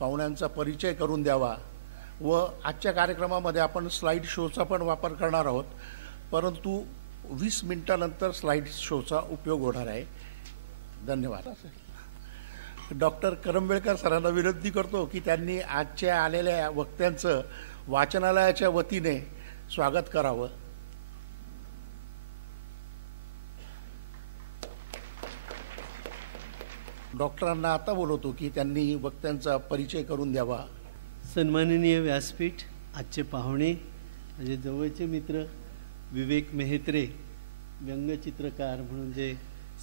पाहुण्यांचा परिचय करून द्यावा व आजच्या कार्यक्रमामध्ये आपण स्लाइड शोचा पण वापर करणार आहोत, परंतु 20 मिनिटांनंतर स्लाइड शोचा उपयोग होणार आहे. धन्यवाद. डॉक्टर करंबेळकर सरांना विनंती करतो की त्यांनी आजच्या आलेल्या वक्त्यांचं वाचनालयाच्या वतीने स्वागत करावं. डॉक्टरांना आता बोलवतो की त्यांनी वक्त्यांचा परिचय करून द्यावा. सन्माननीय व्यासपीठ, आजचे पाहुणे, माझे जवळचे मित्र विवेक मेहत्रे, व्यंगचित्रकार म्हणून जे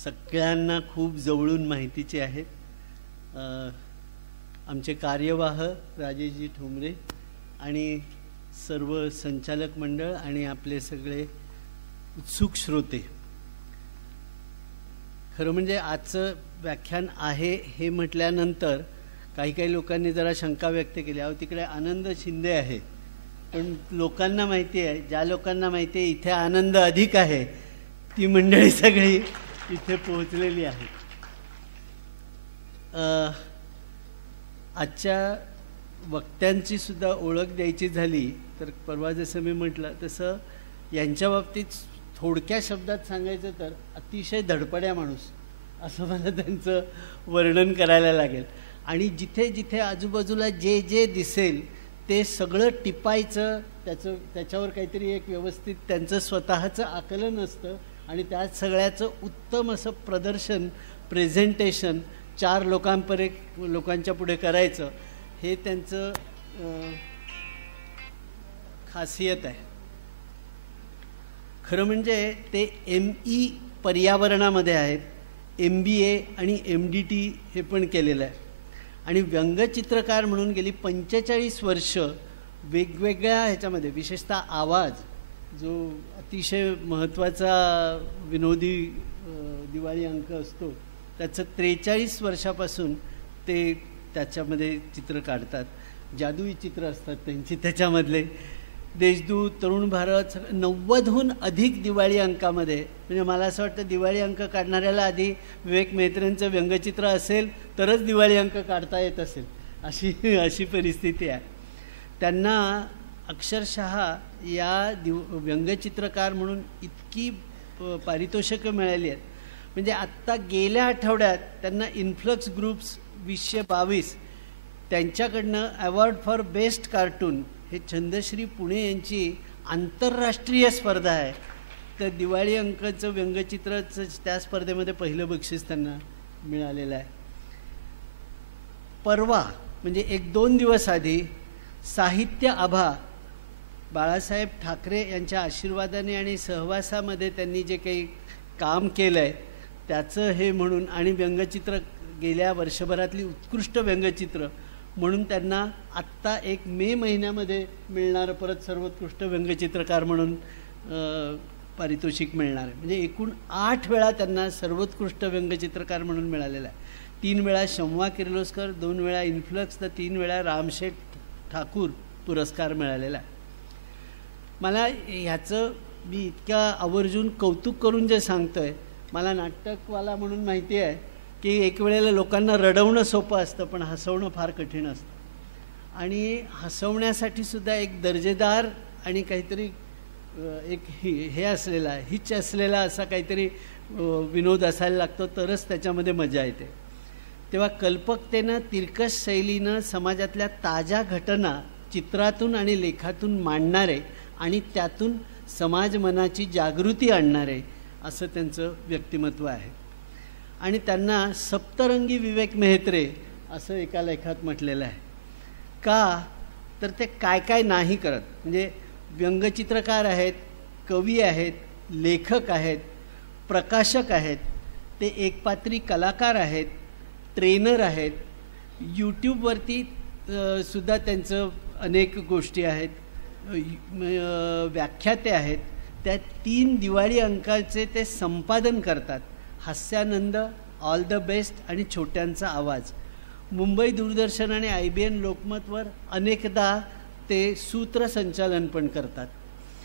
सगळ्यांना खूप जवळून माहितीचे आहेत, आमचे कार्यवाह राजेशजी ठोंबरे आणि सर्व संचालक मंडळ आणि आपले सगळे उत्सुक श्रोते. खरं म्हणजे आजचं व्याख्यान आहे हे म्हटल्यानंतर काही लोकांनी जरा शंका व्यक्त केली. अहो, तिकडे आनंद शिंदे आहे, पण लोकांना माहिती आहे, ज्या लोकांना माहिती आहे इथे आनंद अधिक आहे, ती मंडळी सगळी इथे पोहोचलेली आहे. आजच्या वक्त्यांची सुद्धा ओळख द्यायची झाली तर परवा जसं मी म्हटलं तसं यांच्या बाबतीत थोडक्या शब्दात सांगायचं तर अतिशय धडपड्या माणूस असं मला त्यांचं वर्णन करायला लागेल. आणि जिथे जिथे आजूबाजूला जे जे दिसेल ते सगळं टिपायचं, त्याच्यावर काहीतरी एक व्यवस्थित त्यांचं स्वतःचं आकलन असतं आणि त्या सगळ्याचं उत्तम असं प्रदर्शन, प्रेझेंटेशन 4 लोकांच्या पुढे करायचं, हे त्यांचं खासियत आहे. खरं म्हणजे ते ME पर्यावरणामध्ये आहेत, MBA आणि MDT हे पण केलेलं आहे आणि व्यंगचित्रकार म्हणून गेली 45 वर्ष वेगवेगळ्या ह्याच्यामध्ये, विशेषतः आवाज जो अतिशय महत्त्वाचा विनोदी दिवाळी अंक असतो, त्याचं 43 वर्षापासून ते त्याच्यामध्ये चित्र काढतात. जादुई चित्र असतात त्यांची त्याच्यामधले. देशदूत, तरुण भारत, 90हून अधिक दिवाळी अंकामध्ये. म्हणजे मला असं वाटतं दिवाळी अंक काढणाऱ्याला आधी विवेक मेहत्रेंचं व्यंगचित्र असेल तरच दिवाळी अंक काढता येत असेल, अशी परिस्थिती आहे. त्यांना अक्षरशः या व्यंगचित्रकार म्हणून इतकी पारितोषिकं मिळाली आहेत. म्हणजे आत्ता गेल्या आठवड्यात त्यांना इन्फ्लक्स ग्रुप्स 2022 त्यांच्याकडनं अवॉर्ड फॉर बेस्ट कार्टून हे छंदश्री पुणे यांची आंतरराष्ट्रीय स्पर्धा आहे, तर दिवाळी अंकाचं व्यंगचित्राचं त्या स्पर्धेमध्ये पहिलं बक्षीस त्यांना मिळालेलं आहे. परवा म्हणजे 1-2 दिवस आधी साहित्य आभा बाळासाहेब ठाकरे यांच्या आशीर्वादाने आणि सहवासामध्ये त्यांनी जे काही काम केलं आहे त्याचं हे म्हणून, आणि व्यंगचित्र गेल्या वर्षभरातली उत्कृष्ट व्यंगचित्र म्हणून त्यांना आत्ता 1 मे महिन्यामध्ये मिळणारं परत सर्वोत्कृष्ट व्यंगचित्रकार म्हणून पारितोषिक मिळणार आहे. म्हणजे एकूण 8 वेळा त्यांना सर्वोत्कृष्ट व्यंगचित्रकार म्हणून मिळालेला आहे. 3 वेळा शम्वा किर्लोस्कर, 2 वेळा इन्फ्लक्स, तर 3 वेळा रामशेठ ठाकूर पुरस्कार मिळालेला आहे. मला ह्याचं मी इतक्या आवर्जून कौतुक करून जे सांगतोय, मला नाटकवाला म्हणून माहिती आहे की एक वेळेला लोकांना रडवणं सोपं असतं पण हसवणं फार कठीण असतं. आणि हसवण्यासाठी सुद्धा एक दर्जेदार आणि काहीतरी एक हे असलेला, हिच असलेला असा काहीतरी विनोद असायला लागतो, तरच त्याच्यामध्ये मजा येते. तेव्हा कल्पकतेनं, तिरकस शैलीनं समाजातल्या ताज्या घटना चित्रातून आणि लेखातून मांडणारे आणि त्यातून समाज मनाची जागृती आणणारे असं त्यांचं व्यक्तिमत्व आहे. आणि त्यांना सप्तरंगी विवेक मेहत्रे असं एका लेखात म्हटलेलं आहे. का तर ते काय काय नाही करत. म्हणजे व्यंगचित्रकार आहेत, कवी आहेत, लेखक आहेत, प्रकाशक आहेत, ते एकपात्री कलाकार आहेत, ट्रेनर आहेत, यूट्यूबवरती सुद्धा त्यांचं अनेक गोष्टी आहेत, व्याख्याते आहेत. त्या 3 दिवाळी अंकाचे ते संपादन करतात. हास्यानंद, ऑल द बेस्ट आणि छोट्यांचा आवाज. मुंबई दूरदर्शन आणि IBN लोकमतवर अनेकदा ते सूत्रसंचालन पण करतात.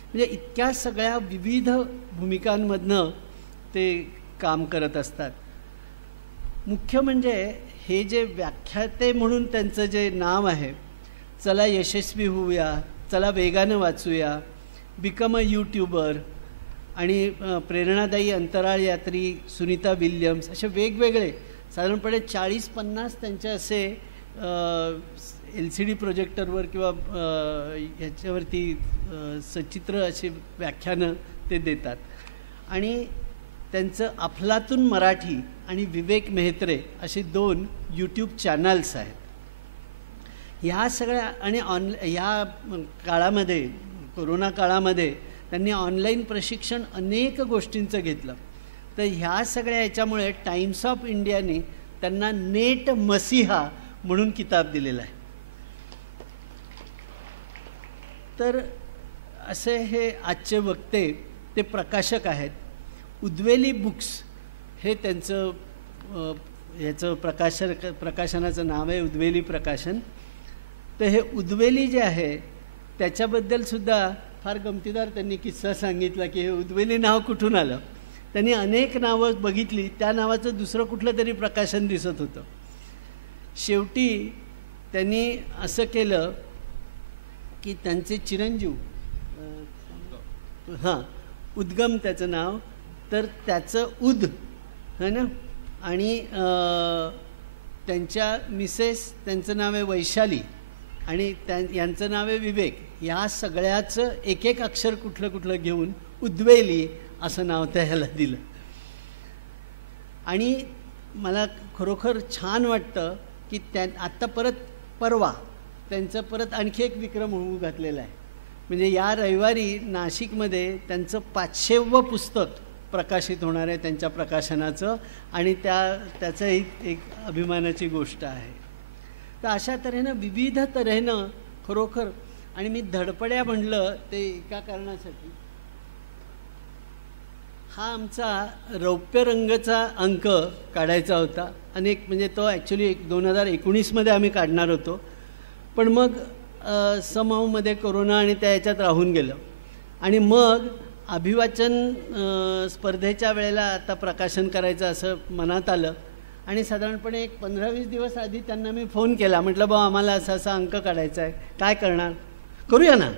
म्हणजे इतक्या सगळ्या विविध भूमिकांमधनं ते काम करत असतात. मुख्य म्हणजे हे जे व्याख्याते म्हणून त्यांचं जे नाव आहे, चला यशस्वी होऊया, चला वेगानं वाचूया, बिकम अ यूट्यूबर आणि प्रेरणादायी अंतराळ यात्री सुनीता विल्यम्स, असे वेगवेगळे साधारणपणे 40-50 त्यांचे असे LCD प्रोजेक्टरवर किंवा ह्याच्यावरती सचित्र अशी व्याख्यानं ते देतात. आणि त्यांचं अफलातून मराठी आणि विवेक मेहत्रे असे 2 यूट्यूब चॅनल्स आहेत. ह्या सगळ्या आणि ह्या काळामध्ये, कोरोना काळामध्ये त्यांनी ऑनलाईन प्रशिक्षण अनेक गोष्टींचं घेतलं. तर ह्या सगळ्या याच्यामुळे टाइम्स ऑफ इंडियाने त्यांना नेट मसीहा म्हणून किताब दिलेला आहे. तर असे हे आजचे वक्ते ते प्रकाशक आहेत. उद्वेली बुक्स हे त्यांचं ह्याचं प्रकाशनाचं नाव आहे, उद्वेली प्रकाशन. तर हे उद्वेली जे आहे त्याच्याबद्दलसुद्धा फार गमतीदार त्यांनी किस्सा सांगितला की हे उद्वेली नाव कुठून आलं. त्यांनी अनेक नावं बघितली, त्या नावाचं दुसरं कुठलं तरी प्रकाशन दिसत होतं. शेवटी त्यांनी असं केलं की त्यांचे चिरंजीव, उद्गम त्याचं नाव, तर त्याचं उद है ना, आणि त्यांच्या मिसेस त्यांचं नाव आहे वैशाली आणि यांचं नाव आहे विवेक. या सगळ्याचं एक एक अक्षर कुठलं कुठलं घेऊन उद्वेली असं नाव त्या ह्याला दिलं. आणि मला खरोखर छान वाटतं की आत्ता परवा त्यांचं परत आणखी एक विक्रम होऊ घातलेला आहे. म्हणजे या रविवारी नाशिकमध्ये त्यांचं 500वं पुस्तक प्रकाशित होणार आहे त्यांच्या प्रकाशनाचं, आणि त्याचं एक अभिमानाची गोष्ट आहे. तर अशा तऱ्हेनं विविध तऱ्हेनं खरोखर, आणि मी धडपड्या म्हणलं ते एका कारणासाठी, हा आमचा रौप्य रंगाचा अंक काढायचा होता अनेक, म्हणजे तो ॲक्च्युली 2019मध्ये आम्ही काढणार होतो, पण मग समूहमध्ये कोरोना आणि त्या याच्यात राहून गेलं. आणि मग अभिवाचन स्पर्धेच्या वेळेला आता प्रकाशन करायचं असं मनात आलं. आणि साधारणपणे एक 15-20 दिवस आधी त्यांना मी फोन केला, म्हटलं बा आम्हाला असा असा अंक काढायचा आहे, काय करणार, करूया ना.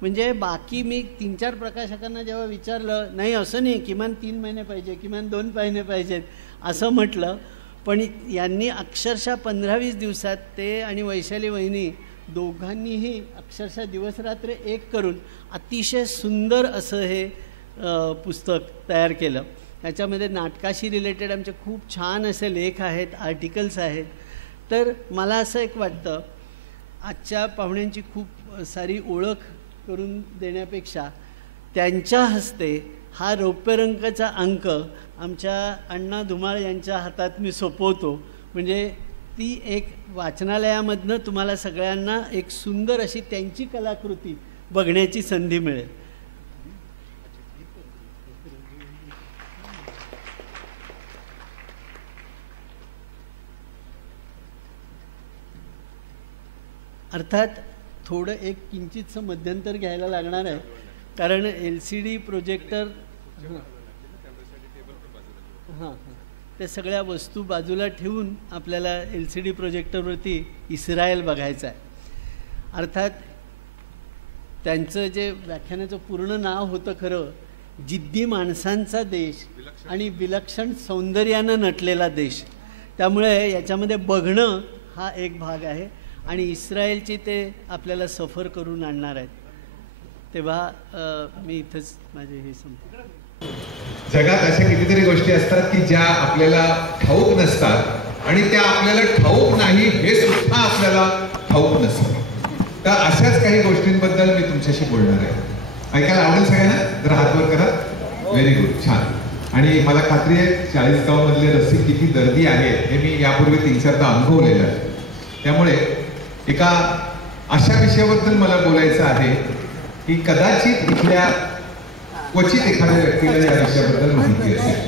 म्हणजे बाकी मी 3-4 प्रकाशकांना जेव्हा विचारलं, नाही असं नाही, किमान 3 महिने पाहिजे, किमान 2 महिने पाहिजेत असं म्हटलं. पण यांनी अक्षरशः 15-20 दिवसात ते आणि वैशाली वहिनी दोघांनीही अक्षरशः दिवसरात्र एक करून अतिशय सुंदर असं हे पुस्तक तयार केलं. त्याच्यामध्ये नाटकाशी रिलेटेड आमचे खूप छान असे लेख आहेत, आर्टिकल्स आहेत. तर मला असं एक वाटतं, आजच्या पाहुण्यांची खूप सारी ओळख करून देण्यापेक्षा त्यांच्या हस्ते हा रौप्यरंकाचा अंक आमच्या अण्णा धुमाळ यांच्या हातात मी सोपवतो. म्हणजे ती एक वाचनालयामधनं तुम्हाला सगळ्यांना एक सुंदर अशी त्यांची कलाकृती बघण्याची संधी मिळेल. अर्थात थोडं एक किंचितचं मध्यंतर घ्यायला लागणार आहे, कारण LCD प्रोजेक्टर त्या सगळ्या वस्तू बाजूला ठेवून आपल्याला LCD प्रोजेक्टरवरती इस्रायल बघायचं आहे. अर्थात त्यांचं जे व्याख्यानाचं पूर्ण नाव होतं खरं, जिद्दी माणसांचा देश आणि विलक्षण सौंदर्यानं नटलेला देश. त्यामुळे याच्यामध्ये बघणं हा एक भाग आहे आणि इस्रायलची ते आपल्याला सफर करून आणणार आहेत. तेव्हा मी इथंच माझे हे संपतो. जगात अशा कितीतरी गोष्टी असतात की ज्या आपल्याला ठाऊक नसतात आणि त्या आपल्याला ठाऊक नाही हे सुद्धा आपल्याला ठाऊक नसतं. तर अशाच काही गोष्टींबद्दल मी तुमच्याशी बोलणार आहे. ऐकायला आवडेल सगळ्यांना? जरा हात वर करा. व्हेरी गुड, छान. आणि मला खात्री आहे 40गाव मधले रसिक किती गर्दी आहे हे मी यापूर्वी 3-4दा अनुभवलेलं आहे. त्यामुळे एका अशा विषयाबद्दल मला बोलायचं आहे की कदाचित इथल्या क्वचित एखाद्या व्यक्तीला या विषयाबद्दल माहिती असेल.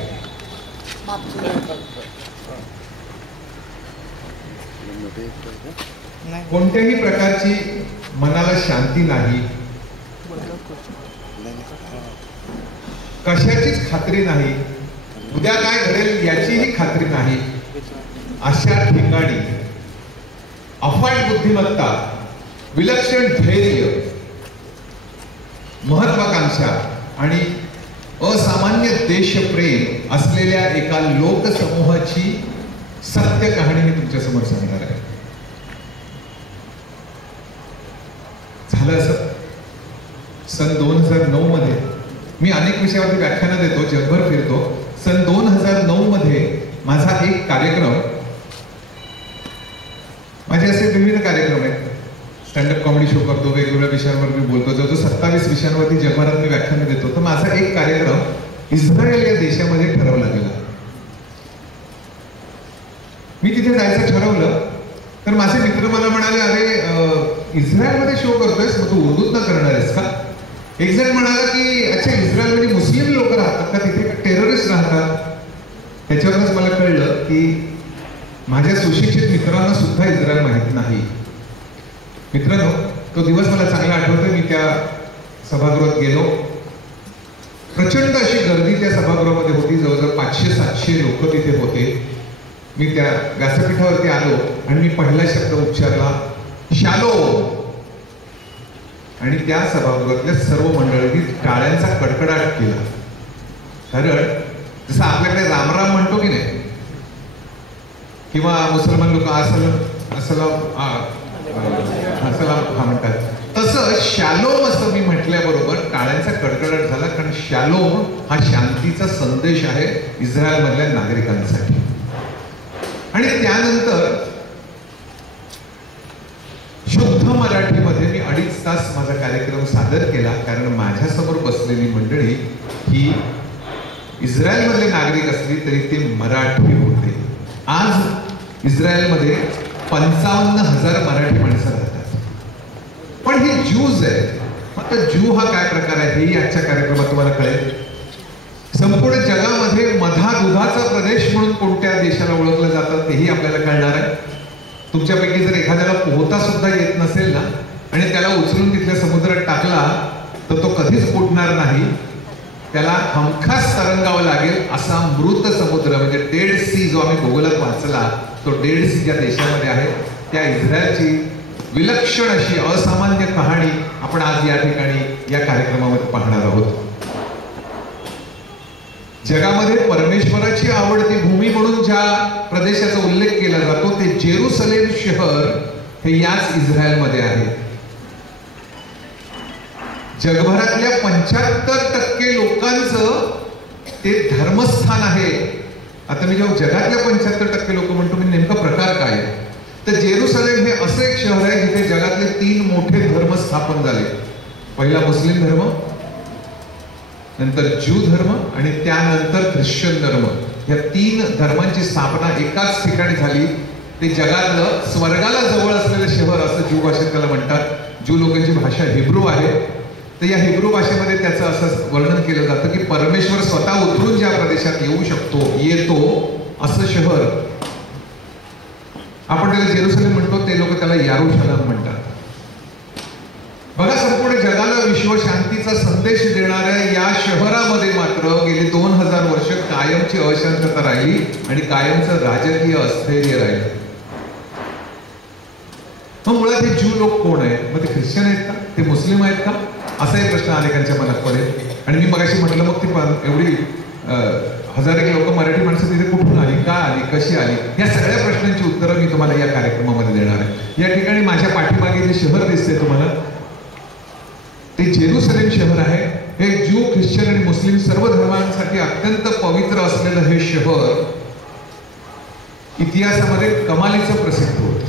कोणत्याही प्रकारची मनाला शांती नाही, कशाचीच खात्री नाही, उद्या काय घडेल याचीही खात्री नाही, अशा ठिकाणी अफाट बुद्धिमत्ता, विलक्षण धैर्य, महत्वाकांक्षा आणि असामान्य देशप्रेम असलेल्या एका लोकसमूहाची सत्य कहाणी मी तुमच्या समोर सांगणार आहे. झालं असं, सन 2009 मध्ये मी अनेक विषयावरती व्याख्यानं देतो, जगभर फिरतो. सन 2009 मध्ये माझा एक कार्यक्रम, माझे असे विविध कार्यक्रम आहेत, स्टँडअप कॉमेडी शो करतो, वेगवेगळ्या विषयांवर मी बोलतो, जवळजवळ 27 विषयांवरती जगभरात मी व्याख्यानं देतो. तर माझा एक कार्यक्रम इस्रायल या देशामध्ये ठरवला गेला. मी तिथे जायचं ठरवलं तर माझे मित्र मला म्हणाले, अरे इस्रायलमध्ये शो करतोयस, मग तू उर्दूत न करणार आहेस का? एक जण म्हणाला की अच्छा, इस्रायलमध्ये मुस्लिम लोक राहतात का, तिथे टेररिस्ट राहतात? त्याच्यावरच मला कळलं की माझ्या सुशिक्षित मित्रांना सुद्धा इस्रायल माहित नाही. मित्रांनो, तो दिवस मला चांगला आठवतोय. मी त्या सभागृहात गेलो. प्रचंड अशी गर्दी त्या सभागृहामध्ये होती. जवळजवळ 500-700 लोक तिथे होते. मी त्या व्यासपीठावरती आलो आणि मी पहिला शब्द उच्चारला, शालोम. आणि त्या सभागृहातल्या सर्व मंडळींनी टाळ्यांचा कडकडाट केला. कारण जसं आपल्याकडे रामराम म्हणतो की नाही, किंवा मुसलमान लोक असलाम हा म्हणतात, तसं शालोम असं मी म्हटल्याबरोबर टाळ्यांचा कडकडाट झाला. कारण शालोम हा शांतीचा संदेश आहे इस्रायल मधल्या नागरिकांसाठी. आणि त्यानंतर शुद्ध मराठीमध्ये मी 2.5 तास माझा कार्यक्रम सादर केला. कारण माझ्यासमोर बसलेली मंडळी ही इस्रायलमधले नागरिक असली तरी ते मराठी होते. आज इस्रायलमध्ये 55,000 मराठी माणसं राहतात. पण हे ज्यूज आहेत. आता ज्यू हा काय प्रकार आहे हेही आजच्या कार्यक्रमात तुम्हाला कळेल. संपूर्ण जगामध्ये मधा दुधाचा प्रदेश म्हणून कोणत्या देशाला ओळखलं जातं तेही आपल्याला कळणार आहे. तुमच्यापैकी जर एखाद्याला पोहता सुद्धा येत नसेल ना, आणि त्याला उचलून तिथल्या समुद्रात टाकला तर तो कधीच फुटणार नाही. त्याला हमखास तरंगावं लागेल असा मृत समुद्र, म्हणजे डेड सी, जो आम्ही भूगोलात वाचला, तो डेड सी ज्या देशामध्ये आहे त्या इस्रायलची विलक्षण अशी असामान्य कहाणी आपण आज या ठिकाणी या कार्यक्रमामध्ये पाहणार आहोत. जगामध्ये परमेश्वराची आवडती भूमी म्हणून ज्या प्रदेशाचा उल्लेख केला जातो ते जेरुसलेम शहर हे याच इस्रायलमध्ये आहे. जगभरातल्या 75% लोकांचं ते धर्मस्थान आहे. आता मी जेव्हा जगातल्या 75% लोक म्हणतो, मी नेमका प्रकार काय आहे, तर जेरुसलेम हे असं एक शहर आहे जिथे जगातले 3 मोठे धर्म स्थापन झाले. पहिला मुस्लिम धर्म, नंतर ज्यू धर्म आणि त्यानंतर ख्रिश्चन धर्म. या 3 धर्मांची स्थापना एकाच ठिकाणी झाली. ते जगातलं स्वर्गाला जवळ असलेलं शहर असं ज्यू भाषेत त्याला म्हणतात. ज्यू लोकांची भाषा हिब्रू आहे. तर या हिब्रू भाषेमध्ये त्याचं असं वर्णन केलं जातं की परमेश्वर स्वतः उतरून ज्या प्रदेशात येतो असं शहर, आपण त्याला जेरुसलेम म्हणतो, ते लोक त्याला यारुशलेम म्हणतात. बघा, संपूर्ण जगाला विश्व शांतीचा संदेश देणाऱ्या या शहरामध्ये मात्र गेली 2000 वर्ष कायमची अशांतता राहिली आणि कायमचं राजकीय अस्थैर्य राहिलं. मग मुळात हे ज्यू लोक कोण आहेत? मग ते ख्रिश्चन आहेत का, ते मुस्लिम आहेत का, असाही प्रश्न अनेकांच्या मनात पडेल. आणि मी मगाशी म्हटलं, मग ती एवढी 1000 लोक मराठी माणसं तिथे कुठून आली, का आली, कशी आली, या सगळ्या प्रश्नांची उत्तरं मी तुम्हाला या कार्यक्रमामध्ये देणार आहे. या ठिकाणी माझ्या पाठीमागे जे शहर दिसते तुम्हाला, ते जेरुसलेम शहर आहे. हे ज्यू, ख्रिश्चन आणि मुस्लिम सर्व धर्मांसाठी अत्यंत पवित्र असलेलं हे शहर इतिहासामध्ये कमालीचं प्रसिद्ध होतं.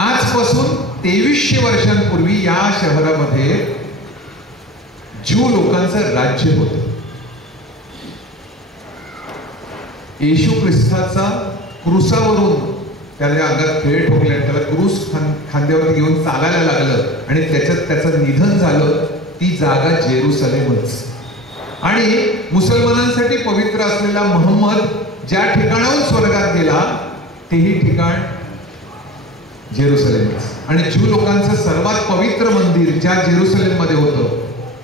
आजपासून 2300 वर्षांपूर्वी या शहरामध्ये ज्यू लोकांचं राज्य होतं. येशू ख्रिस्ताचा क्रूसावरून त्याच्या अंगात खेळ ठोकले, त्याला क्रूस खांद्यावर घेऊन चालायला लागलं आणि त्याच्यात त्याचं निधन झालं. ती जागा जेरुसलेमच. आणि मुसलमानांसाठी पवित्र असलेला मोहम्मद ज्या ठिकाणाहून स्वर्गात गेला तेही ठिकाण जेरुसलेमच. आणि ज्यू लोकांचं सर्वात पवित्र मंदिर ज्या जेरुसलेम मध्ये होतं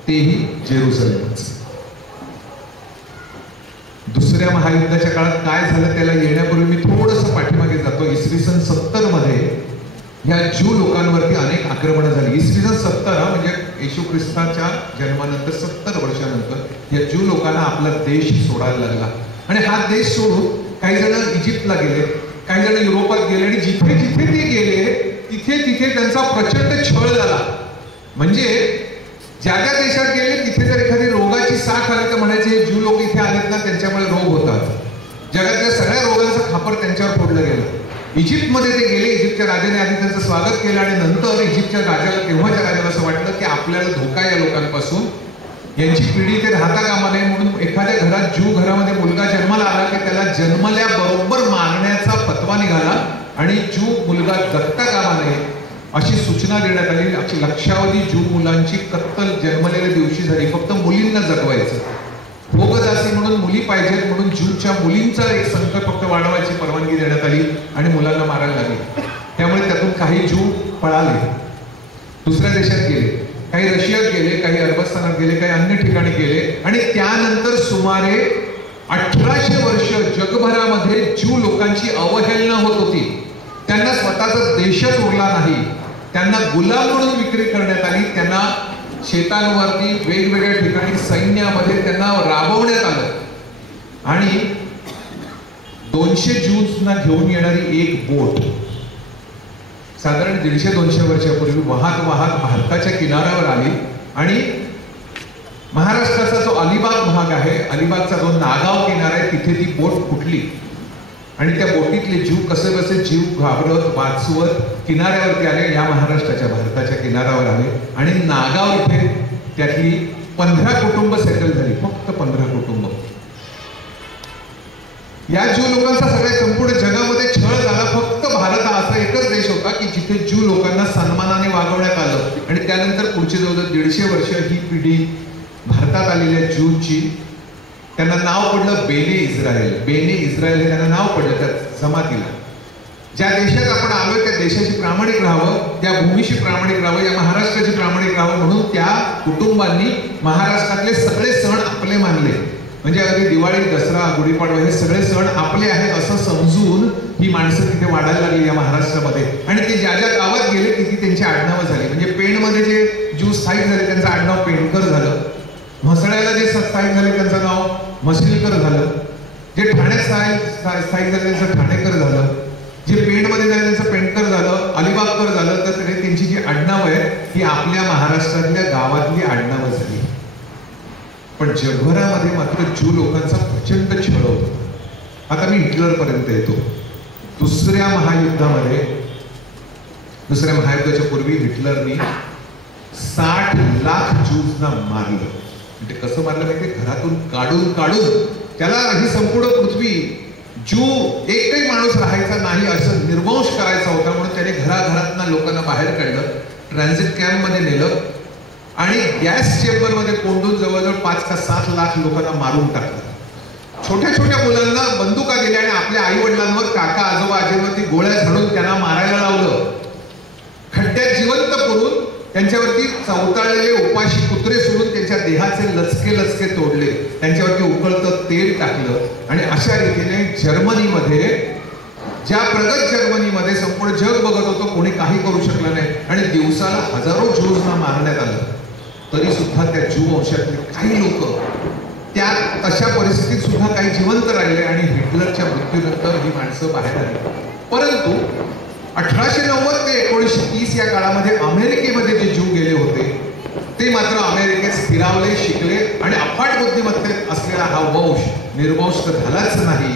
तेही जेरुसलेमच. दुसरं दुसऱ्या महायुद्धाच्या काळात काय झालं त्याला येण्यापूर्वी मी थोडंसं पाठीमागे जातो. इसवी सन 70 मध्ये ह्या ज्यू लोकांवरती अनेक आक्रमणं झाली. इसवी सन 70 म्हणजे येशू ख्रिस्ताच्या जन्मानंतर 70 वर्षानंतर या ज्यू लोकांना आपला देश सोडायला लागला. आणि हा देश सोडून काही जण इजिप्तला गेले, काही जण युरोपात गेले, आणि जिथे जिथे ते गेले तिथे तिथे त्यांचा प्रचंड छळ झाला. म्हणजे ज्या ज्या देशात गेले तिथे जर एखादी रोगाची साथ आली तर म्हणायचे हे ज्यू लोक इथे आलेत ना त्यांच्यामुळे रोग होतात. जगातल्या सगळ्या रोगांचं खापर त्यांच्यावर फोडलं गेलं. इजिप्तमध्ये ते गेले, इजिप्तच्या राजाने आधी त्यांचं स्वागत केलं आणि नंतर इजिप्तच्या राजाला, तेव्हाच्या राजाला असं वाटलं की आपल्याला धोका या लोकांपासून, यांची पिढी ते राहता कामा नये म्हणून एखाद्या घरात ज्यू घरामध्ये मुलगा जन्माला आला की त्याला जन्मल्याबरोबर मारण्याचा फतवा निघाला आणि ज्यू मुलगा जगता कामा नये अशी सूचना देण्यात आली. अशी लक्षावधी ज्यू मुलांची कत्तल जन्मलेल्या दिवशी झाली. फक्त मुलींना जगवायचं, भोगदासी म्हणून मुली पाहिजेत म्हणून ज्यूच्या मुलींचा एक संख्या फक्त वाढवायची परवानगी देण्यात आली आणि मुलांना मारायला लागली. त्यामुळे त्यातून काही ज्यू पळाले, दुसऱ्या देशात गेले, काही रशियात गेले, काही अरबस्तानात गेले, काही अन्य ठिकाणी गेले. आणि त्यानंतर सुमारे 1800 वर्ष जगभरामध्ये ज्यू लोकांची अवहेलना होत होती. त्यांना स्वतःचा देशच उरला नाही, त्यांना गुलाम म्हणून विक्री करण्यात आली. त्यांना शेतांवरती वेगवेगळ्या ठिकाणी सैन्यामध्ये त्यांना राबवण्यात आलं. आणि 200 ज्यूजना घेऊन येणारी एक बोट साधारण 150-200 वर्षापूर्वी वाहत वाहत भारताच्या किनाऱ्यावर आली आणि महाराष्ट्राचा जो अलिबाग भाग आहे, अलिबागचा जो नागाव किनारा आहे, तिथे ती बोट फुटली आणि त्या बोटीतले जीव कसे बसे जीव घाबरत वाचवत किनाऱ्यावरती आले, या महाराष्ट्राच्या भारताच्या किनाऱ्यावर आले. आणि नागाव इथे त्यातली 15 कुटुंब सेटल झाली, फक्त 15 कुटुंब. या ज्यू लोकांचा सगळ्या संपूर्ण जगामध्ये छळ झाला. फक्त भारत हा असा एकच देश होता की जिथे ज्यू लोकांना सन्मानाने वागवण्यात आलं. आणि त्यानंतर पुढची जवळजवळ 150 वर्ष ही पिढी भारतात आलेल्या ज्यूची, त्यांना नाव पडलं बेने इस्रायल. बेने इस्रायल हे त्यांना नाव पडलं त्या जमातीला. ज्या देशात आपण आलोय त्या देशाची प्रामाणिक राहावं, त्या भूमीशी प्रामाणिक राहावं, या महाराष्ट्राची प्रामाणिक राहावं म्हणून त्या कुटुंबांनी महाराष्ट्रातले सगळे सण आपले मानले. म्हणजे अगदी दिवाळी, दसरा, गुढीपाडवा हे सगळे सण आपले आहेत असं समजून ही माणसं तिथे वाढायला लागली या महाराष्ट्रामध्ये. आणि ते ज्या ज्या गावात गेले तिथे त्यांची आडनावं झाली. म्हणजे पेणमध्ये जे ज्यू स्थायिक झाले त्यांचं आडनाव पेणकर झालं, म्हसळ्याला जे स्थायिक झाले त्यांचं नाव मशिलकर झालं, जे ठाण्यात स्थायिक झाले त्यांचं ठाणेकर झालं, जे पेणमध्ये झाले त्यांचं पेणकर झालं, अलिबागकर झालं. तर त्यांची जी आडनावं आहे ही आपल्या महाराष्ट्रातल्या गावातली आडनावं झाली. पण जगभरामध्ये मात्र ज्यू लोकांचा प्रचंड छळ होतो. आता मी हिटलर पर्यंत येतो. दुसऱ्या महायुद्धाच्या पूर्वी हिटलरनी 60 लाख ज्यूजना मारलं. म्हणजे कसं मारलं माहिती, घरातून काढून त्याला ही संपूर्ण पृथ्वी ज्यू एकही माणूस राहायचा नाही असं निर्वंश करायचा होता म्हणून त्याने घराघरातनं लोकांना बाहेर काढलं, ट्रान्झिट कॅम्प मध्ये नेलं आणि गॅस चेंबरमध्ये कोंडून जवळजवळ 5 का 7 लाख लोकांना मारून टाकलं. छोट्या छोट्या मुलांना बंदुका दिल्या आणि आपल्या आई वडिलांवर, काका आजोबा आजीवरती गोळ्या झाडून त्यांना मारायला लावलं. खड्ड्यात जिवंत पुरून त्यांच्यावरती चवताळलेले उपाशी कुत्रे सोडून त्यांच्या देहाचे लचके तोडले, त्यांच्यावरती उकळतं तेल टाकलं. आणि अशा रीतीने जर्मनीमध्ये, ज्या प्रगत जर्मनीमध्ये संपूर्ण जग बघत होतं, कोणी काही करू शकलं नाही आणि दिवसाला हजारो ज्यूजना मारण्यात आलं. तरी सुद्धा त्या ज्यू वंशातले काही लोक त्या तशा परिस्थितीत सुद्धा काही जिवंत राहिले आणि हिटलरच्या मृत्यूनंतर ही माणसं बाहेर आली. परंतु 1890 ते 1930 या काळामध्ये अमेरिकेमध्ये जे ज्यू गेले होते ते मात्र अमेरिकेत स्थिरावले, शिकले आणि अफाट बुद्धिमत्तेत असलेला हा वंश निर्वंश झालाच नाही.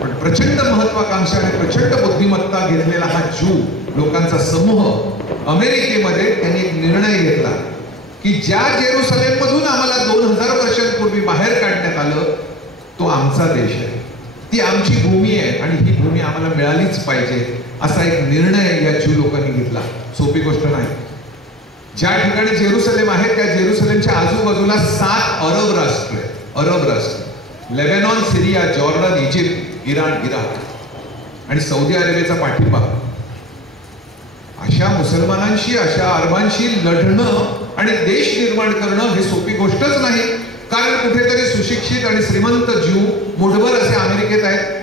पण प्रचंड महत्वाकांक्षा आणि प्रचंड बुद्धिमत्ता घेतलेला हा ज्यू लोकांचा समूह अमेरिकेमध्ये त्यांनी एक निर्णय घेतला की ज्या जेरुसलेम मधून आम्हाला 2000 वर्षांपूर्वी बाहेर काढण्यात आलं तो आमचा देश आहे, ती आमची भूमी आहे आणि ही भूमी आम्हाला मिळालीच पाहिजे असा एक निर्णय या ज्यू लोकांनी घेतला. सोपी गोष्ट नाही. ज्या ठिकाणी जेरुसलेम आहे त्या जेरुसलेमच्या आजूबाजूला 7 अरब राष्ट्र आहेत. अरब राष्ट्र लेबनॉन, सिरिया, जॉर्डन, इजिप्त, इराण, इराक आणि सौदी अरेबियाचा पाठिंबा. अशा मुसलमानांशी, अशा अरबांशी लढणं आणि देश निर्माण करणं हे सोपी गोष्टच नाही. कारण कुठेतरी सुशिक्षित आणि श्रीमंत ज्यू मुठभर असे अमेरिकेत आहेत,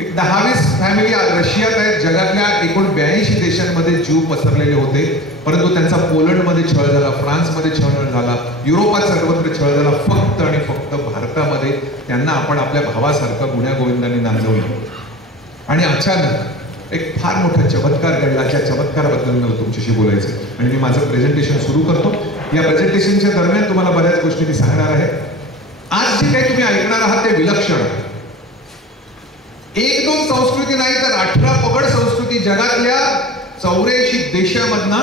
एक 10-20 फॅमिली रशियात आहेत. जगातल्या एकूण 82 देशांमध्ये ज्यू पसरलेले होते, परंतु त्यांचा पोलंडमध्ये छळ झाला, फ्रान्समध्ये छळ झाला, युरोपात सर्वत्र छळ झाला. फक्त आणि फक्त भारतामध्ये त्यांना आपण आपल्या भावासारखं गुण्या गोविंदांनी नांदवलं. आणि अचानक एक फार मोठा चमत्कार घडला. त्या चमत्काराबद्दल मला तुमच्याशी बोलायचं आणि मी माझं प्रेझेंटेशन सुरू करतो. या प्रेझेंटेशनच्या दरम्यान तुम्हाला बऱ्याच गोष्टी मी सांगणार आहे. आज जे काही तुम्ही ऐकणार आहात ते विलक्षण आहे. 1-2 संस्कृती नाही तर 18 पगड संस्कृती जगातल्या 84 देशामधना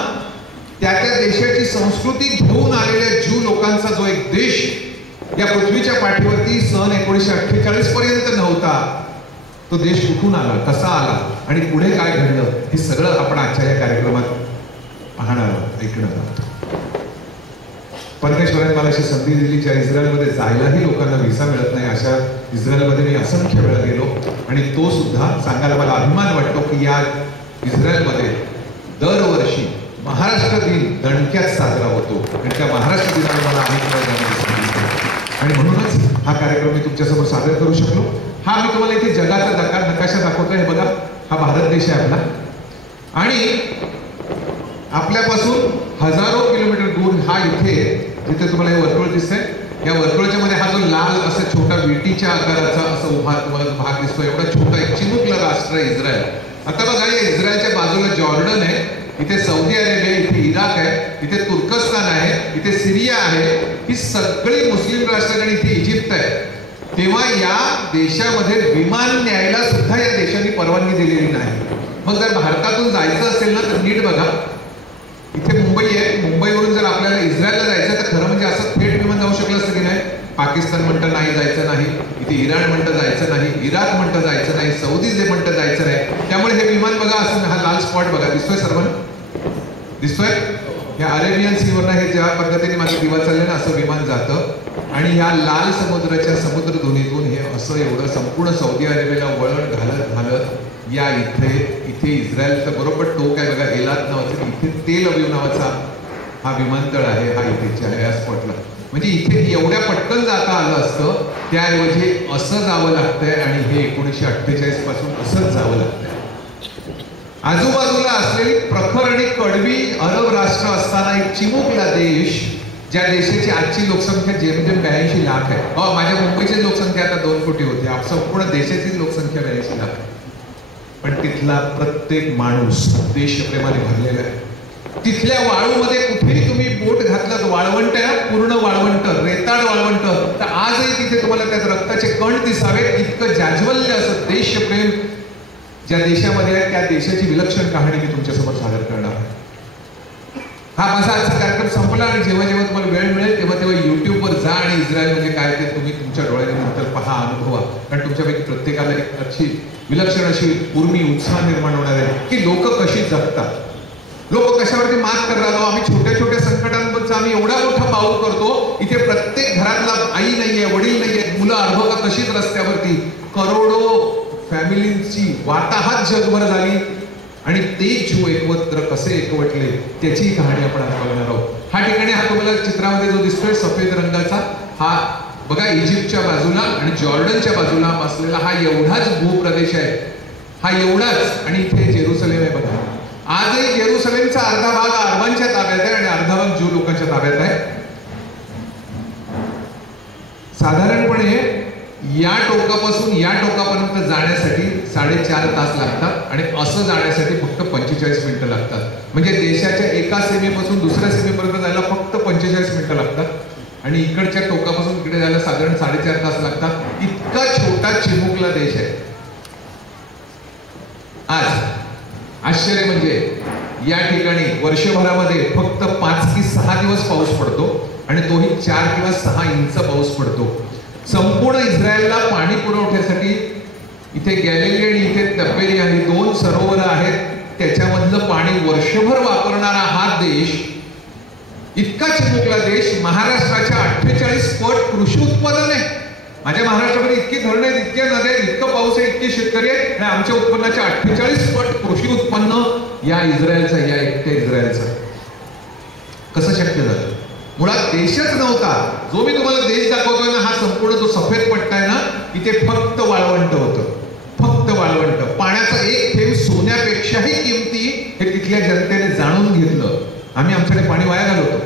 त्या देशाची संस्कृती घेऊन आलेल्या ज्यू लोकांचा जो एक देश या पृथ्वीच्या पाठीवरती सन 1948 पर्यंत नव्हता, तो देश कुठून आला, कसा आला आणि पुढे काय घडलं, हे सगळं आपण आजच्या या कार्यक्रमात पाहणार आहोत, ऐकणार आहोत. परमेश्वराने मला अशी संधी दिली ज्या इस्रायलमध्ये जायलाही लोकांना व्हिसा मिळत नाही, अशा इस्रायलमध्ये मी असंख्य वेळा गेलो आणि तो सुद्धा सांगायला मला अभिमान वाटतो की या इस्रायलमध्ये दरवर्षी महाराष्ट्र दिन दणक्यात साजरा होतो आणि त्या महाराष्ट्र दिनाला मला अनेक वेळा जाण्याची संधी मिळते आणि म्हणूनच हा कार्यक्रम मी तुमच्यासमोर सादर करू शकलो. हा मी तुम्हाला इथे जगाचा नकाशा दाखवतोय. हे बघा, हा भारत देश आहे आपला आणि आपल्यापासून हजारो किलोमीटर दूर हा इथे जिथे तुम्हाला हे वर्तुळ दिसतंय, या वर्तुळाच्या मध्ये हा जो लाल असा छोटा विटीच्या आकाराचा असा उभा तुम्हाला भाग दिसतो, एवढा छोटा एक चिमुकलं राष्ट्र आहे इस्रायल. आता बघा, या इस्रायलच्या बाजूला जॉर्डन आहे, इथे सौदी अरेबिया, इथे इराक आहे, इथे तुर्कस्तान आहे, इथे सिरिया आहे. ही सगळी मुस्लिम राष्ट्र आणि इथे इजिप्त आहे. तेव्हा या देशामध्ये विमान न्यायला सुद्धा या देशाने परवानगी दिलेली नाही. मग जर भारतातून जायचं असेल ना तर नीट बघा, इथे मुंबई आहे, मुंबईवरून जर आपल्याला इस्रायलला जायचं तर खरं म्हणजे असं थेट विमान जाऊ शकलं असतं की नाही. पाकिस्तान म्हणतं नाही जायचं नाही, इथे इराण म्हणतं जायचं नाही, इराक म्हणतं जायचं नाही, सौदी जे म्हणतं जायचं नाही. त्यामुळे हे विमान बघा, असं हा लाल स्पॉट बघा, दिसतोय सर्वांना, दिसतोय. या अरेबियन सीवरनं हे ज्या पद्धतीने माझं दिवा चाललं ना असं विमान जातं आणि या लाल समुद्राच्या समुद्रधुनीतून हे असं एवढं संपूर्ण सौदी अरेबियाला वळण घालत घालत या इथे इस्रायलचं बरोबर टोक आहे बघा, एलात नावाचं, इथे तेल अवीव नावाचा हा विमानतळ आहे, हा इथेच आहे या स्पॉटला. म्हणजे इथे एवढ्या पटकन जाता आलं असतं, त्याऐवजी असं जावं लागतंय आणि हे 1948 पासून असंच जावं लागतंय. आजूबाजूला असलेली प्रखर आणि कडवी अरब राष्ट्र असताना एक चिमुकला देश, ज्या देशाची आजची लोकसंख्या जेमतेम 82 लाख आहे. माझ्या मुंबईची लोकसंख्या आता 2 कोटी होती, संपूर्ण देशाची लोकसंख्या 82 लाख आहे. पण तिथला प्रत्येक माणूस देशप्रेमाने भरलेला आहे. तिथल्या वाळूमध्ये कुठेही तुम्ही बोट घातलं, वाळवंट आहे, पूर्ण वाळवंट, रेताड वाळवंट, तर आजही तिथे तुम्हाला त्यात रक्ताचे कण दिसावे, इतकं जाज्वल्य असं देशप्रेम ज्या देशामध्ये आहे त्या देशाची विलक्षण कहाणी मी तुमच्यासमोर सादर करणार आहे. हा माझा आजचा कार्यक्रम संपला आणि जेव्हा जेव्हा तुम्हाला वेळ मिळेल तेव्हा युट्यूबवर जा आणि इस्रायल म्हणजे काय ते तुम्ही तुमच्या डोळ्याने नंतर पहा, अनुभवा. कारण तुमच्यापैकी प्रत्येकाला एक अशी विलक्षण अशी उर्मी, उत्साह निर्माण होणार आहे की लोक कशी जगतात, लोक कशावरती मात करतात. आम्ही छोट्या छोट्या संकटांबद्दल आम्ही एवढा मोठा पाऊल करतो, इथे प्रत्येक घरातला आई नाहीये, वडील नाहीये, मुलं अर्भका तशीच रस्त्यावरती, करोडो फॅमिलींची वाताहात जगभर झाली आणि ते जीव एकत्र कसे एकवटले त्याची कहाणी आपण आज बघणार आहोत. हा ठिकाणी हा तुम्हाला चित्रामध्ये जो दिसतोय सफेद रंगाचा, हा बघा इजिप्तच्या बाजूला आणि जॉर्डनच्या बाजूला असलेला हा एवढाच भूप्रदेश आहे, हा एवढाच. आणि इथे जेरुसलेम आहे बघा. आजही जेरुसलेमचा अर्धा भाग अरबांच्या ताब्यात आहे आणि अर्धा भाग ज्यू लोकांच्या ताब्यात आहे. साधारणपणे या टोकापासून या टोकापर्यंत जाण्यासाठी 4.5 तास लागतात आणि असं जाण्यासाठी फक्त 45 मिनिटं लागतात. म्हणजे देशाच्या एका सीमेपासून दुसऱ्या सीमेपर्यंत जायला फक्त 45 मिनिटं लागतात आणि इकडच्या टोकापासून इकडे जायला साधारण 4.5 तास लागतात. इतका छोटा चिमुकला देश आहे. आज आश्चर्य म्हणजे या ठिकाणी वर्षभरामध्ये फक्त 5 की 6 दिवस पाऊस पडतो आणि तोही 4 किंवा 6 इंच पाऊस पडतो. संपूर्ण इस्रायलला पाणी पुरवठ्यासाठी इथे गॅलिली आणि इथे तबेरी आणि 2 सरोवर आहेत, त्याच्यामधलं पाणी वर्षभर वापरणारा हा देश, इतका चिमुकला देश. महाराष्ट्राच्या 48 पट कृषी उत्पादन आहे. माझ्या महाराष्ट्रामध्ये इतकी धरणे आहेत, इतके नद्या, इतकं पाऊस आहे, इतके शेतकरी आहेत आणि आमच्या उत्पन्नाच्या 48 पट कृषी उत्पन्न या इस्रायलचं, या एकट्या इस्रायलचं. कसं शक्य झालं? मुळात देशच नव्हता. जो मी तुम्हाला देश दाखवतोय ना, हा संपूर्ण जो सफेद पट्टा आहे ना, इथे फक्त वाळवंट होतं, फक्त वाळवंट. पाण्याचा एक थेंब सोन्यापेक्षाही किमती हे तिथल्या जनतेने जाणून घेतलं. आम्ही आमच्याकडे पाणी वाया घालवतो.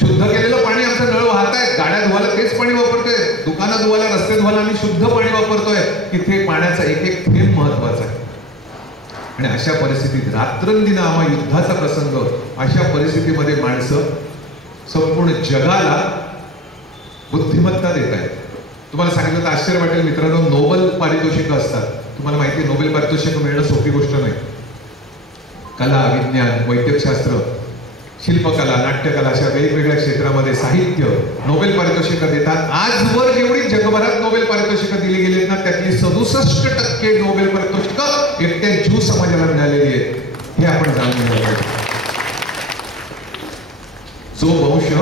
शुद्ध केलेलं पाणी आमचं नळ वाहत आहे, गाड्या धुवायला तेच पाणी वापरतोय, दुकानं धुवायला, रस्ते धुवायला आम्ही शुद्ध पाणी वापरतोय. इथे पाण्याचा एक एक थेंब महत्वाचा आहे. आणि अशा परिस्थितीत रात्रंदिन आम्हा युद्धाचा प्रसंग, अशा परिस्थितीमध्ये माणसं संपूर्ण जगाला बुद्धिमत्ता देत आहेत. तुम्हाला सांगितलं तर आश्चर्य वाटेल मित्रांनो, नोबेल पारितोषिक असतात. तुम्हाला माहिती आहे नोबेल पारितोषिक मिळणं सोपी गोष्ट नाही. कला, विज्ञान, वैद्यकशास्त्र, शिल्पकला, नाट्यकला अशा वेगवेगळ्या क्षेत्रामध्ये साहित्य नोबेल पारितोषिकं देतात. आजवर जेवढी जगभरात नोबेल पारितोषिकं दिली गेलीत ना, त्यातली 67% नोबेल पारितोषिकं एकट्या ज्यू समाजाला मिळालेली आहेत. हे आपण जाणून घ्यायला पाहिजे. जो वंश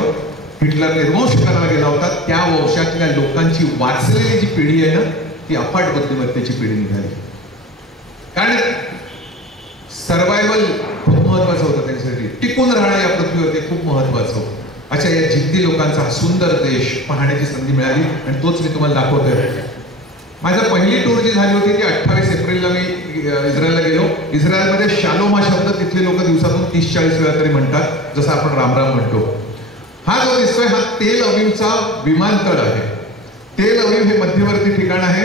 हिटलर निर्वंश करायला गेला होता, त्या वंशातल्या लोकांची वाचलेली जी पिढी आहे ना, ती अफाट बुद्धिमत्तेची पिढी निघाली. कारण सर्वायवल खूप महत्वाचं होतं त्यांच्यासाठी. टिकून राहणं या पृथ्वीवरती खूप महत्वाचं होतं. अशा या जिद्दी लोकांचा सुंदर देश पाहण्याची संधी मिळाली आणि तोच मी तुम्हाला दाखवतोय. माझी पहिली टूर जी झाली होती ती 28 एप्रिलला मी इस्रायलला गेलो. इस्रायलमध्ये शालोम हा शब्द तिथले लोक दिवसातून 30-40 वेळा तरी म्हणतात, जसं आपण रामराम म्हणतो. हा जो दिसतोय हा तेल अवीवचा विमानतळ आहे. तेल अवीव हे मध्यवर्ती ठिकाण आहे.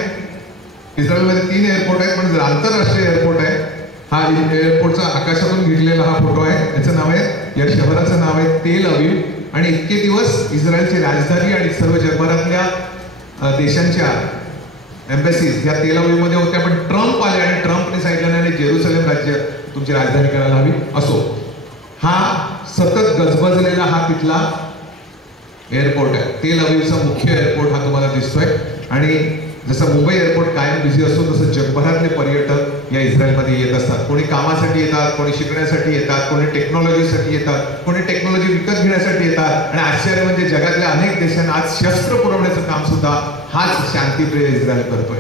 इस्रायलमध्ये 3 एअरपोर्ट आहेत, पण आंतरराष्ट्रीय एअरपोर्ट आहे. हा एअरपोर्टचा आकाशातून घेतलेला हा फोटो आहे. याचं नाव आहे, या शहराचं नाव आहे तेल अवीव. आणि इतके दिवस इस्रायलची राजधानी आणि सर्व जगभरातल्या देशांच्या एम्बॅसीज या तेल अवीव मध्ये होत्या. पण ट्रम्प आले आणि ट्रम्पने सांगितलं नाही, जेरुसलेम राज्य तुमची राजधानी करायला हवी. असो, हा सतत गजबजलेला हा तिथला एअरपोर्ट आहे. तेल अवीवचा मुख्य एअरपोर्ट हा तुम्हाला दिसतोय. आणि जसं मुंबई एअरपोर्ट कायम बिझी असतो, तसं जगभरातले पर्यटक या इस्रायलमध्ये येत असतात. कोणी कामासाठी येतात, कोणी शिकण्यासाठी येतात, कोणी टेक्नॉलॉजीसाठी येतात, कोणी टेक्नॉलॉजी विकत घेण्यासाठी येतात. आणि आश्चर्य म्हणजे जगातल्या अनेक देशांना आज शस्त्र पुरवण्याचं काम सुद्धा हाच शांतिप्रिय इस्रायल करतोय.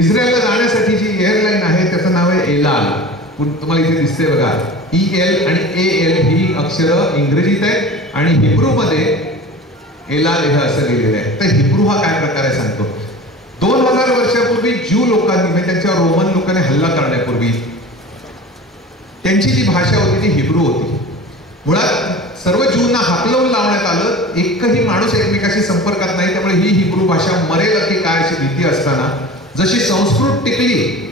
इस्रायलला जाण्यासाठी जी एअरलाईन आहे त्याचं नाव आहे एल आल. तुम्हाला इथे दिसते बघा, EL आणि AL ही अक्षरं इंग्रजीत आहेत आणि हिब्रू मध्ये एल आल हे असं लिहिलेलं आहे. तर हिब्रू हा काय प्रकार आहे सांगतो. 2000 वर्षापूर्वी ज्यू लोकांनी म्हणजे त्यांच्या रोमन लोकांनी हल्ला करण्यापूर्वी त्यांची जी भाषा होती ती हिब्रू होती. मुळात सर्व ज्यूंना हाकलवून लावण्यात आलं. एकही माणूस एकमेकाशी संपर्कात नाही, त्यामुळे ही हिब्रू भाषा मरेल की काय अशी भीती असताना जशी संस्कृत टिकली.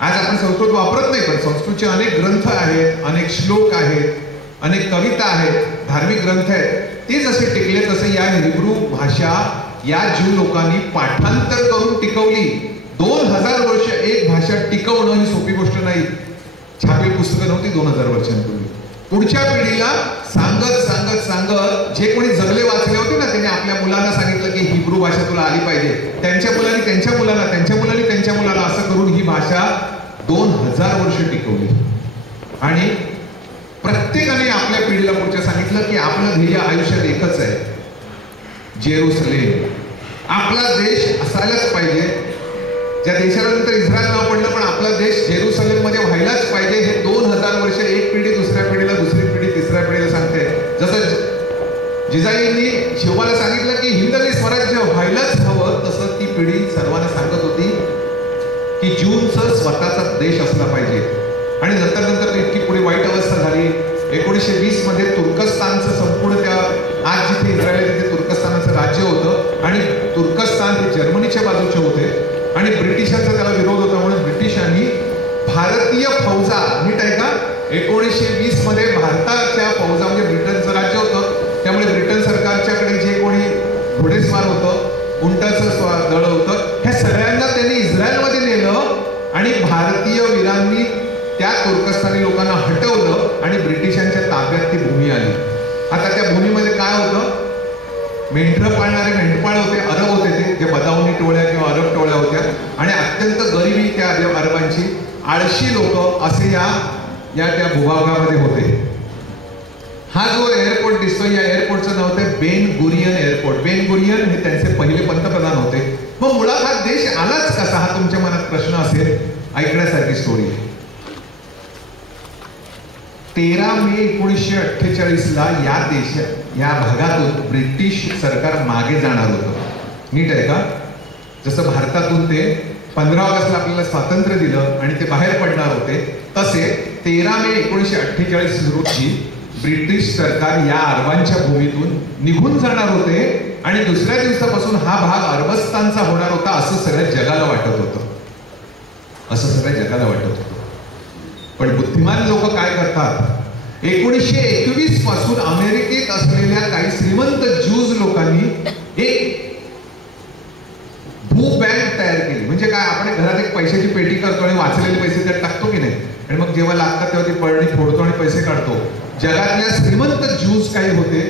आज आपण संस्कृत वापरत नाही, पण संस्कृतचे अनेक ग्रंथ आहेत, अनेक श्लोक आहेत, अनेक कविता आहेत, धार्मिक ग्रंथ आहेत. ते जसे टिकले तसे या हिब्रू भाषा या ज्यू लोकांनी पाठांतर करून टिकवली. 2000 वर्ष एक भाषा टिकवणं ही सोपी गोष्ट नाही. छापील पुस्तकं नव्हती 2000 वर्षांपूर्वी. पुढच्या पिढीला सांगत सांगत सांगत जे कोणी जगले वाचले होते ना, त्यांनी आपल्या मुलांना सांगितलं की हिब्रू भाषा तुला आली पाहिजे. त्यांच्या मुलांनी त्यांच्या मुलांना, त्यांच्या मुलांनी त्यांच्या मुलाला, असं करून ही भाषा 2000 वर्ष टिकवली. आणि प्रत्येकाने आपल्या पिढीला पुढच्या सांगितलं की आपलं ध्येय आयुष्यात एकच आहे, जेरुसलेम. आपला देश असायलाच पाहिजे. ज्या देशाला नंतर इस्रायल नाव पडलं, पण आपला देश जेरुसलेम मध्ये व्हायलाच पाहिजे. हे 2000 वर्ष एक पिढी दुसऱ्या पिढीला, दुसरी पिढी तिसऱ्या पिढीला सांगते. जसं जिजाईंनी शिवाला सांगितलं की हिंदवी स्वराज्य व्हायलाच हवं, तसं ती पिढी सर्वांना सांगत होती की ज्यूंचा स्वतःचा देश असला पाहिजे. आणि नंतर नंतर इतकी पुढे वाईट अवस्था झाली. 1920 मध्ये तुर्कस्तानचं संपूर्ण, त्या आज जिथे इस्रायल तिथे तुर्कस्तानाचं राज्य होतं आणि तुर्कस्तान हे जर्मनीच्या बाजूचे होते आणि ब्रिटिशांचा त्याला विरोध होता म्हणून ब्रिटिशांनी भारतीय फौजा, नीट आहे का, 1920 मध्ये भारताच्या फौजा, म्हणजे ब्रिटनचं राज्य होतं त्यामुळे ब्रिटन सरकारच्याकडे जे कोणी घोडेस्वार होतं, उंटाचं दळ होतं, ह्या सगळ्यांना त्यांनी इस्रायलमध्ये नेलं आणि भारतीय वीरांनी त्या तुर्कस्तानी लोकांना हटवलं आणि ब्रिटिशांच्या ताब्यात ती भूमी आली. आता त्या भूमीमध्ये काय होतं, मेंढरं पाळणारे मेंढपाळ होते, अरब होते, ते जे बदावनी टोळ्या किंवा अरब टोळ्या होत्या आणि अत्यंत गरिबी त्या अरबांची, आळशी लोक असे त्या भूभागामध्ये होते. हा जो एअरपोर्ट दिसतोय, या एअरपोर्टचं नाव होतं बेन गुरियन एअरपोर्ट. बेन गुरियन हे त्यांचे पहिले पंतप्रधान होते. मग मुळात हा देश आलाच कसा, हा तुमच्या मनात प्रश्न असेल. ऐकण्यासारखी स्टोरी. 13 मे 1948ला या भागातून ब्रिटिश सरकार मागे जाणार होतं. नीट आहे का? जसं भारतातून ते 15 ऑगस्टला आपल्याला स्वातंत्र्य दिलं आणि ते बाहेर पडणार होते, तसे 13 मे 1948 रोजी ब्रिटिश सरकार या अरबांच्या भूमीतून निघून जाणार होते आणि दुसऱ्या दिवसापासून हा भाग अरबस्तानचा होणार होता, असं सगळ्या जगाला वाटत होतं. पण बुद्धिमान लोक काय करतात, 1921 पासून अमेरिकेत असलेल्या काही श्रीमंत ज्यूज लोकांनी एक भू बँक तयार केली. म्हणजे काय, आपण घरात एक पैशाची पेटी करतो आणि वाचलेले पैसे त्यात टाकतो की नाही, आणि मग जेव्हा लागतात तेव्हा ती पळणी फोडतो आणि पैसे काढतो. जगातल्या श्रीमंत ज्यूज काही होते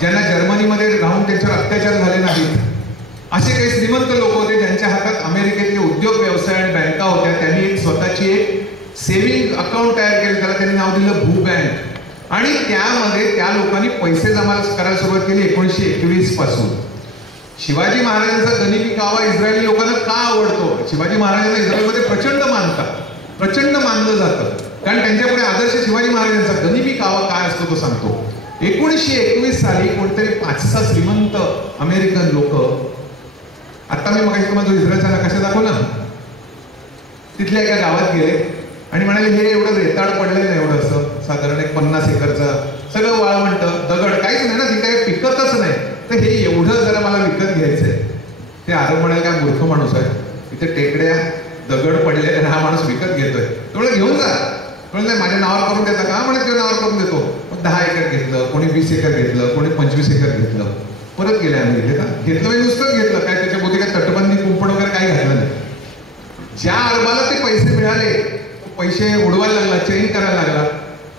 ज्यांना जर्मनीमध्ये राहून त्यांच्यावर अत्याचार झाले नाहीत, असे काही श्रीमंत लोक होते ज्यांच्या हातात अमेरिकेतले उद्योग व्यवसाय आणि बँका होत्या. त्यांनी एक स्वतःची एक सेव्हिंग अकाउंट तयार केलं, त्याला त्यांनी नाव दिलं भू बँक. आणि त्यामध्ये त्या लोकांनी पैसे जमा करायला सुरुवात केली 1921 पासून. शिवाजी महाराजांचा गनिमी कावा इस्रायली लोकांना का आवडतो? शिवाजी महाराजांना इस्रायलमध्ये प्रचंड मानतात, प्रचंड मानलं जातं, कारण त्यांच्यापुढे आदर्श शिवाजी महाराजांचा गनिमी कावा काय असतो तो सांगतो. 1921 साली कोणतरी 5-6 श्रीमंत अमेरिकन लोक, आता मी मग तुम्हाला इस्रायलचा नकाशा दाखवला, तिथल्या एका गावात गेले आणि म्हणाले हे एवढं रेताड पडलंय ना, एवढं असं साधारण एक 50 एकरचं सगळं वाळवंट, दगड, काहीच नाही ना, तिथे काही पिकतच नाही, तर हे एवढं जरा मला विकत घ्यायचंय. ते आरब म्हणाले काय मूर्ख माणूस आहे, इथे टेकड्या दगड पडले आणि हा माणूस विकत घेतोय, तेवढं घेऊन जा. म्हणजे माझ्या नावावर करून देता का? म्हणजे तुझ्या नावावर करून देतो. मग 10 एकर घेतलं, कोणी 20 एकर घेतलं, कोणी 25 एकर घेतलं. परत गेले आम्ही इथे का घेतलं म्हणजे नुसतं घेतलं, काय त्याच्यामध्ये काय तटबंदी कुंपण वगैरे काही घातलं नाही. ज्या अरबाला ते पैसे मिळाले, पैसे उडवायला लागला, चेंज करायला लागला.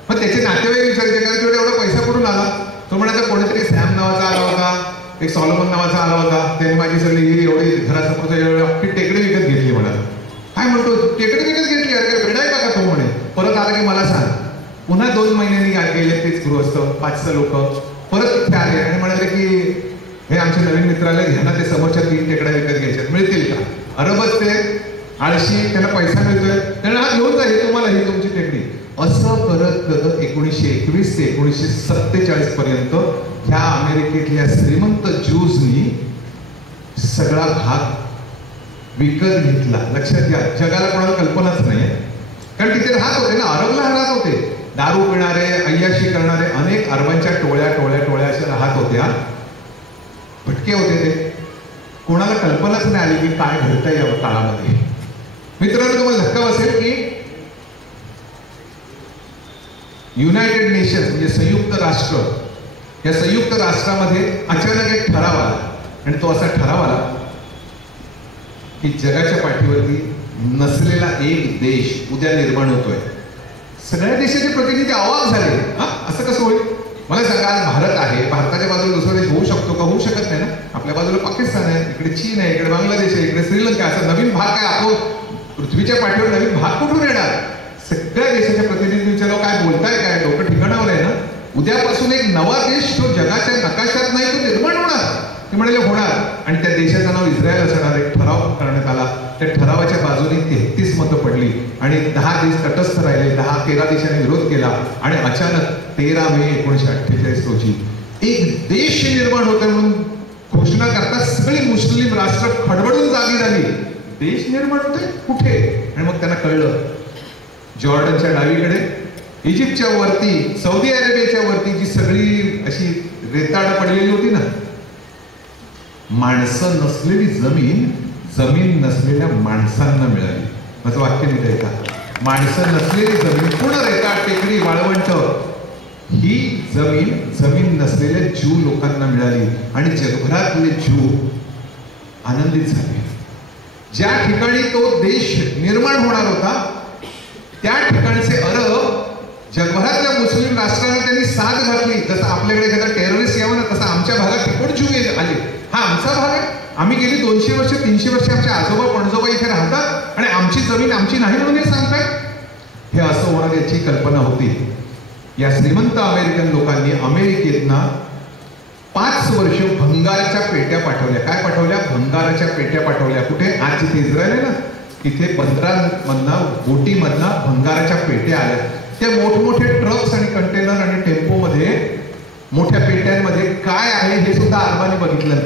मग त्याचे नातेवाईक विचारायचे काय तुझ्याकडे एवढा पैसा कुठून आला? तो म्हणायचा कोणीतरी सॅम नावाचा आला होता, एक सॉलोमन नावाचा आला होता, त्याने माझी सगळी ही एवढी घरासमोरचा अख्खी टेकडी विकत घेतली. म्हणाला काय म्हणतो, टेकडी विकत घेतली? अरे काय भेटाय का तो? म्हणे परत आला की मला सांग. पुन्हा 2 महिन्यांनी गेले तेच गृहस्थ 5-6 लोक परत तिथे आले आणि म्हणाले की हे आमचे नवीन मित्राला घ्या ना, ते समोरच्या 3 टेकड्या विकत घ्यायच्यात, मिळतील का? अरबच ते आळशी, त्याला पैसा मिळतोय, त्याला हा घेऊन जा, हे तुम्हाला ही तुमची टेकडी. असं करत करत 1921 ते 1947 पर्यंत ह्या अमेरिकेतल्या श्रीमंत ज्यूजनी सगळा भाग विकत घेतला. लक्षात घ्या, जगाला कोणाला कल्पनाच नाही, कारण तिथे राहत होते ना, अरबला राहत होते. दारू पिणारे, अय्याशी करणारे अनेक अरबांच्या टोळ्या टोळ्या टोळ्या अशा राहत होत्या. भटके होते ते, कोणाला कल्पनाच नाही आली की काय घडतंय या काळामध्ये. मित्रांनो, तुम्हाला धक्का बसेल की युनायटेड नेशन्स म्हणजे संयुक्त राष्ट्र, या संयुक्त राष्ट्रामध्ये अचानक एक ठराव आला आणि तो असा ठराव आला की जगाच्या पाठीवरती नसलेला एक देश उद्या निर्माण होतोय. सगळ्या देशाचे प्रतिनिधी अवाक झाले. असं कसं होईल? मला सांगा, आज भारत आहे, भारताच्या बाजूला दुसरा देश होऊ शकतो का? होऊ शकत नाही ना. आपल्या बाजूला पाकिस्तान आहे, इकडे चीन आहे, इकडे बांगलादेश आहे, इकडे श्रीलंका. असा नवीन भाग काय आपण पृथ्वीच्या पाठीवर नवीन भाग कुठून येणार? सगळ्या देशाच्या प्रतिनिधींचे लोक काय बोलताय, काय डोकं ठिकाणावर आहे ना. उद्यापासून एक नवा देश जो जगाच्या नकाशात नाही तो निर्माण होणार. ते म्हणाले होणार, आणि त्या देशाचं नाव इस्रायल असणार. एक ठराव करण्यात आला, त्या ठरावाच्या बाजूने 33 मतं पडली आणि 10 देश तटस्थ राहिले. 10-13 देशांनी विरोध केला आणि अचानक 13 मे 1948 रोजी एक देश निर्माण होतोय म्हणून घोषणा करता सगळी मुस्लिम राष्ट्र खडबडून जागी झाली. देश निर्माण होतोय कुठे? आणि मग त्यांना कळलं, जॉर्डनच्या डावीकडे, इजिप्तच्या वरती, सौदी अरेबियाच्या वरती जी सगळी अशी रेताड पडलेली होती ना, माणसं नसलेली जमीन, जमीन नसलेल्या माणसांना मिळाली. माझं वाक्य निघाय का? माणसं नसलेली जमीन, पूर्ण रेताड, टेकडी, वाळवंट, ही जमीन जमीन नसलेल्या ज्यू लोकांना मिळाली आणि जगभरातले ज्यू आनंदित झाले. ज्या ठिकाणी तो देश निर्माण होणार होता त्या ठिकाणचे अरब जगभरातल्या मुस्लिम राष्ट्रांना त्यांनी साथ घातली. जसं आपल्याकडे एखादा टेररिस्ट यावं ना, तसं आमच्या भागात तिकडे ज्यू आले. हा आमचा भाग आहे, आम्ही गेली 200 वर्ष 300 वर्ष आमचे आजोबा पणजोबा इथे राहतात आणि आमची जमीन आमची नाही म्हणून हे सांगताय. हे असं होणार याची कल्पना होती. या श्रीमंत अमेरिकन लोकांनी अमेरिकेतना 5 वर्ष भंगाराच्या पेट्या पाठवल्या. काय पाठवल्या? भंगाराच्या पेट्या पाठवल्या. कुठे? आज जिथे इस्रायल आहे ना, तिथे बंदरांमधनं, बोटीमधनं भंगाराच्या पेट्या आल्या. ते मोठमोठे ट्रक्स आणि कंटेनर आणि टेम्पोमध्ये मोठ्या पेट्यांमध्ये काय आहे हे सुद्धा अरबाने बघितलं.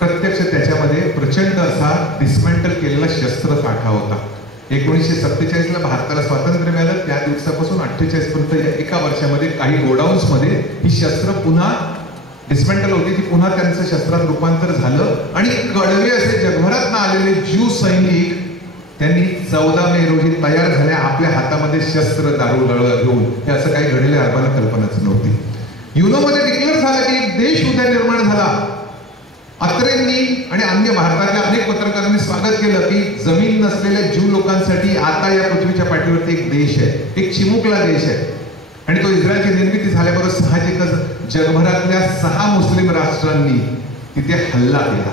प्रत्यक्ष त्याच्यामध्ये प्रचंड असा डिस्मेंटल केलेला शस्त्र साठा होता. 1947ला भारताला स्वातंत्र्य मिळालं त्या दिवसापासून 48 पर्यंत एका वर्षामध्ये काही गोडाऊन्स मध्ये ही शस्त्र पुन्हा डिस्मेंटल होती, ती पुन्हा त्यांचं शस्त्रात रूपांतर झालं आणि कडवे असे जगभरात आलेले ज्यू सैनिक त्यांनी 14 मे रोजी तयार झाल्या आपल्या हातामध्ये शस्त्र दारू घेऊन. हे असं काही घडले अरबाला कल्पनाच नव्हती. युनोमध्ये डिक्लेअर झालं की एक देश उद्या निर्माण झाला. अत्रेंनी आणि अन्य भारतातल्या अनेक पत्रकारांनी स्वागत केलं की जमीन नसलेल्या ज्यू लोकांसाठी आता या पृथ्वीच्या पाठीवरती एक देश आहे, एक चिमुकला देश आहे. आणि तो इस्रायलची निर्मिती झाल्याबरोबर साहजिकच जगभरातल्या 6 मुस्लिम राष्ट्रांनी तिथे हल्ला केला.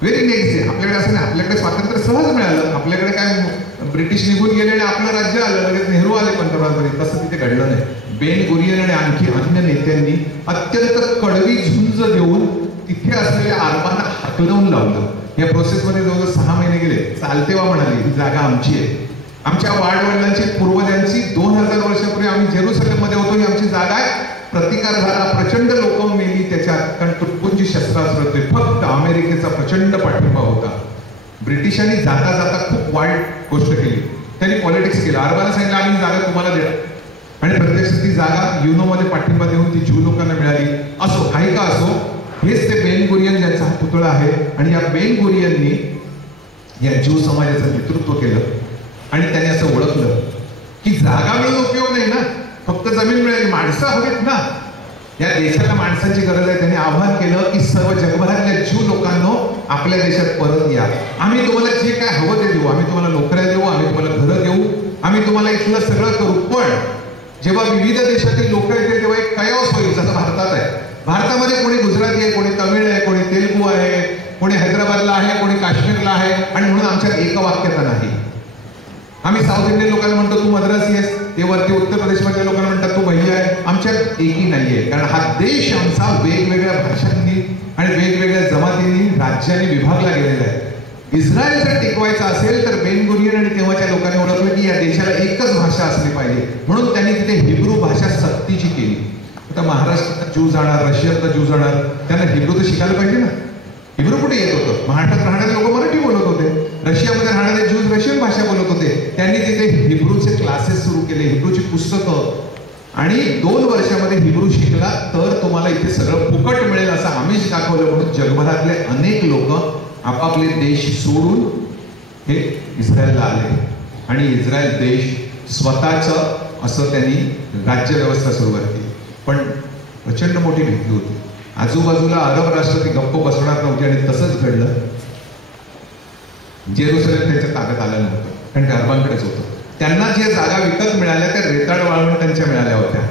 Very next day. आपल्याकडे असं नाही, आपल्याकडे स्वातंत्र्य सहज मिळालं, आपल्याकडे काय ब्रिटिश निघून गेले आणि आपलं राज्य आलं, लगेच नेहरू आले पंतप्रधानपदी. तसं तिथे घडलं नाही. बेन गुरियन आणि आणखी अन्य नेत्यांनी अत्यंत कडवी झुंज देऊन तिथे असलेल्या अरबांना हाकलवून लावलं. या प्रोसेसमध्ये जवळजवळ 6 महिने गेले. चालते वा म्हणाले ही जागा आमची आहे, आमच्या वाडवडिलांची पूर्वजांची 2000 वर्षापूर्वी आम्ही जेरुसलेम मध्ये होतो, ही आमची जागा आहे. प्रतिकार झाला, प्रचंड लोक मेली त्याच्यात, कारण तुटपुंजी शस्त्रास्त्र होते. फक्त अमेरिकेचा प्रचंड पाठिंबा होता. ब्रिटिशांनी जाता जाता खूप वाईट गोष्ट केली, त्यांनी पॉलिटिक्स केलं. अरबाला सांगितलं आम्ही जागा तुम्हाला देणार, आणि प्रत्यक्ष ती जागा युनोमध्ये पाठिंबा देऊन ती ज्यू लोकांना मिळाली. असो काही का असो, हेच ते बेन गुरियन ज्यांचा हा पुतळा आहे. आणि या बेन गुरियननी या ज्यू समाजाचं नेतृत्व केलं आणि त्यांनी असं ओळखलं की जागा मिळून उपयोग नाही ना, फक्त जमीन मिळेल, माणसं हवेत ना, या देशाला माणसांची गरज आहे. त्यांनी आवाहन केलं की सर्व जगभरातल्या ज्यू लोकांनो आपल्या देशात परत या, आम्ही तुम्हाला जे काय हवं ते देऊ, आम्ही तुम्हाला नोकऱ्या देऊ, आम्ही तुम्हाला घरं देऊ, आम्ही तुम्हाला इथलं सगळं करू. पण जेव्हा विविध देशातील लोक येतील तेव्हा एक कयास होईल, जसं भारतात आहे. भारतामध्ये कोणी गुजराती आहे, कोणी तमिळ आहे, कोणी तेलुगू आहे, कोणी हैदराबादला आहे, कोणी काश्मीरला आहे, आणि म्हणून आमच्यात एकवाक्यता नाही. आम्ही साऊथ इंडियन लोकांना म्हणतो तू मद्रासी आहेस, ते वरती उत्तर प्रदेशमधल्या लोकांना म्हणतात तू भैया आहे. आमच्यात एकी नाहीये, कारण हा देश आमचा वेगवेगळ्या भाषांनी आणि वेगवेगळ्या जमातींनी राज्यांनी विभागला गेलेला आहे. इस्रायल जर टिकवायचा असेल तर बेन गुरियन आणि तेव्हाच्या लोकांनी ओळखलं की या देशाला एकच भाषा असली पाहिजे, म्हणून त्यांनी तिथे हिब्रू भाषा सक्तीची केली. आता महाराष्ट्रात ज्यू जाणार, रशियातला ज्यू जाणार, त्यांना हिब्रू तर शिकायला पाहिजे ना. हिब्रू कुठे येत होतं? महाराष्ट्रात राहणारे लोक मराठी बोलत होते, रशियामध्ये राहणारे ज्यूज रशियन भाषा बोलत होते. त्यांनी तिथे हिब्रूचे क्लासेस सुरू केले, हिब्रूची पुस्तकं, आणि 2 वर्षामध्ये हिब्रू शिकला तर तुम्हाला इथे सगळं फुकट मिळेल असं आमिष दाखवलं. म्हणून जगभरातले अनेक लोक आपापले देश सोडून हे इस्रायलला आले आणि इस्रायल देश स्वतःचं असं त्यांनी राज्यव्यवस्था सुरुवात केली. पण प्रचंड मोठी भीती होती. आजूबाजूला अरब राष्ट्र ती गप्प बसणार नव्हती आणि तसंच घडलं. जेरुसलेम त्यांच्या ताब्यात आलं नव्हतं, कारण ते अरबांकडेच होतं. त्यांना ज्या जागा विकत मिळाल्या त्या रेताड वाळवण त्यांच्या मिळाल्या होत्या.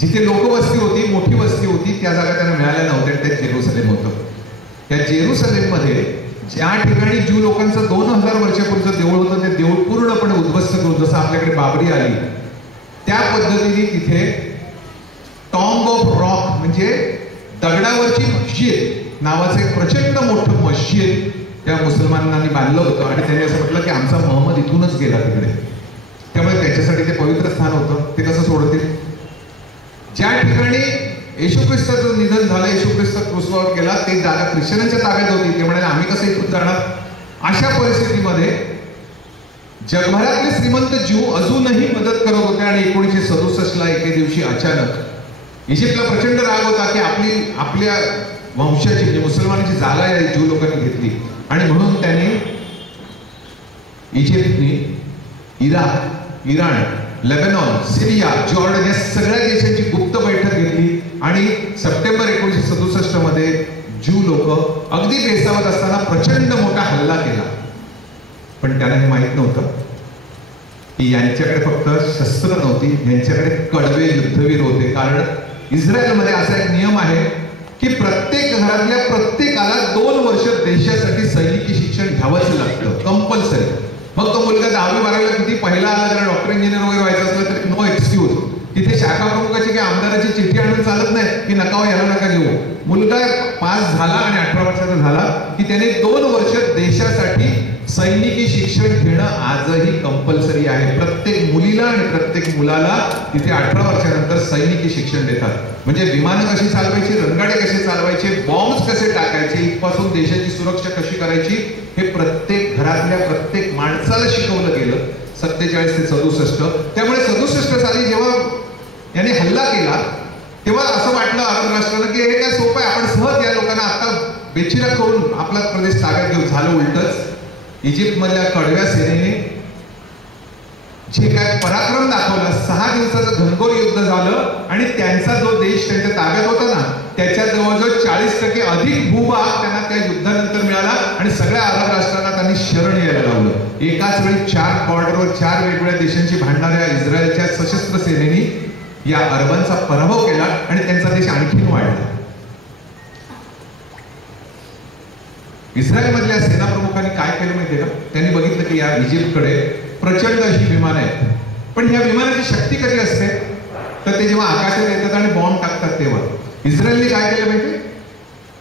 जिथे लोकवस्ती होती, मोठी वस्ती होती, त्या जागा त्यांना मिळाल्या नव्हत्या, ते जेरुसलेम होतं. त्या जेरुसलेम मध्ये ज्या ठिकाणी ज्यू लोकांचं 2000 वर्षापूर्वीचं देऊळ होतं ते देऊळ पूर्णपणे उद्ध्वस्त करून, जसं आपल्याकडे बाबरी आली त्या पद्धतीने तिथे टॉम्ब ऑफ रॉक म्हणजे दगडावरची मस्जिद नावाचं एक प्रचंड मोठं मस्जिद त्या मुसलमानांनी बांधलं होतं. आणि त्यांनी असं म्हटलं की आमचा मोहम्मद इथूनच गेला तिकडे, त्यामुळे त्याच्यासाठी ते पवित्र स्थान होतं. ते कसं सोडतील? ज्या ठिकाणी येशू ख्रिस्ताचं निधन झालं, येशू ख्रिस्त क्रूसावर गेला, ते जागा ख्रिश्चनांच्या ताब्यात होती. ते म्हणाले आम्ही कसं इथून जाणार? अशा परिस्थितीमध्ये जगभरातले श्रीमंत ज्यू अजूनही मदत करत होते. आणि 1967ला एके दिवशी अचानक इजिप्तला प्रचंड राग होता की आपल्या वंशाची म्हणजे मुसलमानांची जागा या ज्यू लोकांनी घेतली. आणि म्हणून त्यांनी इजिप्तनी इराण, लेबनॉन, सिरिया, जॉर्डन या सगळ्या देशांची गुप्त बैठक घेतली. आणि सप्टेंबर 1967 मध्ये ज्यू लोक अगदी बेसावत असताना प्रचंड मोठा हल्ला केला. पण त्यांना हे माहित नव्हतं की यांच्याकडे फक्त शस्त्र नव्हती, यांच्याकडे कडवे युद्धवीर होते. कारण इस्रायलमध्ये असा एक नियम आहे की प्रत्येक घरातल्या प्रत्येकाला 2 वर्ष देशासाठी सैनिकी शिक्षण घ्यावंच लागतं, कंपल्सरी. मग तो मुलगा 10वी 12वीला किती पहिला आला, जर डॉक्टर इंजिनियर वगैरे व्हायचं असलं तर नो एक्सक्यूज. तिथे शाखा प्रमुखाची किंवा आमदाराची चिठ्ठी आणून चालत नाही की नका याला नका घेऊ. मुलगा पास झाला आणि 18 वर्षाचा झाला की त्याने 2 वर्ष देशासाठी सैनिकी शिक्षण घेणं आजही कंपल्सरी आहे. प्रत्येक मुलीला आणि एक मुलाला तिथे 18 वर्षानंतर सैनिकी शिक्षण देतात. म्हणजे विमानं कशी चालवायची, रणगाडे कसे चालवायचे, बॉम्ब्स कसे टाकायचे, इथपासून देशाची सुरक्षा कशी करायची, हे प्रत्येक घरातल्या प्रत्येक माणसाला शिकवलं गेलं. 47 ते 67. त्यामुळे 67 साली जेव्हा याने हल्ला केला तेव्हा असं वाटलं अरब राष्ट्राला की हे काय सोपं आहे, आपण सहज या लोकांना आता बेचिराख करून आपला प्रदेश ताब्यात घेऊ. झालं उलटच. इजिप्तमधल्या कडव्या सेनेने जे काय पराक्रम दाखवला, 6 दिवसाचं घनघोर युद्ध झालं आणि त्यांचा जो देश त्यांच्या ताब्यात होता ना, त्याच्या जवळजवळ 40% अधिक भूभाग त्यांना त्या युद्धानंतर मिळाला आणि सगळ्या अरब राष्ट्रांना त्यांनी शरण यायला लावलं. एकाच वेळी 4 बॉर्डरवर 4 वेगवेगळ्या देशांची भांडणाऱ्या इस्रायलच्या सशस्त्र सेनेनी या अरबांचा पराभव केला आणि त्यांचा देश आणखीन वाढला. इस्रायलमधल्या सेनाप्रमुखांनी काय केलं माहितीये का? त्यांनी बघितलं की या इजिप्तकडे प्रचंड अशी विमानं आहेत, पण ह्या विमानाची शक्ती कधी असते तर ते जेव्हा आकाशात येतात आणि बॉम्ब टाकतात तेव्हा. इस्रायलने काय केलं माहिती,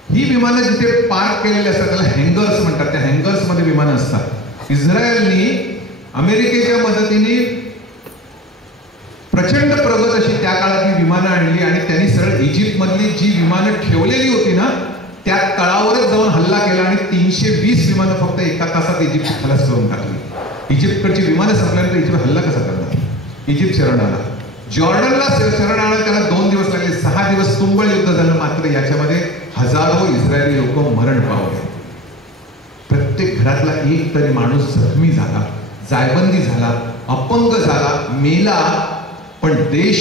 ही विमानं जिथे पार्क केलेली असतात त्याला हँगर्स म्हणतात, त्या हँगर्स मध्ये विमानं असतात. इस्रायलनी अमेरिकेच्या मदतीने प्रचंड प्रगत अशी त्या काळातली विमानं आणली आणि त्यांनी सरळ इजिप्तमधली जी विमानं ठेवलेली होती ना त्या तळावरच जाऊन हल्ला केला आणि 320 विमानं फक्त एका तासात इजिप्त खलास करून टाकली. इजिप्तकडची विमानं संपल्यानंतर इजिप्त हल्ला कसा करणार? इजिप्त शरण आला. जॉर्डनला शरण आला, त्याला 2 दिवस लागले. 6 दिवस तुंबळ युद्ध झालं. मात्र याच्यामध्ये हजारो इस्रायली लोक मरण पावले. प्रत्येक घरातला एक तरी माणूस जखमी झाला, जायबंदी झाला, अपंग झाला, मेला. पण देश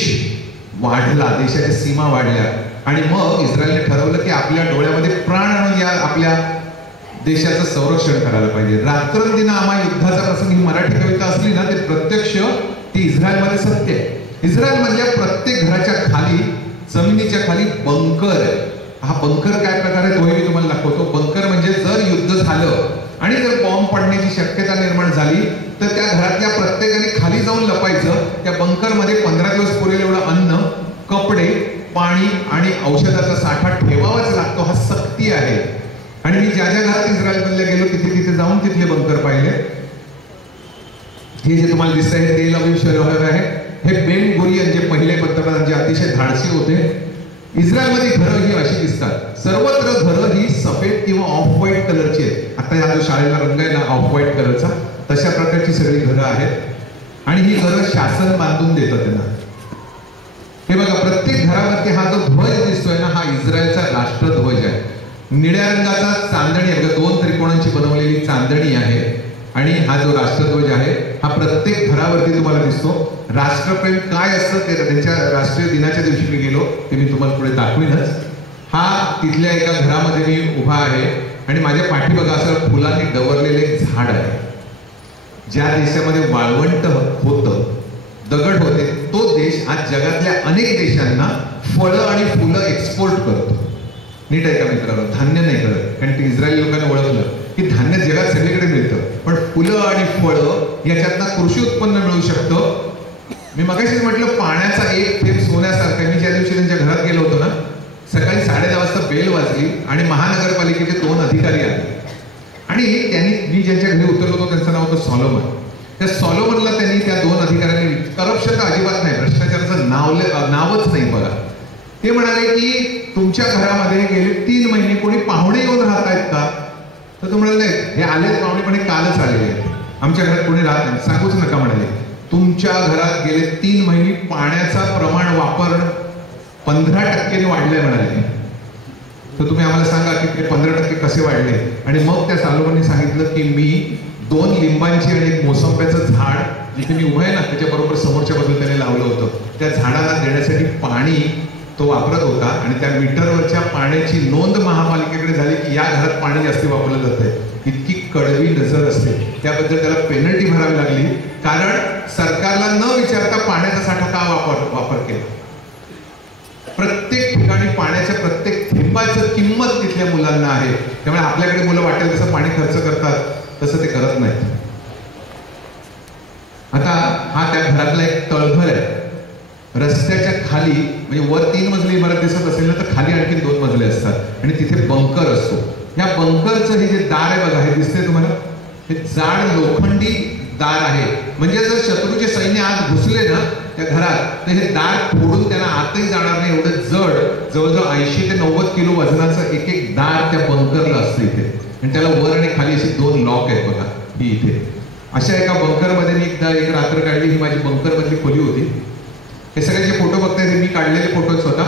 वाढला, देशाच्या सीमा वाढल्या आणि मग इस्रायलने ठरवलं की आपल्या डोळ्यामध्ये प्राण आणून या आपल्या देशाचं संरक्षण करायला पाहिजे. रात्रंदिन आम्हा युद्धाचा प्रसंग ही मराठी कविता असली ना, ते प्रत्यक्ष ती इस्रायलमध्ये सत्य आहे. इस्रायलमधल्या प्रत्येक घराच्या खाली, जमिनीच्या खाली बंकर आहे. हा बंकर काय प्रकार आहे तोही मी तुम्हाला दाखवतो. बंकर म्हणजे जर युद्ध झालं आणि जर बॉम्ब पडण्याची शक्यता निर्माण झाली तर त्या घरातल्या प्रत्येकाने खाली जाऊन लपायचं. त्या बंकरमध्ये 15 दिवस पुरेल एवढं अन्न, कपडे, पाणी आणि औषधाचा साठा ठेवावाच लागतो. हा सक्ती आहे. आणि मी ज्या ज्या घरात इस्रायलमधल्या गेलो तिथे तिथे जाऊन तिथले बंकर पाहिले. हे जे तुम्हाला दिसतंय हे तेल अवीव शहर आहे. हे बेन गुरियन जे पहिले पंतप्रधान जे अतिशय धाडसी होते. इस्रायलमध्ये घरं ही अशी दिसतात. सर्वत्र घरं ही सफेद किंवा ऑफ व्हाईट कलरची आहेत. आता हा जो शाळेला रंग आहे ना ऑफ व्हाईट कलरचा, तशा प्रकारची सगळी घरं आहेत आणि ही घरं शासन बांधून देतं त्यांना. हे बघा, प्रत्येक घरावरती हा जो ध्वज दिसतोय ना हा इस्रायलचा राष्ट्रध्वज आहे. निळ्या रंगाचा चांदणी आहे, 2 त्रिकोणांची बनवलेली चांदणी आहे आणि हा जो राष्ट्रध्वज आहे हा प्रत्येक घरावरती तुम्हाला दिसतो. राष्ट्रप्रेम काय असतं ते त्यांच्या राष्ट्रीय दिनाच्या दिवशी मी गेलो ते मी तुम्हाला पुढे दाखवीनच. हा तिथल्या एका घरामध्ये मी उभा आहे आणि माझ्या पाठीमागे असं फुलांनी डवरलेले एक झाड आहे. ज्या देशामध्ये वाळवंट होतं, दगड होते, तो देश आज जगातल्या अनेक देशांना फळं आणि फुलं एक्सपोर्ट करतो. नीट आहे का मित्रांनो? धान्य नाही करत, कारण ते इस्रायली लोकांनी ओळखलं की धान्य जगात सगळीकडे मिळतं, पण फुलं आणि फळं याच्यातनं कृषी उत्पन्न मिळू शकतं. मी मगाशीच म्हटलं पाण्याचा एक थेंब सोन्यासारखा. मी ज्या दिवशी त्यांच्या घरात गेलो होतो ना, सकाळी 10:30 वाजता बेल वाजली आणि महानगरपालिकेचे 2 अधिकारी आले आणि त्यांनी, मी ज्यांच्या घरी उतरलो होतो त्यांचं नाव होतं सॉलोमन. त्या सॉलोमनला त्यांनी, त्या 2 अधिकाऱ्यांनी, करप्शन तर अजिबात नाही, भ्रष्टाचाराचं नावच नाही बघा. ते म्हणाले की तुमच्या घरामध्ये गेले 3 महिने कोणी पाहुणे येऊन राहत आहेत का? तर तो म्हणाले हे आलेच पाहुणे पण हे कालच आलेले आहेत, आमच्या घरात कोणी राहत नाही, सांगूच नका म्हणाले. तुमच्या घरात गेले 3 महिने पाण्याचा प्रमाण वापर 15% वाढलंय म्हणाले. तर तुम्ही आम्हाला सांगा की ते 15% कसे वाढले? आणि मग त्या सॉलोमनने सांगितलं की मी 2 लिंबांची आणि 1 मोसंब्याचं झाड जिथे मी उभं आहे ना त्याच्याबरोबर समोरच्या बाजूला त्याने लावलं होतं. त्या झाडाला देण्यासाठी पाणी तो वापरत होता आणि त्या मीटरवरच्या पाण्याची नोंद महापालिकेकडे झाली की या घरात पाणी जास्त वापरलं जातंय. इतकी कडवी नजर असते. त्याबद्दल त्याला पेनल्टी भरावी लागली, कारण सरकारला न विचारता पाण्याचा साठा का वापर केला. प्रत्येक ठिकाणी पाण्याच्या प्रत्येक थेंबाचं किंमत तिथल्या मुलांना आहे. त्यामुळे आपल्याकडे मुलं वाटेल तसं पाणी खर्च करतात, तसं ते करत नाहीत. आता हा त्या घरातला एक तळघर आहे. रस्त्याच्या खाली, म्हणजे वर 3 मजली इमारत दिसत असेल ना, तर खाली आणखी 2 मजले असतात आणि तिथे बंकर असतो. या बंकरचं हे जे दार आहे बघा, हे दिसतंय तुम्हाला, हे जाड लोखंडी दार आहे. म्हणजे जर शत्रूचे सैन्य आज घुसले ना त्या तर हे दार फोडून त्यांना आतही जाणार नाही एवढं जड, जवळजवळ 80 ते 90 किलो वजनाचं एक एक दार त्या बंकरला असतं इथे, आणि त्याला वर आणि खाली अशी 2 लॉक आहेत बघा ही इथे. अशा एका बंकरमध्ये मी एकदा एक रात्र काढली. ही माझी बंकर मधली खोली होती. हे सगळे जे फोटो बघताय ते मी काढलेले फोटोच होता.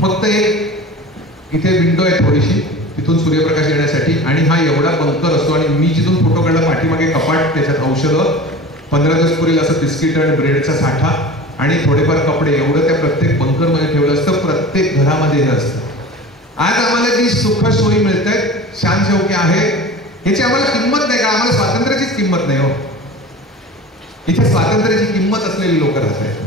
फक्त एक इथे विंडो आहे थोडीशी, तिथून सूर्यप्रकाश येण्यासाठी, आणि हा एवढा बंकर असतो. आणि मी जिथून फोटो काढला पाठीमागे कपाट, त्याच्यात औषधं, 15 दिवस पुरेल असं बिस्किट आणि ब्रेडचा साठा आणि थोडेफार कपडे, एवढं त्या प्रत्येक बंकर मध्ये ठेवलं असतं. प्रत्येक घरामध्ये हे असतं. आज आम्हाला जी सुख सोयी मिळत आहेत, शान शौकी आहे, याची आम्हाला किंमत नाही का? आम्हाला स्वातंत्र्याचीच किंमत नाही हो. इथे स्वातंत्र्याची किंमत असलेली लोक राहतात.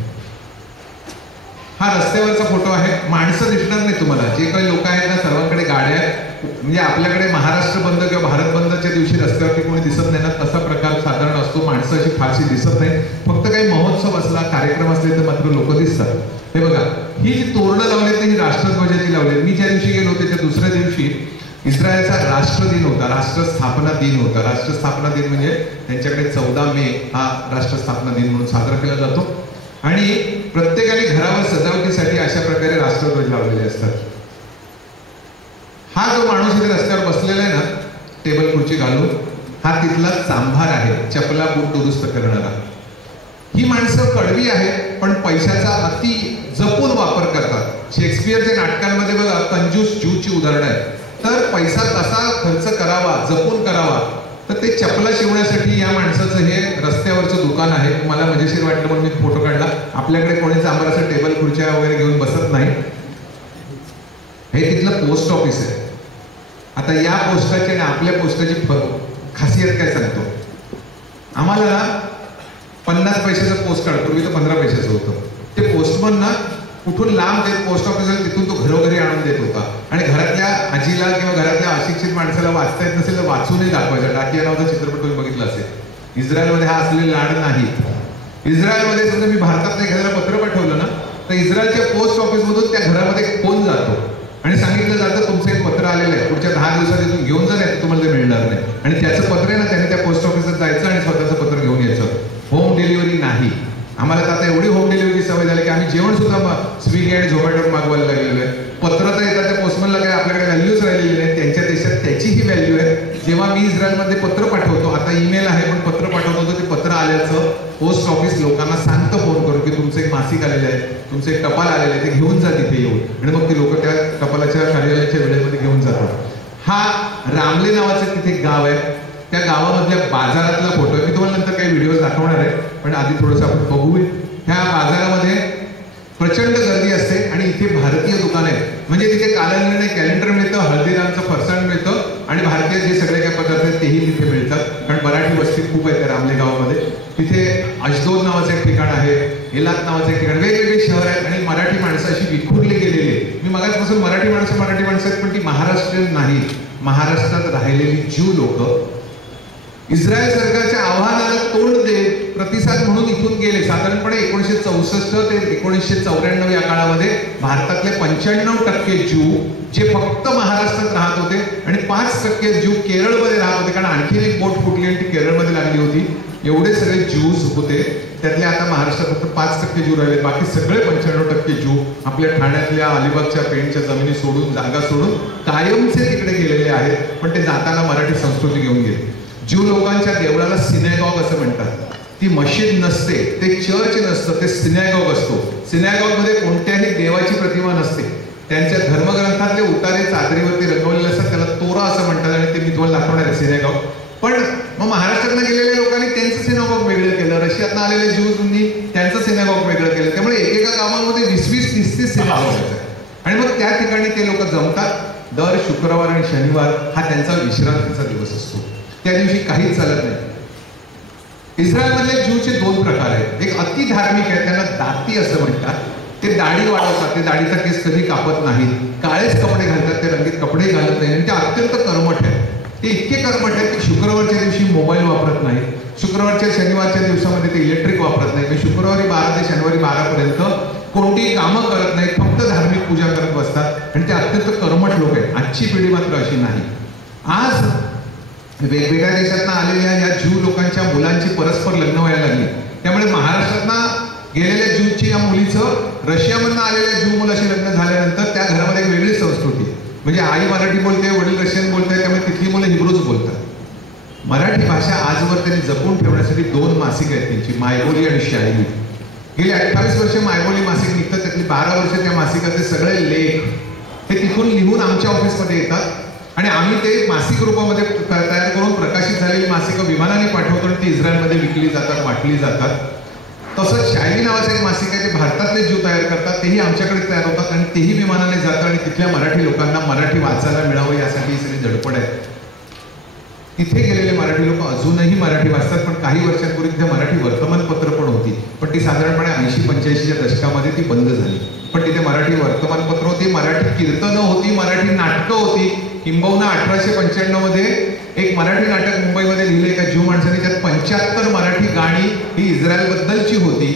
हा रस्त्यावरचा फोटो आहे. माणसं दिसणार नाही तुम्हाला. जे काही लोक आहेत ना, सर्वांकडे गाड्या आहेत. म्हणजे आपल्याकडे महाराष्ट्र बंद किंवा भारत बंदच्या दिवशी रस्त्यावरती कोणी दिसत नाही ना, तसा प्रकार साधारण असतो. माणसं अशी फारशी दिसत नाही. फक्त काही महोत्सव असला, कार्यक्रम असले तर मात्र लोक दिसतात. हे बघा, ही जी तोरणं लावलेत ही राष्ट्रध्वजाची लावली. मी ज्या दिवशी गेलो त्याच्या दुसऱ्या दिवशी इस्रायलचा राष्ट्र दिन होता, राष्ट्र स्थापना दिन होता. राष्ट्र स्थापना दिन म्हणजे त्यांच्याकडे 14 मे हा राष्ट्र स्थापना दिन म्हणून साजरा केला जातो. आणि प्रत्येकाने घरावर सजावटीसाठी अशा प्रकारे राष्ट्रध्वज लावलेले असतात. हा जो माणूस इथे रस्त्यावर बसलेला आहे ना, टेबल खुर्ची घालून, हा तिथला चांभार आहे, चपला बूट दुरुस्त करणारा. ही माणसं कडवी आहेत, पण पैशाचा अति जपून वापर करतात. शेक्सपियरच्या नाटकांमध्ये बघा कंजूस ज्यूची उदाहरणं आहेत. तर पैसा कसा खर्च करावा, जपून करावा, तर ते चपला शिवण्यासाठी या माणसाचं हे रस्त्यावरचं दुकान आहे. मला मजेशीर वाटलं म्हणून मी फोटो काढला. आपल्याकडे कोणीच आम्हाला असं टेबल खुर्च्या वगैरे घेऊन बसत नाही. हे तिथलं पोस्ट ऑफिस आहे. आता या पोस्टाची आणि आपल्या पोस्टाची खासियत काय सांगतो. आम्हाला 50 पैशाचं पोस्ट कार्ड, पूर्वी तर 15 पैशाचं होतं. ते पोस्टमन ना कुठून लांब देत पोस्ट ऑफिस तिथून तो घरोघरी आणून देत होता. आणि घरातल्या आजीला किंवा घरातल्या अशिक्षित माणसाला वाचता येत नसेल तर वाचूनही दाखवायचा. डाकिया नावाचा चित्रपट तुम्ही बघितला असेल. इस्रायलमध्ये हा असलेले लाड नाही. इस्रायलमध्ये समजा मी भारतात एखाद्याला पत्र पाठवलं ना, तर इस्रायलच्या पोस्ट ऑफिस मधून त्या घरामध्ये फोन जातो आणि सांगितलं जातं तुमचं एक पत्र आलेलं आहे, पुढच्या 10 दिवसात इथून घेऊन जा, नाही तुम्हाला ते मिळणार नाही. आणि त्याचं पत्र आहे ना, त्याने त्या पोस्ट ऑफिसात जायचं आणि स्वतःचं पत्र घेऊन यायचं. होम डिलिव्हरी नाही. आम्हाला तर आता एवढी होम डिलिव्हरीची सवय झाली की आम्ही जेवण सुद्धा स्विगी आणि झोमॅटोवर मागवायला लागलेलो आहे. पत्र तर येतात त्या पोस्टमनला काही आपल्याकडे व्हॅल्यूच राहिलेली नाही. त्यांच्या देशात त्याची ही व्हॅल्यू आहे. जेव्हा मी इस्रायलमध्ये पत्र पाठवतो, आता ईमेल आहे पण पत्र पाठवतो, ते पत्र आल्याचं पोस्ट ऑफिस लोकांना सांगतं फोन करून की तुमचं एक मासिक आलेलं आहे, तुमचं एक टपाल आलेलं आहे, ते घेऊन जा तिथे येऊन. आणि मग ते लोक त्या टपालाच्या कार्यालयाच्या वेळेमध्ये घेऊन जातात. हा रामले नावाचं तिथे गाव आहे. त्या गावामधल्या बाजारातला फोटो आहे. मी तुम्हाला नंतर काही व्हिडिओ दाखवणार आहे, पण आधी थोडंसं आपण बघूया. ह्या बाजारामध्ये प्रचंड गर्दी असते आणि इथे भारतीय दुकान आहे. म्हणजे तिथे कॅलेंडर मिळतं, हळदीरामचं फरसाण मिळतं आणि भारतीय जे सगळे काही पदार्थ आहेत तेही तिथे मिळतात. कारण मराठी वस्ती खूप आहे त्या रामले गावामध्ये. तिथे अशदोद नावाचं एक ठिकाण आहे, एलात नावाचं एक ठिकाण, वेगवेगळे शहर आहेत आणि मराठी माणसं अशी विखुरली गेलेली. मी मगाचपासून मराठी माणसं आहेत, पण ती महाराष्ट्रीयन नाही. महाराष्ट्रात राहिलेली ज्यू लोक इस्रायल सरकारच्या आव्हानाला तोंड देत प्रतिसाद म्हणून इथून गेले. साधारणपणे 1964 ते 1994 या काळामध्ये भारतातले 95% ज्यू जे फक्त महाराष्ट्रात राहत होते आणि 5% ज्यू केरळमध्ये राहत होते, कारण आणखी एक बोट फुटली आणि ती केरळमध्ये लागली होती. एवढे सगळे ज्यूज होते. त्यातले आता महाराष्ट्रात फक्त 5% ज्यू राहिले. बाकी सगळे 95% ज्यू आपल्या ठाण्यातल्या, अलिबागच्या, पेणच्या जमिनी सोडून, जागा सोडून कायमचे तिकडे गेलेले आहेत. पण ते जाताना मराठी संस्कृती घेऊन गेले. ज्यू लोकांच्या देवळाला सिनेगॉग असं म्हणतात. ती मशीद नसते, ते चर्च नसतं, ते सिनेगॉग असतो. सिनेगॉग मध्ये कोणत्याही देवाची प्रतिमा नसते. त्यांच्या धर्मग्रंथातले उतारे चादरीवरती रंगवलेले असतात, त्याला तोरा असं म्हणतात आणि ते मी तुम्हाला दाखवणार आहे सिनेगॉग. पण मग महाराष्ट्रातनं गेलेल्या लोकांनी त्यांचं सिनेगॉग वेगळं केलं, रशियातनं आलेल्या ज्यूजनी त्यांचं सिनेगॉग वेगळं केलं. त्यामुळे एकेका गावामध्ये 20-30 सिनेगॉग आहेत आणि मग त्या ठिकाणी ते लोक जमतात. दर शुक्रवार आणि शनिवार हा त्यांचा विश्रांतीचा दिवस असतो. त्या दिवशी काहीच चालत नाही. इस्रायलमधले ज्यूचे 2 प्रकार आहेत. एक अति धार्मिक आहे, त्यांना दाती असं म्हणतात. ते दाढी वाढवतात, ते दाढीचा केस कधी कापत नाहीत, काळेच कपडे घालतात, ते रंगीत कपडे घालत नाही आणि ते अत्यंत कर्मठ आहेत. ते इतके कर्मठ आहेत की शुक्रवारच्या दिवशी मोबाईल वापरत नाही, शुक्रवारच्या शनिवारच्या दिवसामध्ये ते इलेक्ट्रिक वापरत नाही. शुक्रवारी 12 ते शनिवारी 12 पर्यंत कोणतीही कामं करत नाहीत, फक्त धार्मिक पूजा करत बसतात आणि ते अत्यंत कर्मठ लोक आहेत. आजची पिढी मात्र अशी नाही. आज वेगवेगळ्या देशातनं आलेल्या या ज्यू लोकांच्या मुलांची परस्पर लग्न व्हायला लागली. त्यामुळे महाराष्ट्रातनं गेलेल्या ज्यूची या मुलीचं रशियामधनं आलेल्या ज्यू मुलाशी लग्न झाल्यानंतर त्या घरामध्ये एक वेगळी संस्कृती, म्हणजे आई मराठी बोलते, वडील रशियन बोलतात, त्यामुळे तिथली मुलं हिब्रूच बोलतात. मराठी भाषा आजवर त्यांनी जपून ठेवण्यासाठी 2 मासिक आहेत त्यांची, मायबोली आणि शायरी. गेली 28 वर्ष मायबोली मासिक निघतं, त्यातली 12 वर्ष त्या मासिकाचे सगळे लेख हे तिथून लिहून आमच्या ऑफिसमध्ये येतात आणि आम्ही ते मासिक रूपामध्ये तयार करून प्रकाशित झालेली मासिकं विमानाने पाठवतो आणि ती इस्रायलमध्ये विकली जातात, वाटली जातात. तसंच शायरी नावाचं एक मासिक आहे, ते भारतातले ज्यू तयार करतात, तेही आमच्याकडे तयार होतात आणि तेही विमानाने जातं आणि तिथल्या मराठी लोकांना मराठी वाचायला मिळावं यासाठी ही सगळी धडपड आहे. तिथे गेलेले मराठी लोक अजूनही मराठी वाचतात, पण काही वर्षांपूर्वी तिथे मराठी वर्तमानपत्र पण होती, पण ती साधारणपणे 80-85च्या दशकामध्ये ती बंद झाली. पण तिथे मराठी वर्तमानपत्र होती, मराठी कीर्तनं होती, मराठी नाटकं होती. किंबहुना 1895 मध्ये एक मराठी नाटक मुंबईमध्ये लिहिलं एका ज्यू माणसाने, त्यात 75 मराठी गाणी ही इस्रायलबद्दलची होती.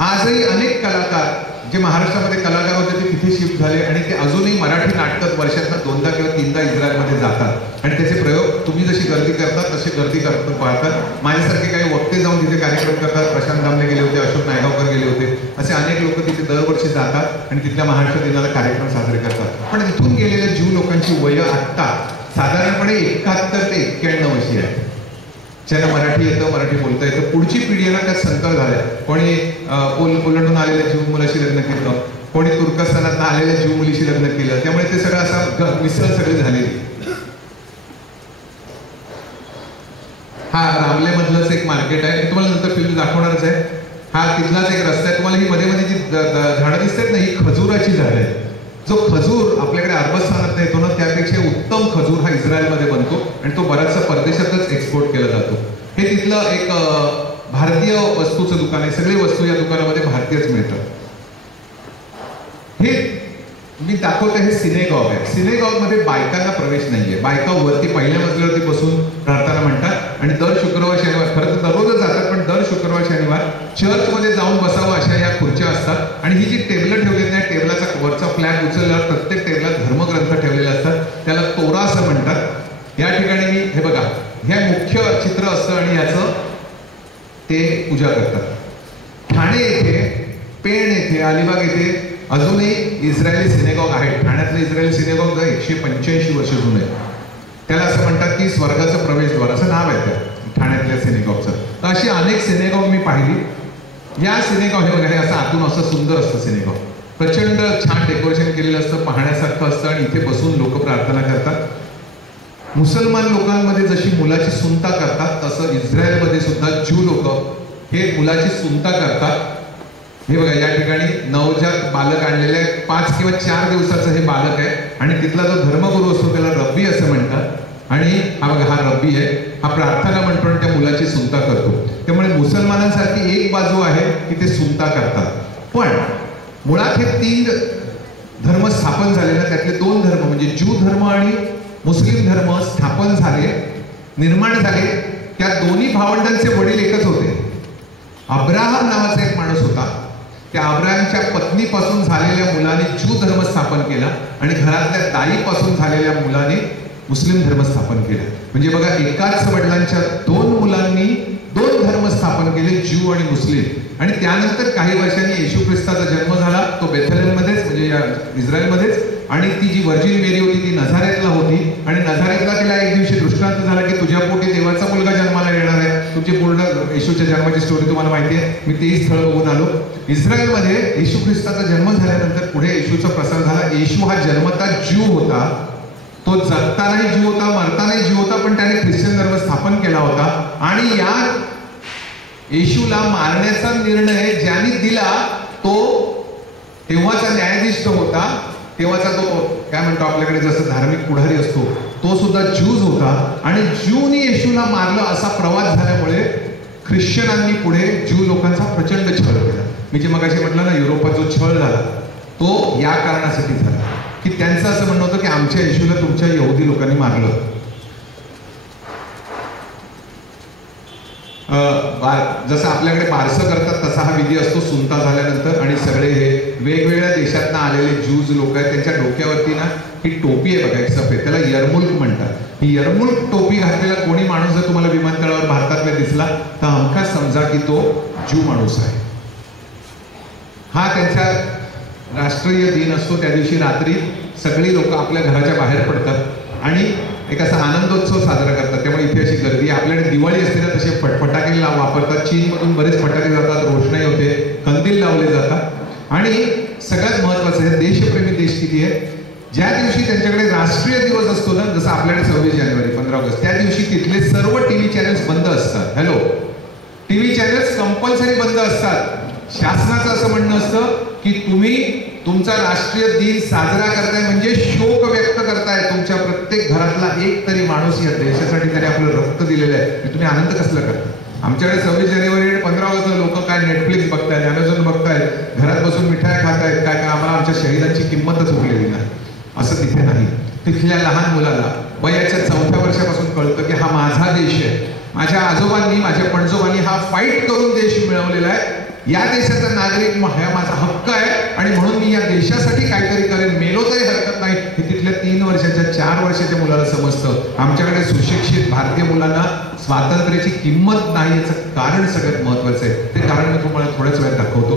आजही अनेक कलाकार जे महाराष्ट्रामध्ये कलाकार होते ते तिथे शिफ्ट झाले आणि ते अजूनही मराठी नाटकात वर्षातनं 2दा किंवा 3दा इस्रायलमध्ये जातात आणि त्याचे प्रयोग तुम्ही जशी गर्दी करतात तशी गर्दी पाहतात. माझ्यासारखे काही वक्ते जाऊन तिथे कार्यक्रम करतात, प्रशांत दामले गेले होते, अशोक नायगावकर गेले होते, असे अनेक लोक तिथे दरवर्षी जातात आणि तिथल्या महाराष्ट्र दिनाला कार्यक्रम साजरे करतात. पण तिथून गेलेल्या ज्यू लोकांची वय आत्ता साधारणपणे 71 ते 91 वर्षी आहे. ज्यांना मराठी येतं, मराठी बोलता येतं, पुढची पिढी ना त्यात संकर झाल्या. कोणी पोलंडून आलेल्या ज्यू मुलाशी लग्न केलं, कोणी तुर्कस्तानात आलेल्या ज्यू मुलीशी लग्न केलं, त्यामुळे ते सगळं असं मिसळ सगळी झालेली. हा रामले मधलंच एक मार्केट आहे, तुम्हाला नंतर फिल्म दाखवणारच आहे. हा तिथलाच एक रस्ता आहे. तुम्हाला ही मध्ये मध्ये जी झाडं दिसतात ना, ही खजुराची झाडं आहे. जो खजूर आपल्याकडे अरबस्थानात येतो ना, त्यापेक्षा उत्तम खजूर हा इस्रायलमध्ये बनतो आणि तो बराचसा परदेशातच एक्सपोर्ट केला जातो. हे तिथलं एक भारतीय वस्तूचं दुकान आहे. सगळे वस्तू या दुकानामध्ये भारतीयच मिळतात. हे मी दाखवतो, हे सिनेगॉग आहे. सिनेगॉग मध्ये बायकांना प्रवेश नाहीये. बायका वरती पहिल्या मजल्यावरती बसून प्रार्थना म्हणतात आणि दर शुक्रवार शनिवार, खरं तर दररोजच जातात, पण दर शुक्रवार शनिवार चर्चमध्ये जाऊन बसावं अशा या खुर्च्या असतात. आणि ही जी टेबलं ठेवली त्या टेबलाचा वरचा फ्लॅग उचलल्यावर प्रत्येक टेबलात धर्मग्रंथ ठेवलेले असतात, त्याला तोरा असं म्हणतात. या ठिकाणी मी हे बघा, हे मुख्य चित्र असतं आणि याचं ते पूजा करतात. ठाणे येथे, पेण येथे, अलिबाग येथे अजूनही इस्रायली सिनेगॉग आहे. ठाण्यातलं इस्रायली सिनेगॉग 185 वर्ष जुनं आहे. त्याला असं म्हणतात की स्वर्गाचं प्रवेशद्वार असं नाव आहे त्या ठाण्यातल्या सिनेगॉगचं. तर अशी अनेक सिनेगॉग मी पाहिली. या सिनेगॉग हे वगैरे असं आतून असं सुंदर असतं सिनेगॉग, प्रचंड छान डेकोरेशन केलेलं असतं, पाहण्यासारखं असतं आणि इथे बसून लोक प्रार्थना करतात. मुसलमान लोकांमध्ये जशी मुलाची सुनता करतात तसं इस्रायलमध्ये सुद्धा ज्यू लोक हे मुलाची सुनता करतात. हे बघा, या ठिकाणी नवजात बालक आणलेलं आहे. 5 किंवा 4 दिवसाचं हे बालक आहे आणि तिथला जो धर्मगुरू असतो त्याला रब्बी असं म्हणतात. आणि हा बघा, हा रब्बी आहे, हा प्रार्थना म्हणतो आणि त्या मुलाची सुनता करतो. त्यामुळे मुसलमानांसारखी एक बाजू आहे की ते सुनता करतात, पण मुळात हे 3 धर्म स्थापन झाले ना, त्यातले 2 धर्म म्हणजे ज्यू धर्म आणि मुस्लिम धर्म स्थापन झाले, निर्माण झाले. त्या दोन्ही भावंडांचे वडील एकच होते. अब्राहम नावाचा एक माणूस होता. त्या अब्राहमच्या पत्नीपासून झालेल्या मुलाने ज्यू धर्म स्थापन केला आणि घरातल्या दाईपासून झालेल्या मुलाने मुस्लिम धर्म स्थापन केला. म्हणजे बघा, एकाच वडिलांच्या 2 मुलांनी 2 धर्म स्थापन केले, ज्यू आणि मुस्लिम. आणि त्यानंतर काही वर्षांनी येशू ख्रिस्ताचा जन्म झाला, तो बेथलेहममध्येच म्हणजे या इस्रायलमध्येच. आणि ती जी व्हर्जिन मेरी होती ती नझारेतला होती आणि नझारेतला तिला एक दिवशी दृष्टांत झाला की तुझ्या पोटी देवाचा मुलगा जन्माला येणार आहे. तुमची पूर्ण येशूच्या जन्माची स्टोरी तुम्हाला माहिती आहे. मी तेही स्थळ बघून आलो. इस्रायलमध्ये येशू ख्रिस्ताचा जन्म झाल्यानंतर पुढे येशूचा प्रसार झाला. येशू हा जन्मता ज्यू होता, तो जगतानाही ज्यू होता, मरतानाही ज्यू होता, पण त्याने ख्रिश्चन धर्म स्थापन केला होता. आणि या येशूला मारण्याचा निर्णय ज्यांनी दिला तो तेव्हाचा न्यायाधीश जो होता, तेव्हाचा तो काय म्हणतो आपल्याकडे जसं धार्मिक पुढारी असतो, तो सुद्धा ज्यूज होता. आणि ज्यूनी येशूला मारलं असा प्रवाद झाल्यामुळे ख्रिश्चनांनी पुढे ज्यू लोकांचा प्रचंड छळ केला. मी जे मगाशी म्हटलं ना, युरोपात जो छळ झाला तो या कारणासाठी झाला की त्यांचं असं म्हणणं होतं की आमच्या येशूला तुमच्या यहुदी लोकांनी मारलं. जसं आपल्याकडे बारसं करतात तसा हा विधी असतो सुनता झाल्यानंतर. आणि सगळे हे वेगवेगळ्या देशातनं आलेले ज्यूज लोक आहेत, त्यांच्या डोक्यावरती ना ही टोपी आहे बघा, एक सफेद, त्याला यरमुल्क म्हणतात. ही यरमुल्क टोपी घातलेला कोणी माणूस जर तुम्हाला विमानतळावर भारतातला दिसला तर हमखास समजा की तो ज्यू माणूस आहे. हा त्यांचा राष्ट्रीय दिन असतो. त्या दिवशी रात्री सगळी लोक आपल्या घराच्या बाहेर पडतात आणि एक असा आनंदोत्सव साजरा करतात. त्यामुळे इथे अशी गर्दी. आपल्याकडे दिवाळी असते ना, तसे फटाके वापरतात. चीनमधून बरेच फटाके जातात, रोषणाई होते, कंदील लावले जातात. आणि सगळ्यात महत्वाचं आहे, देशप्रेमी देश किती आहे. ज्या दिवशी त्यांच्याकडे राष्ट्रीय दिवस असतो ना, जसं आपल्याकडे 26 जानेवारी 15 ऑगस्ट, त्या दिवशी तिथले सर्व टीव्ही चॅनल्स बंद असतात. हॅलो, टीव्ही चॅनल्स कंपल्सरी बंद असतात. शासनाचं असं म्हणणं असतं की तुम्ही तुमचा राष्ट्रीय दिन साजरा करताय म्हणजे शोक व्यक्त करताय. तुमच्या प्रत्येक घरातला एक तरी माणूस या देशासाठी त्याने आपलं रक्त दिलेलं आहे. तुम्ही आनंद कसला करता. आमच्याकडे 26 जानेवारी 15 ऑगस्टला लोक काय नेटफ्लिक्स बघतायत, अमेझॉन बघतायत, घरात बसून मिठाया खातायत. काय आम्हाला आमच्या शहीदांची किंमतच उरलेली नाही. असं तिथे नाही. तिथल्या लहान मुलाला वयाच्या 4थ्या वर्षापासून कळतं की हा माझा देश आहे. माझ्या आजोबांनी, माझ्या पणजोबांनी हा फाईट करून देश मिळवलेला आहे. या देशाचा नागरिक हा माझा हक्क आहे आणि म्हणून मी या देशासाठी काहीतरी करेन, मेलो तरी हरकत नाही. हे तिथल्या 3 वर्षाच्या 4 वर्षाच्या मुलाला समजतं. आमच्याकडे सुशिक्षित भारतीय मुलांना स्वातंत्र्याची किंमत नाही. याचं कारण सगळ्यात महत्वाचं आहे. ते कारण मी तुम्हाला थोड्याच वेळात दाखवतो.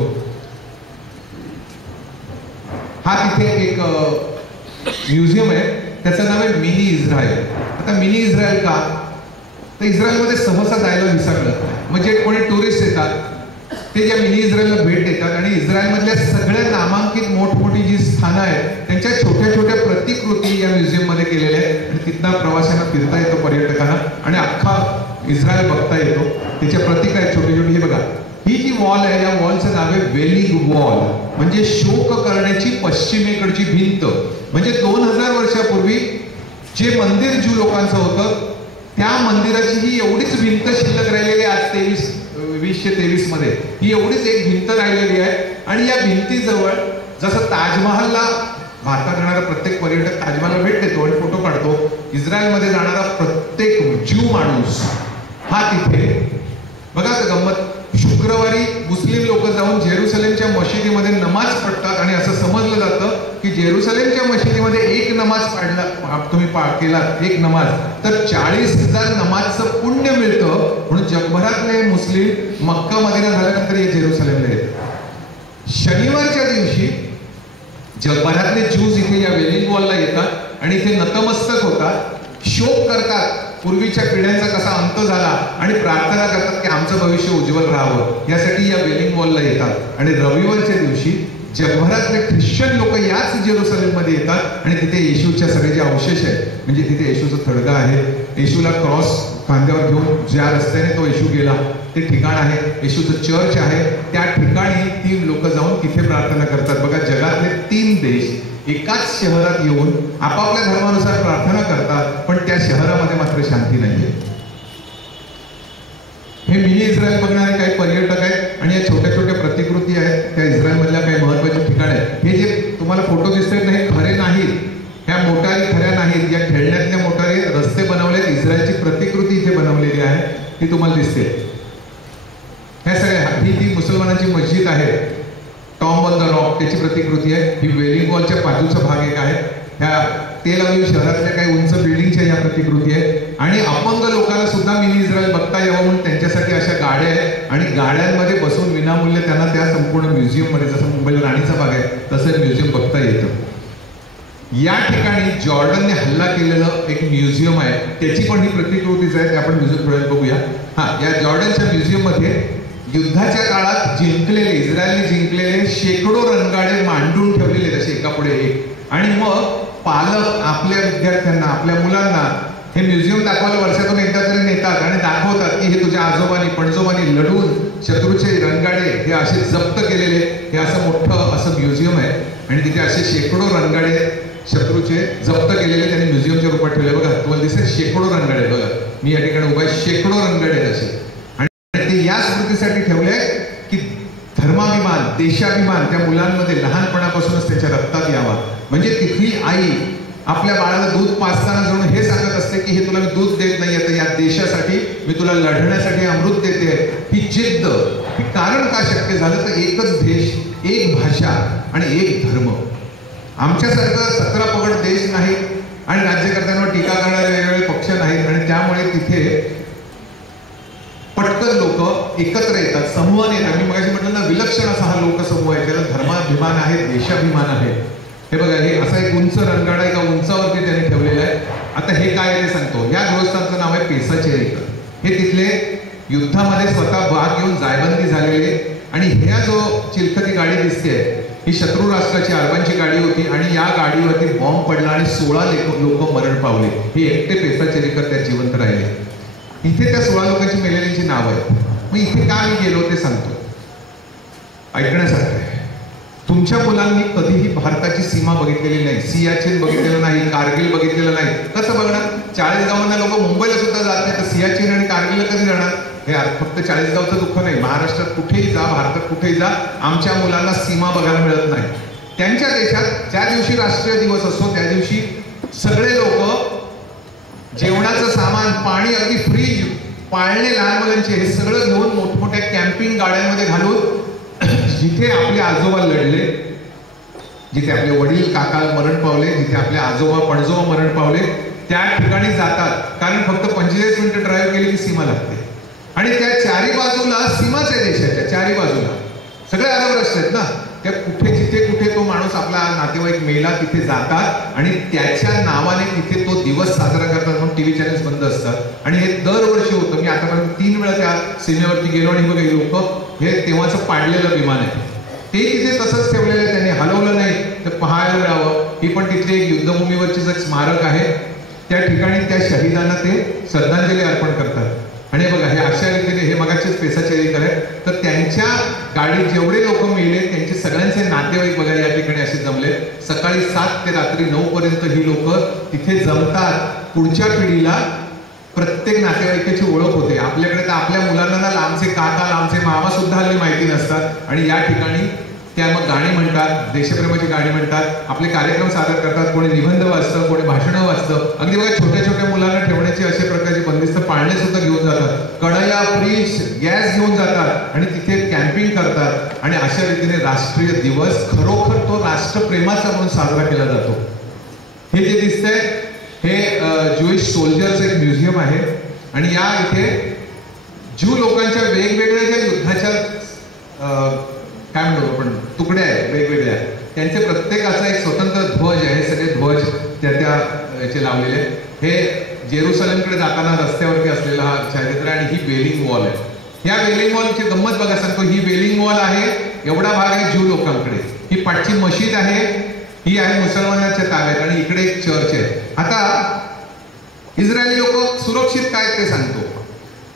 हा तिथे एक म्युझियम आहे, त्याचं नाव आहे मिनी इस्रायल. आता मिनी इस्रायल का, तर इस्रायलमध्ये सहसा जायला व्हिसा मिळत नाही. म्हणजे कोणी टुरिस्ट येतात ते ज्या मिनी इस्रायलला भेट देतात आणि इस्रायलमधल्या सगळ्या नामांकित मोठमोठी जी स्थानं आहेत त्यांच्या छोट्या छोट्या प्रतिकृती या म्युझियम मध्ये केलेल्या आहेत. आणि तिथनं प्रवाशांना फिरता येतो, पर्यटकांना, आणि अख्खा इस्रायल बघता येतो. त्याच्या प्रतिका आहेत छोटी छोटी. हे बघा, ही जी वॉल आहे, या वॉलचं नाव आहे वेलिंग वॉल, म्हणजे शोक करण्याची पश्चिमेकडची भिंत. म्हणजे 2000 वर्षापूर्वी जे मंदिर ज्यू लोकांचं होतं त्या मंदिराची ही एवढीच भिंत शिल्लक राहिलेली आहे. आज 2023 मध्ये ही एवढीच एक भिंत राहिलेली आहे. आणि या भिंतीजवळ जसं ताजमहलला भारतात येणारा प्रत्येक पर्यटक ताजमहलला भेट देतो आणि फोटो काढतो, इस्रायलमध्ये जाणारा प्रत्येक ज्यू माणूस हा तिथे बघा गंमत. शुक्रवारी मुस्लिम लोक जाऊन जेरुसलेमच्या मशिदीमध्ये नमाज पडतात आणि असं समजलं जातं की जेरुसलेमच्या मशिदीमध्ये एक नमाज पाडला तुम्ही केला एक नमाज तर 40,000 नमाजचं पुण्य मिळतं. म्हणून जगभरातले मुस्लिम मक्का मदिना झाल्यानंतर हे जेरुसलेमला येतात. शनिवारच्या दिवशी जगभरातले ज्यूज इथे या वेलिंग वॉलला येतात आणि इथे नतमस्तक होतात, शोक करतात पूर्वीच्या पिढ्यांचा कसा अंत झाला आणि प्रार्थना करतात की आमचं भविष्य उज्ज्वल राहावं. यासाठी या वेलिंग वॉलला येतात. आणि रविवारच्या दिवशी जगभरातले ख्रिश्चन लोक याच जेरुसलेममध्ये येतात आणि तिथे येशूच्या सगळे जे अवशेष आहेत, म्हणजे तिथे येशूचं थडगा आहे, येशूला क्रॉस खांद्यावर घेऊन ज्या रस्त्याने तो येशू गेला ते ठिकाण आहे, येशूचं चर्च आहे, त्या ठिकाणी 3 लोक जाऊन तिथे प्रार्थना करतात. बघा, जगातले 3 देश एकाच शहरात येऊन आपापल्या धर्मानुसार प्रार्थना करतात, पण त्या शहरामध्ये मात्र शांती नाहीये. हे मिनी इस्रायल बघणारे काही पर्यटक आहेत आणि या छोट्या छोट्या प्रतिकृती आहेत त्या इस्रायलमधल्या काही महत्वाचे ठिकाण आहेत. हे जे तुम्हाला फोटो दिसतात ना, हे खरे नाहीत. ह्या मोटारी खऱ्या नाहीत. या खेळण्यातल्या मोटारी रस्ते बनवलेत. इस्रायलची प्रतिकृती इथे बनवलेली आहे, ती तुम्हाला दिसते. ह्या सगळ्या ही ती मुसलमानांची मस्जिद आहे, टॉम ऑन द रॉक, त्याची प्रतिकृती आहे. ही वेलिंग वॉलच्या बाजूचा भाग एक आहे. ह्या तेल अवीव शहरातल्या काही उंच बिल्डिंगच्या या प्रतिकृती आहे. आणि अपंग लोकांना सुद्धा मिनी इस्रायल बघता यावं म्हणून त्यांच्यासाठी अशा गाड्या आहेत आणि गाड्यांमध्ये बसून विनामूल्य त्यांना त्या संपूर्ण म्युझियम मध्ये, जसं मुंबईला राणीचा भाग आहे तसं म्युझियम बघता येतं. या ठिकाणी जॉर्डनने हल्ला केलेलं एक म्युझियम आहे, त्याची पण ही प्रतिकृतीच आहे. ते आपण म्युझियम थोड्यात बघूया. या जॉर्डनच्या म्युझियम मध्ये युद्धाच्या काळात जिंकलेले, इस्रायलने जिंकलेले शेकडो रणगाडे मांडून ठेवलेले असे एका पुढे एक. आणि मग पालक आपल्या विद्यार्थ्यांना, आपल्या मुलांना हे म्युझियम दाखवायला वर्षातून एकदा तरी नेतात आणि दाखवतात की हे तुझ्या आजोबांनी पणजोबांनी लढून शत्रूचे रणगाडे हे असे जप्त केलेले, हे असं मोठं असं म्युझियम आहे. आणि तिथे असे शेकडो रणगाडे शत्रूचे जप्त केलेले त्यांनी म्युझियमच्या रूपात ठेवले. बघा, तुम्हाला दिसेल शेकडो रणगाडे. बघा, मी या ठिकाणी उभा, शेकडो रणगाडे आहेत असे. आणि ते या स्मृतीसाठी ठेवले की धर्माभिमान, देशाभिमान त्या मुलांमध्ये लहानपणापासूनच त्याच्या रक्तात यावा. म्हणजे तिथली आई आपल्या बाळाला दूध पाजताना जणू हे सांगत असते की हे तुला मी दूध देत नाही, तर या देशासाठी मी तुला लढण्यासाठी अमृत देते. ही जिद्द, ही कारण का शक्य झालं तर एकच देश, एक भाषा आणि एक धर्म. आमच्यासारखा 17 पगड देश नाही आणि राज्यकर्त्यांवर टीका करणारे वेगवेगळे पक्ष नाहीत. आणि त्यामुळे तिथे पटकन लोक एकत्र येतात, समूहाने येतात. मी मगाशी म्हटलं ना, विलक्षण असा हा लोकसमूह आहे, त्याला अभिमान आहे, देशाभिमान आहे. हे बघा, हे असा एक उंच रणगाडा एका उंचावरती त्याने ठेवलेला आहे. आता हे काय ते सांगतो. या गृहस्थांचं नाव आहे पेसा चेरेकर. हे तिथले युद्धामध्ये स्वतः भाग घेऊन जायबंदी झालेले. आणि ह्या जो चिलखती गाडी दिसते ही शत्रू राष्ट्राची अरबांची गाडी होती आणि या गाडीवरती बॉम्ब पडला आणि 16 लोक मरण पावले. हे एकटे पेसा चेरेकर त्या जिवंत राहिले. इथे त्या 16 लोकांची मेलेल्यांची नाव आहेत. मग इथे का मी गेलो ते सांगतो. ऐकण्यासारखं आहे. तुमच्या मुलांनी कधीही भारताची सीमा बघितलेली नाही, सियाचीन बघितलेलं नाही, कारगिल बघितलेलं नाही. कसं बघणार? 40गावांना लोक मुंबईला सुद्धा जात नाही, तर सियाचीन आणि कारगिलला कधी जाणार? हे फक्त 40गावचं दुःख नाही, महाराष्ट्रात कुठेही जा, भारतात कुठेही जा, आमच्या मुलांना सीमा बघायला मिळत नाही. त्यांच्या देशात ज्या दिवशी राष्ट्रीय दिवस असतो त्या दिवशी सगळे लोक जेवणाचं सामान, पाणी, अगदी फ्रीज, पाळणे लहान मुलांचे हे सगळं घेऊन मोठमोठ्या कॅम्पिंग गाड्यांमध्ये घालून जिथे आपले आजोबा लढले, जिथे आपले वडील काका मरण पावले, जिथे आपले आजोबा पणजोबा मरण पावले, त्या ठिकाणी जातात. कारण फक्त 45 मिनिटं ड्राईव्ह केली की सीमा लागते. आणि त्या चारी बाजूला सीमाच आहे देशाच्या चारी बाजूला. सगळे अरब राष्ट्र आहेत ना. त्या कुठे जिथे कुठे तो माणूस आपला नातेवाईक मेला तिथे जातात आणि त्याच्या नावाने तिथे तो दिवस साजरा करतात. म्हणून टीव्ही चॅनल्स बंद असतात आणि हे दरवर्षी होतं. मी आतापर्यंत 3 वेळा त्या सीमेवरती गेलो आणि बघा लोक, हे तेव्हाचं पाडलेलं विमान आहे ते तिथे तसंच ठेवलेलं आहे, त्यांनी हलवलं नाही. तर पाहायला मिळावं. ही पण तिथली एक युद्धभूमीवरचीच एक स्मारक आहे. त्या ठिकाणी त्या शहीदांना ते श्रद्धांजली अर्पण करतात. आणि बघा, हे अशा रीतीने हे मगाचीच पेसा चेरेकर आहे. तर त्यांच्या गाडीत जेवढे लोक मेले त्यांचे सगळ्यांचे नातेवाईक बघा या ठिकाणी असे जमले. सकाळी 7 ते रात्री 9 पर्यंत ही लोक तिथे जमतात. पुढच्या पिढीला प्रत्येक नातेवाईकाची ओळख होते. आपल्याकडे तर आपल्या मुलांना लांबचे काका, लांबचे मामा सुद्धा हल्ली माहिती नसतात. आणि या ठिकाणी त्या मग गाणी म्हणतात, देशप्रेमाची गाणी म्हणतात, आपले कार्यक्रम सादर करतात. कोणी निबंध वाचतं, कोणी भाषणं वाचतं. अगदी बघा, छोट्या छोट्या मुलांना ठेवण्याची अशा प्रकारची बंदिस्त पाळणे सुद्धा घेऊन जातात. कढया, फ्रीज, गॅस घेऊन जातात आणि तिथे कॅम्पिंग करतात. आणि अशा रीतीने राष्ट्रीय दिवस खरोखर तो राष्ट्रप्रेमाचा म्हणून साजरा केला जातो. हे जे दिसतंय हे ज्यूइश सोल्जर्स एक म्युझियम आहे. आणि या इथे ज्यू लोकांच्या वेगवेगळ्या ज्या युद्धाच्या काय म्हणतो आपण तुकड्या आहेत वेगवेगळ्या, त्यांचे प्रत्येकाचा एक स्वतंत्र ध्वज आहे. सगळे ध्वज त्या याचे लावलेले. हे जेरुसलेमकडे जाताना रस्त्यावरती असलेला हा छायाचित्र आणि ही वेलिंग वॉल आहे. या वेलिंग वॉलची गंमत बघा सांगतो. ही वेलिंग वॉल आहे, एवढा भाग आहे ज्यू लोकांकडे. ही पाठची मशीद आहे, ही आहे मुसलमानांच्या ताब्यात आणि इकडे एक चर्च आहे. आता इस्रायली लोक सुरक्षित काय ते सांगतो.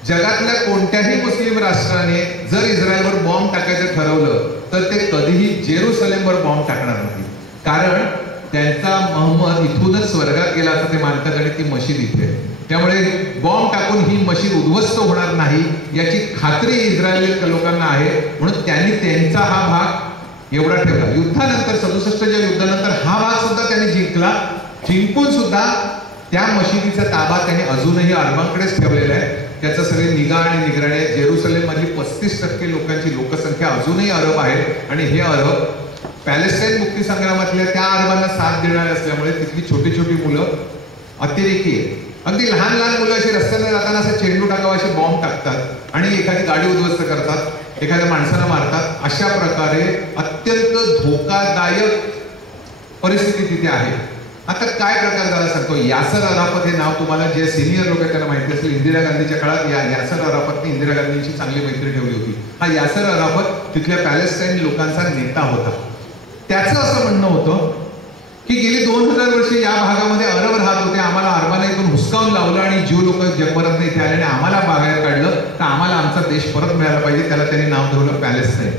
जगातल्या कोणत्याही मुस्लिम राष्ट्राने जर इस्रायलवर बॉम्ब टाकायचं ठरवलं तर ते कधीही जेरुसलेमवर बॉम्ब टाकणार नाही. कारण त्यांचा मोहम्मद इथूनच स्वर्गात गेला असं ते मानतात आणि ती मशीद इथे. त्यामुळे बॉम्ब टाकून ही मशीद उद्ध्वस्त होणार नाही याची खात्री इस्रायली लोकांना आहे. म्हणून त्यांनी त्यांचा हा भाग एवढा ठेवला. युद्धानंतर 67च्या युद्धानंतर हा भाग सुद्धा त्यांनी जिंकला. जिंकून सुद्धा त्या मशिदीचा ताबा त्यांनी अजूनही अरबांकडेच ठेवलेला आहे. त्याचं सगळे निगा आणि निगराणी. जेरुसलेम मधली 35% लोकांची लोकसंख्या अजूनही अरब आहे. आणि हे अरब पॅलेस्टाईन मुक्ती संग्रामातल्या त्या अरबांना साथ देणारे असल्यामुळे तिथली छोटी छोटी मुलं अतिरेकी आहेत. अगदी लहान लहान मुलं अशी रस्त्याने जाताना असं चेंडू टाकावा असे बॉम्ब टाकतात आणि एखादी गाडी उद्ध्वस्त करतात, एखाद्या माणसाला मारतात. अशा प्रकारे अत्यंत धोकादायक परिस्थिती तिथे आहे. आता काय प्रकार झाला सांगतो. यासर अराफत हे नाव तुम्हाला जे सिनियर लोक त्यांना माहिती असेल. इंदिरा गांधीच्या काळात यासर अराफतने इंदिरा गांधींची चांगली मैत्री ठेवली होती. हा यासर अराफत तिथल्या पॅलेस्टाईन लोकांचा नेता होता. त्याचं असं म्हणणं होतं की गेली 2000 वर्षे या भागामध्ये अरब राहत होते. आम्हाला अरबाला इथून हुसकावून लावलं आणि ज्यू लोक जगभरात इथे आले आणि आम्हाला बाहेर काढलं तर आम्हाला आमचा देश परत मिळाला पाहिजे. त्याला त्यांनी नाव ठेवलं पॅलेस्टाईन.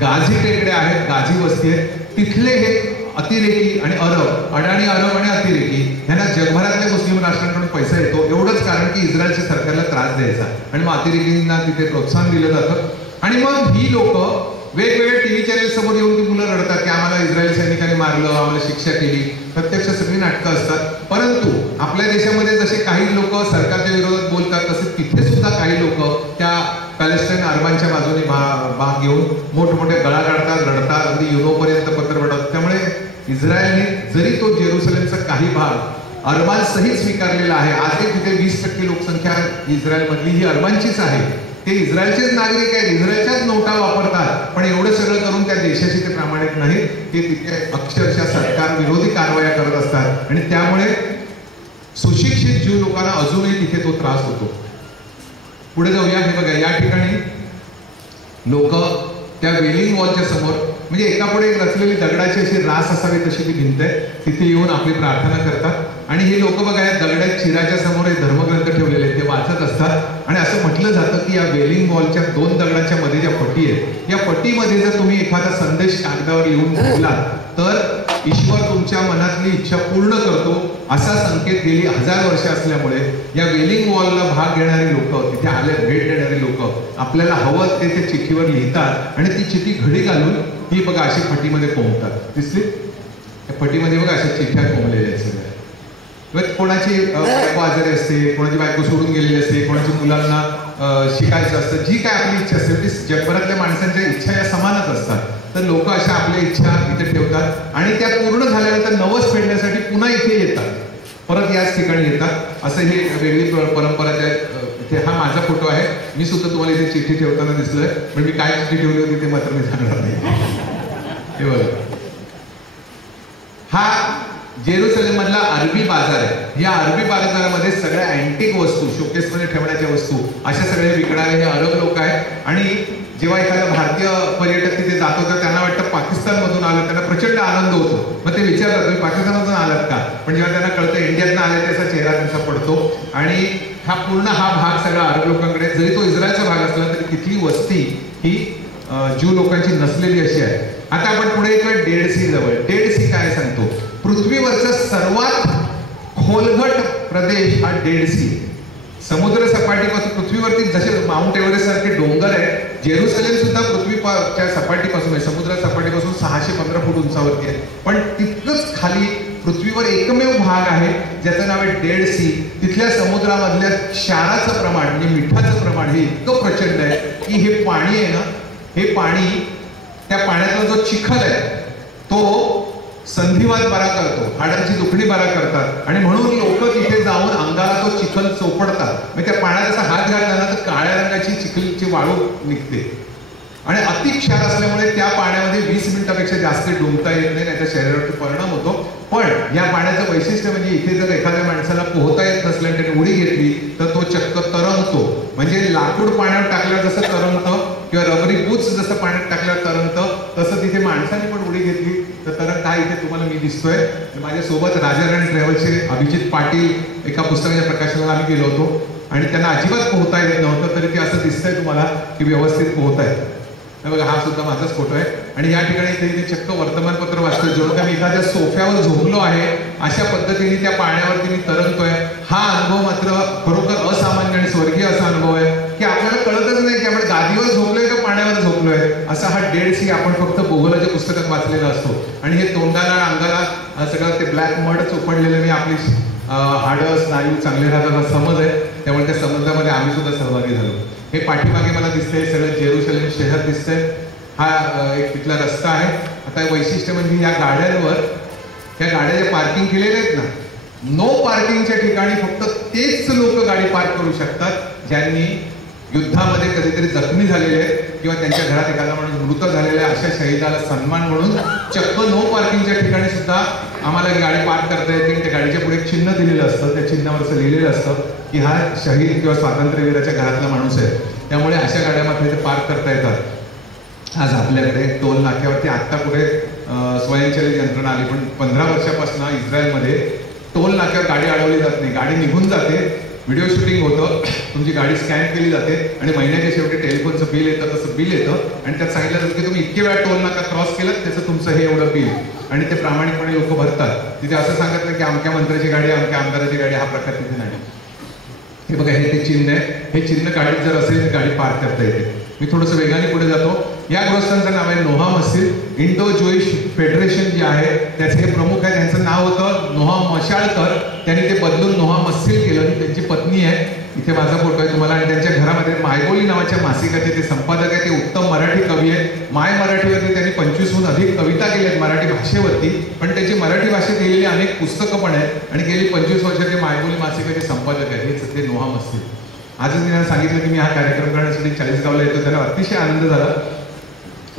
गाझी टेकड्या आहेत, गाझी वस्ती आहे. तिथले हे अतिरेकी आणि अरब, अडाणी अरब आणि अतिरेकी यांना जगभरातल्या मुस्लिम राष्ट्रांकडून पैसा येतो. एवढंच कारण की इस्रायलच्या सरकारला त्रास द्यायचा आणि मग अतिरेकींना तिथे प्रोत्साहन दिलं जातं. आणि मग ही लोक वेगवेगळ्या टीव्ही चॅनल समोर येऊन ती मुलं रडतात की आम्हाला इस्रायल सैनिकांनी मारलं, आम्हाला शिक्षा केली. प्रत्यक्ष सगळी नाटकं असतात. परंतु आपल्या देशामध्ये जसे काही लोक सरकारच्या विरोधात बोलतात तसे तिथे सुद्धा काही लोक त्या पॅलेस्टाईन अरबांच्या बाजूने भाग घेऊन मोठमोठे गळा काढतात, रडतात, अगदी युरोपर्यंत पत्र पाठवतात. त्यामुळे इस्रायलने जरी तो जेरुसलेमचा काही भाग अरबांसहित स्वीकारलेला आहे. आजही तिथे 20% लोकसंख्या इस्रायल मधली ही अरबांचीच आहे. ते इस्रायलचेच नागरिक आहेत, इस्रायलच्याच नोटा वापरतात. पण एवढं सगळं करून त्या देशाशी ते प्रामाणिक नाही की तिथे अक्षरशः सरकार विरोधी कारवाया करत असतात आणि त्यामुळे सुशिक्षित जीव लोकांना अजूनही तिथे तो त्रास होतो. पुढे जाऊया. हे बघा, या ठिकाणी लोक त्या वेलिंग वॉलच्या समोर, म्हणजे एकापुढे एक रचलेली दगडाची अशी रास असावी तशी ती भिंत आहे, तिथे येऊन आपली प्रार्थना करतात. आणि हे लोक बघा, या दगडाच्या चिराच्या समोर हे धर्मग्रंथ ठेवलेले आहेत, ते वाचत असतात. आणि असं म्हटलं जातं की या वेलिंग वॉलच्या 2 दगडाच्या मध्ये ज्या पटी आहेत, या पटीमध्ये जर तुम्ही एखादा संदेश कागदावर लिहून ठेवलात तर ईश्वर तुमच्या मनातली इच्छा पूर्ण करतो, असा संकेत गेली 1000 वर्ष असल्यामुळे या वेलिंग वॉलला भाग घेणारी लोक, तिथे आले भेट देणारी लोक आपल्याला हवं ते चिठ्ठीवर लिहितात आणि ती चिठ्ठी घडी घालून ती बघा अशी फटीमध्ये कोंबतात. दिसली? त्या फटीमध्ये बघा अशा चिठ्ठ्या कोंबलेल्या आहेत सगळ्या. कोणाची बायको आजारी असते, कोणाची बायको सोडून गेलेली असते, कोणाची मुलांना शिकायचं असतं, जी काय आपली इच्छा असते, ती जगभरातल्या माणसांच्या इच्छा या समानच असतात. तर लोक अशा आपल्या इच्छा इथे ठेवतात आणि त्या पूर्ण झाल्यानंतर नवस फेडण्यासाठी पुन्हा इथे येतात, परत याच ठिकाणी येतात. असं ही वेगळी परंपरा आहे. इथे हा माझा फोटो आहे, मी सुद्धा तुम्हाला इथे चिठ्ठी ठेवताना दिसलोय, पण मी काय चिठ्ठी ठेवली होती ते मात्र मी सांगणार नाही. हे बघा, हा जेरुसलेम मधला अरबी बाजार आहे. या अरबी बाजारामध्ये सगळ्या अँटिक वस्तू, शोकेसमध्ये ठेवण्याच्या वस्तू अशा सगळे विकणारे हे अरब लोक आहेत. आणि जेव्हा एखादा भारतीय पर्यटक तिथे जातो तर त्यांना वाटतं पाकिस्तान मधून आलं, त्यांना प्रचंड आनंद होतो. मग ते विचारतात तुम्ही पाकिस्तानमधून आलात का, पण जेव्हा त्यांना कळतं इंडियातनं आले त्याचा चेहरा त्यांचा पडतो. आणि हा भाग सगळा अरब लोकांकडे, जरी तो इस्रायलचा भाग असला तरी तिथली वस्ती ही ज्यू लोकांची नसलेली अशी आहे. आता आपण पुढे येतोय डेड सी जवळ. डेड सी काय सांगतो? पृथ्वीवरचा सर्वात खोलगट प्रदेश हा डेड सी. समुद्र सपाटीपासून पृथ्वीवरती जसे माउंट एव्हरेस्ट सारखे डोंगर आहे, जेरुसलेम सुद्धा पृथ्वीच्या सपाटीपासून आहे, समुद्र सपाटीपासून 615 फूट उंचावरती आहे. पण तितकंच खाली पृथ्वीवर एकमेव भाग आहे ज्याचं नाव आहे डेड सी. तिथल्या समुद्रामधल्या क्षाराचं प्रमाण म्हणजे मिठाचं प्रमाण हे इतकं प्रचंड आहे की हे पाणी आहे ना, हे पाणी, त्या पाण्यातला जो चिखल आहे तो संधिवात बरा करतो, हाडांची दुखणी बरा करतात. आणि म्हणून लोक तिथे जाऊन अंगाला तो चिखल चोपडतात. म्हणजे त्या पाण्यात असा हात घातला ना तर काळ्या रंगाची चिखलची वाळू निघते. आणि अतिक्षार असल्यामुळे त्या पाण्यामध्ये 20 मिनिटापेक्षा जास्त डुंबता येत नाही, त्याच्या शरीरावरती परिणाम होतो. पण या पाण्याचं वैशिष्ट्य म्हणजे इथे जर एखाद्या माणसाला पोहता येत नसल्या त्याने उडी घेतली तर तो चक्क तरंगतो. म्हणजे लाकूड पाण्यावर टाकल्यावर जसं तरंगतं किंवा रबरी बूट्स जसं पाण्यात टाकल्यावर तरंगतं, तसं तिथे माणसाने पण उडी घेतली तर तरंगत आहे. इथे तुम्हाला मी दिसतोय. माझ्यासोबत राजाराणी ट्रॅव्हल्सचे अभिजित पाटील एका पुस्तकाच्या प्रकाशनाला आम्ही गेलो होतो आणि त्यांना अजिबात पोहता येत नव्हतं, तरी ते असं दिसतंय तुम्हाला की व्यवस्थित पोहतायत. बघा, हा सुद्धा माझाच फोटो आहे. आणि या ठिकाणी ते चक्क वर्तमानपत्र वाचतोय, जणू का मी एखाद्या सोफ्यावर झोपलो आहे अशा पद्धतीने त्या पाण्यावरती मी तरंगतोय. हा अनुभव मात्र खरोखर असामान्य आणि स्वर्गीय असा अनुभव आहे की आपल्याला कळतच नाही की आपण गादीवर झोपलोय का पाण्यावर झोपलोय. असा हा डेड सी आपण फक्त भूगोलाच्या पुस्तकात वाचलेला असतो. आणि हे तोंडाला अंगाला सगळं ते ब्लॅक मड चोपडलेलं, मी आपली हाडं स्नायू चांगले राहतात समज आहे, त्यामुळे त्या समजामध्ये आम्ही सुद्धा सहभागी झालो. हे पाठीमागे मला दिसतंय सगळं जेरुसलेम शहर दिसतंय. हा एक तिथला रस्ता आहे. आता वैशिष्ट्य म्हणजे या गाड्यांवर, त्या गाड्या ज्या पार्किंग केलेल्या आहेत ना, नो पार्किंगच्या ठिकाणी फक्त तेच लोक गाडी पार्क करू शकतात ज्यांनी युद्धामध्ये कधीतरी जखमी झालेले किंवा त्यांच्या घरात एखादा माणूस मृत झालेला आहे, अशा शहीदाला सन्मान म्हणून चक्क नो पार्किंगच्या ठिकाणी सुद्धा आम्हाला गाडी पार्क करता येते. त्या गाडीच्या पुढे एक चिन्ह दिलेलं असतं, त्या चिन्हावर असं लिहिलेलं असतं की हा शहीद किंवा स्वातंत्र्यवीराच्या घरातला माणूस आहे. त्यामुळे अशा गाड्यामध्ये ते पार्क करता येतात. आज आपल्याकडे टोल नाक्यावरती आत्ता पुढे स्वयंचलित यंत्रणा आली, पण 15 वर्षापासून इस्रायलमध्ये टोल नाक्यावर गाडी अडवली जात नाही. गाडी निघून जाते, व्हिडिओ शूटिंग होतं, तुमची गाडी स्कॅन केली जाते आणि महिन्याच्या शेवटी टेलिफोनचं बिल येतं, तसं बिल येतं आणि त्यात सांगितलं जातं की तुम्ही इतके वेळा टोल नाका क्रॉस केलं त्याचं तुमचं हे एवढं बिल. आणि ते प्रामाणिकपणे लोक भरतात. तिथे असं सांगितलं की अमक्या मंत्र्याची गाडी, अमक्या आमदाराची गाडी, हा प्रकार तिथे नाही. हे बघा, हे ते चिन्ह आहे. हे चिन्ह गाडीत जर असेल तर गाडी पार्क करता येते. मी थोडंसं वेगाने पुढे जातो. या गृहस्थांचं नाव आहे नोहा मस्जिद. इंडो ज्यूइश फेडरेशन जे आहे त्याचे हे प्रमुख आहे. त्यांचं नाव होतं नोहा मशाळकर. त्यांनी ते बदलून नोहा मस्जिद केलं. त्यांची पत्नी आहे, इथे माझा फोटो आहे तुम्हाला. आणि त्यांच्या घरामध्ये मायबोली नावाच्या मासिकाचे ते संपादक आहे. ते उत्तम मराठी कवी आहेत. माय मराठीवरती त्यांनी 25हून अधिक कविता केल्या आहेत मराठी भाषेवरती. पण त्याची मराठी भाषेत लिहिलेली अनेक पुस्तकं पण आहेत आणि गेली 25 वर्ष ते मायबोली मासिकाचे संपादक आहेत. हेच ते नोहा मस्जिद. आजच मी त्यांना सांगितलं की मी हा कार्यक्रम करण्यासाठी 40 गावला येतो. त्यांना अतिशय आनंद झाला.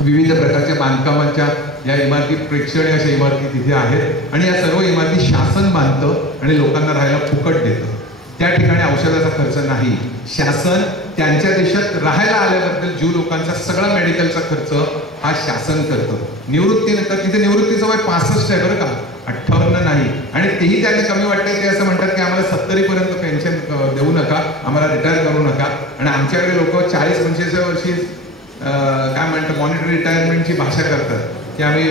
विविध प्रकारच्या बांधकामांच्या या इमारती, प्रेक्षणीय अशा इमारती तिथे आहेत आणि या सर्व इमारती शासन बांधतं आणि लोकांना राहायला फुकट देतं. त्या ठिकाणी औषधाचा खर्च नाही. शासन त्यांच्या देशात राहायला आल्याबद्दल ज्यू लोकांचा सगळा मेडिकलचा खर्च हा शासन करतं. निवृत्तीनंतर तिथे निवृत्तीचं वय 65 आहे बरं का, 58 नाही. आणि तेही त्यांना कमी वाटतं. ते असं म्हणतात की आम्हाला 70 पर्यंत पेन्शन देऊ नका, आम्हाला रिटायर करू नका. आणि आमच्याकडे लोक 40-45 वर्षी काय म्हणतात मॉनिटरी रिटायरमेंटची भाषा करतात की आम्ही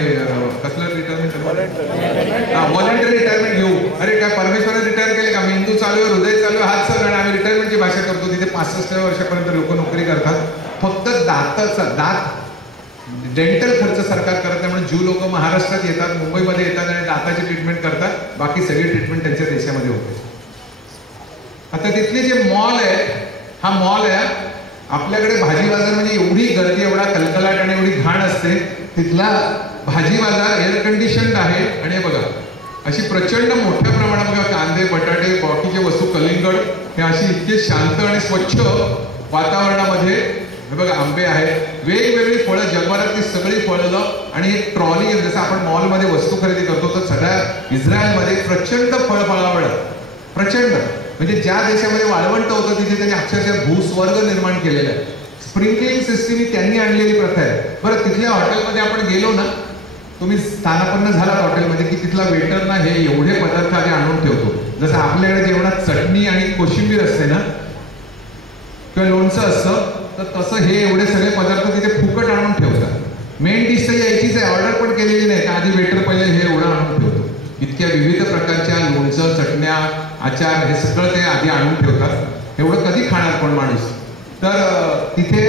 कसलं रिटायरमेंट, व्हॉलेंटरी रिटायरमेंट घेऊ. अरे काय परमेश्वराने रिटायर केले का? मेंदू चालू आहे, हृदय चालू आहे, हात चालू आणि आम्ही रिटायरमेंटची भाषा करतो. तिथे 65 वर्षापर्यंत लोक नोकरी करतात. फक्त दात डेंटल खर्च सरकार करत नाही. म्हणून ज्यू लोक महाराष्ट्रात येतात, मुंबईमध्ये येतात आणि दाताची ट्रीटमेंट करतात. बाकी सगळी ट्रीटमेंट त्यांच्या देशामध्ये होते. आता तिथले जे मॉल आहे, हा मॉल आहे. आपल्याकडे भाजी बाजार म्हणजे एवढी गर्दी, एवढा कलकलाट आणि एवढी घाण असते. तिथला भाजी बाजार एअर कंडिशन्ड आहे. आणि हे बघा अशी प्रचंड मोठ्या प्रमाणात बघा कांदे, बटाटे, बाकीचे वस्तू, कलिंगड हे अशी इतके शांत आणि स्वच्छ वातावरणामध्ये. हे बघा आंबे आहेत, वेगवेगळी फळं, जगभरातली सगळी फळं. आणि एक ट्रॉली, जसं आपण मॉलमध्ये वस्तू खरेदी करतो तर सगळ्या इस्रायलमध्ये प्रचंड फळफळावळ, प्रचंड. म्हणजे ज्या देशामध्ये वाळवंट होतं तिथे त्यांनी अक्षरशः भूस्वर्ग निर्माण केलेला आहे. स्प्रिंकलिंग सिस्टीम त्यांनी आणलेली प्रथा आहे. बरं तिथल्या हॉटेलमध्ये आपण गेलो ना, तुम्ही स्थानापन्न झालात हॉटेलमध्ये की तिथला वेटर ना हे एवढे पदार्थ आधी आणून ठेवतो. जसं आपल्याकडे जेवणात चटणी आणि कोशिंबीर असते ना किंवा लोणचं असतं, तर तसं हे एवढे सगळे पदार्थ तिथे फुकट आणून ठेवतात. मेन डिश तर यायचीच आहे, ऑर्डर पण केलेली नाही का आधी वेटर पहिले हे एवढं आणून ठेवतो. इतक्या विविध प्रकारच्या लोणचं, चटण्या, आचार हे सगळं ते आधी आणून ठेवतात. एवढं कधी खाणार कोण माणूस? तर तिथे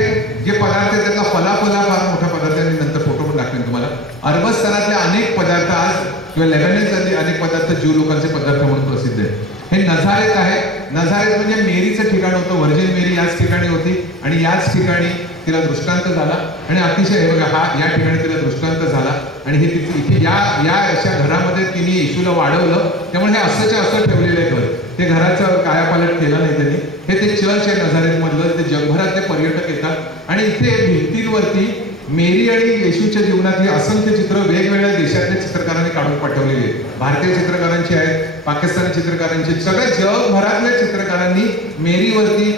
जे पदार्थ आहेत त्यातला फलाफला फार मोठा पदार्थ आहे. नंतर फोटो पण दाखवेन तुम्हाला. अरबस्थानातले अनेक पदार्थ आज किंवा लेबननमधले अनेक पदार्थ ज्यू लोकांचे पदार्थ म्हणून प्रसिद्ध आहेत. हे नझारेत आहे. नझारेत म्हणजे मेरीचं ठिकाण होतं. व्हर्जिन मेरी याच ठिकाणी होती आणि याच ठिकाणी तिला दृष्टांत झाला. आणि अतिशय हे बघा हा या ठिकाणी तिला दृष्टांत झाला. आणि हे तिथे इथे या अशा घरामध्ये तिने येशूला वाढवलं. त्यामुळे हे असंच्या असं ठेवलेलं आहे घर. ते घराचं कायापालट केलं नाही त्यांनी. हे ते चर्च आहे नझारेत मधलं. ते जगभरातले पर्यटक येतात आणि इथे भिंतींवरती मेरी आणि येशूच्या जीवनातली असंख्य चित्र वेगवेगळ्या देशातल्या चित्रकारांनी काढून पाठवलेली आहेत. भारतीय चित्रकारांची आहेत, पाकिस्तानी चित्रकारांची, सगळ्या जगभरातल्या चित्रकारांनी मेरीवरती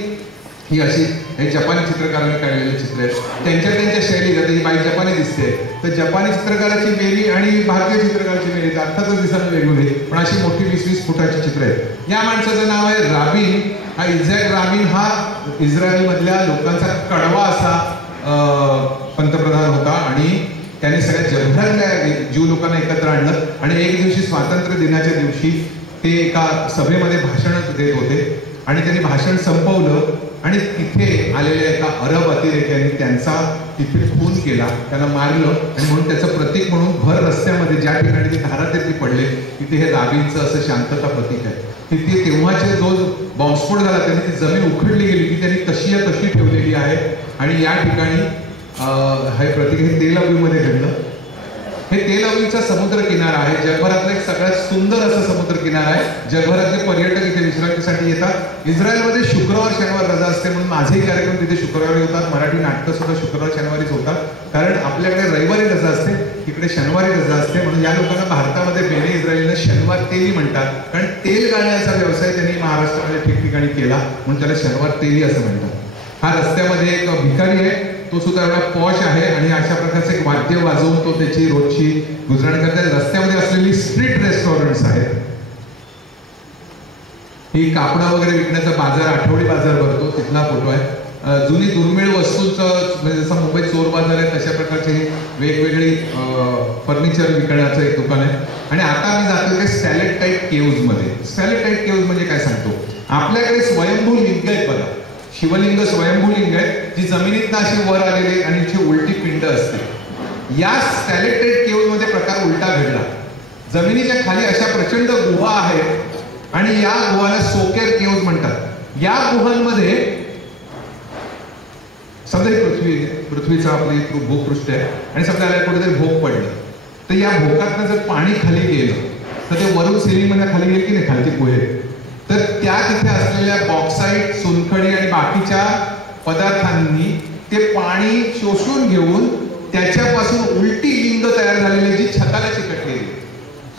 ही अशी हे जपानी चित्रकारांनी काढलेले चित्र आहेत. त्यांच्या शैलीत. आता ही बाई जपानी दिसते तर जपानी चित्रकाराची मेरी आणि भारतीय चित्रकाराची मेरी अर्थातच दिसायला वेगवेगळी, पण अशी मोठी 20-20 फुटाची चित्र आहेत. या माणसाचं नाव आहे राबिन. हा इझॅक राबिन हा इस्रायल मधल्या लोकांचा कडवा असा पंतप्रधान होता आणि त्यांनी सगळ्या जगभरातल्या ज्यू लोकांना एकत्र आणलं. आणि एक दिवशी स्वातंत्र्य दिनाच्या दिवशी ते एका सभेमध्ये भाषण देत होते आणि त्यांनी भाषण संपवलं आणि तिथे आलेल्या एका अरब अतिरेक्याने त्यांचा तिथे खून केला, त्यांना मारलं. आणि म्हणून त्याचं प्रतीक म्हणून भर रस्त्यामध्ये ज्या ठिकाणी ते धारातीर्थी पडले तिथे हे राबिनचं असं शांतता प्रतीक आहे. तिथे तेव्हाचे जो बॉम्बस्फोट झाला त्यांनी ती जमीन उखडली गेली की त्यांनी तशी ठेवलेली आहे. आणि या ठिकाणी हे प्रतीक हे तेल अवीवमध्ये घडलं. हे तेल अवीवचा समुद्र किनारा आहे. जगभरातला एक सगळ्यात सुंदर असा समुद्र किनारा आहे. जगभरातले पर्यटक इथे विश्रांतीसाठी येतात. इस्रायलमध्ये शुक्रवार शनिवार रजा असते म्हणून माझेही कार्यक्रम तिथे शुक्रवारी होतात. मराठी नाटकं सुद्धा शुक्रवार शनिवारीच होतात. कारण आपल्याकडे रविवारी रजा असते, तिकडे शनिवारी रजा असते. म्हणून या लोकांना भारतामध्ये बेने इस्रायलनं शनिवार तेली म्हणतात. कारण तेल गाळण्याचा व्यवसाय त्यांनी महाराष्ट्रामध्ये ठिकठिकाणी केला म्हणून त्याला शनिवार तेली असं म्हणतात. हा रस्त्यामध्ये एक भिकारी आहे, तो सुद्धा एवढा पॉश आहे आणि अशा प्रकारचे एक वाद्य वाजवून तो त्याची रोजची गुजरण करतात. रस्त्यामध्ये असलेली स्ट्रीट रेस्टॉरंट्स आहेत. ही कापडं वगैरे विकण्याचा बाजार, आठवडी बाजार भरतो, तिथला फोटो आहे. जुनी दुर्मिळ वस्तूंचं म्हणजे जसं मुंबईत चोर बाजार आहे तशा प्रकारची वेगवेगळी फर्निचर विकण्याचं एक दुकान आहे. आणि आता मी जातो ते स्टॅलेक्टाईट केव्ज मध्ये. स्टॅलेक्टाईट केव्ज म्हणजे काय सांगतो, आपल्याकडे स्वयंभू लिंग आहेत बघा, शिवलिंग स्वयंभू लिंग आहेत जी जमिनीत अशी वर आलेली आणि इथे उलटी पिंड असते. या स्टॅलेक्टाईट केव्ज मध्ये प्रकार उलटा घडला. जमिनीच्या खाली अशा प्रचंड गुहा आहेत आणि या गुहाला सोकेर केव्ज म्हणतात. या गुहांमध्ये समजा पृथ्वीचा आपली भूपृष्ठ आहे आणि समजा कुठेतरी भोग पडलं तर या भोकातनं जर पाणी खाली गेलं तर ते वरून सिलिंग मध्ये खाली गेले की नाही खालची गुहे, तर त्या तिथे असलेल्या बॉक्साईट, चुनखडी आणि बाकीच्या पदार्थांनी ते पाणी शोषून घेऊन त्याच्या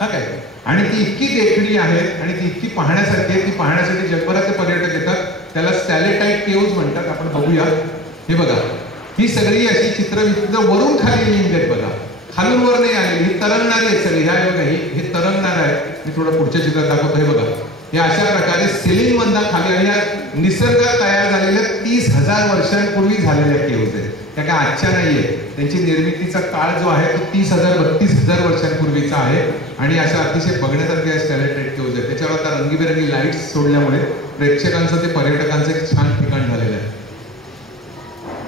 काय. आणि ती इतकी देखणी आहे आणि ती इतकी पाहण्यासारखी आहे, ती पाहण्यासाठी जगभरातले पर्यटक येतात. त्याला स्टॅलेटाईट केव्ज म्हणतात. आपण बघूया. हे बघा, ही सगळी अशी चित्रविचित्र वरून खाली येईल आहेत बघा, खालून वर नाही आलेली, ही तरंगणारी आहेत सगळी. ह्या बघा, हे तरंगणार आहे. मी थोडं पुढच्या चित्रात दाखवतो. हे बघा, हे अशा प्रकारे सिलिंग मधला खाली आणि ह्या निसर्गात तयार झालेल्या 30,000 वर्षांपूर्वी झालेल्या केव्ज आहेत. त्या काय आजच्या नाहीये. त्यांची निर्मितीचा काळ जो आहे तो 30,000-32,000 वर्षांपूर्वीचा आहे. आणि अशा अतिशय बघण्यासारख्या स्टॅलेटेड केव्ज आहेत. त्याच्यावर आता रंगीबेरंगी लाईट्स सोडल्यामुळे प्रेक्षकांचं ते पर्यटकांचं एक छान ठिकाण झालेलं आहे.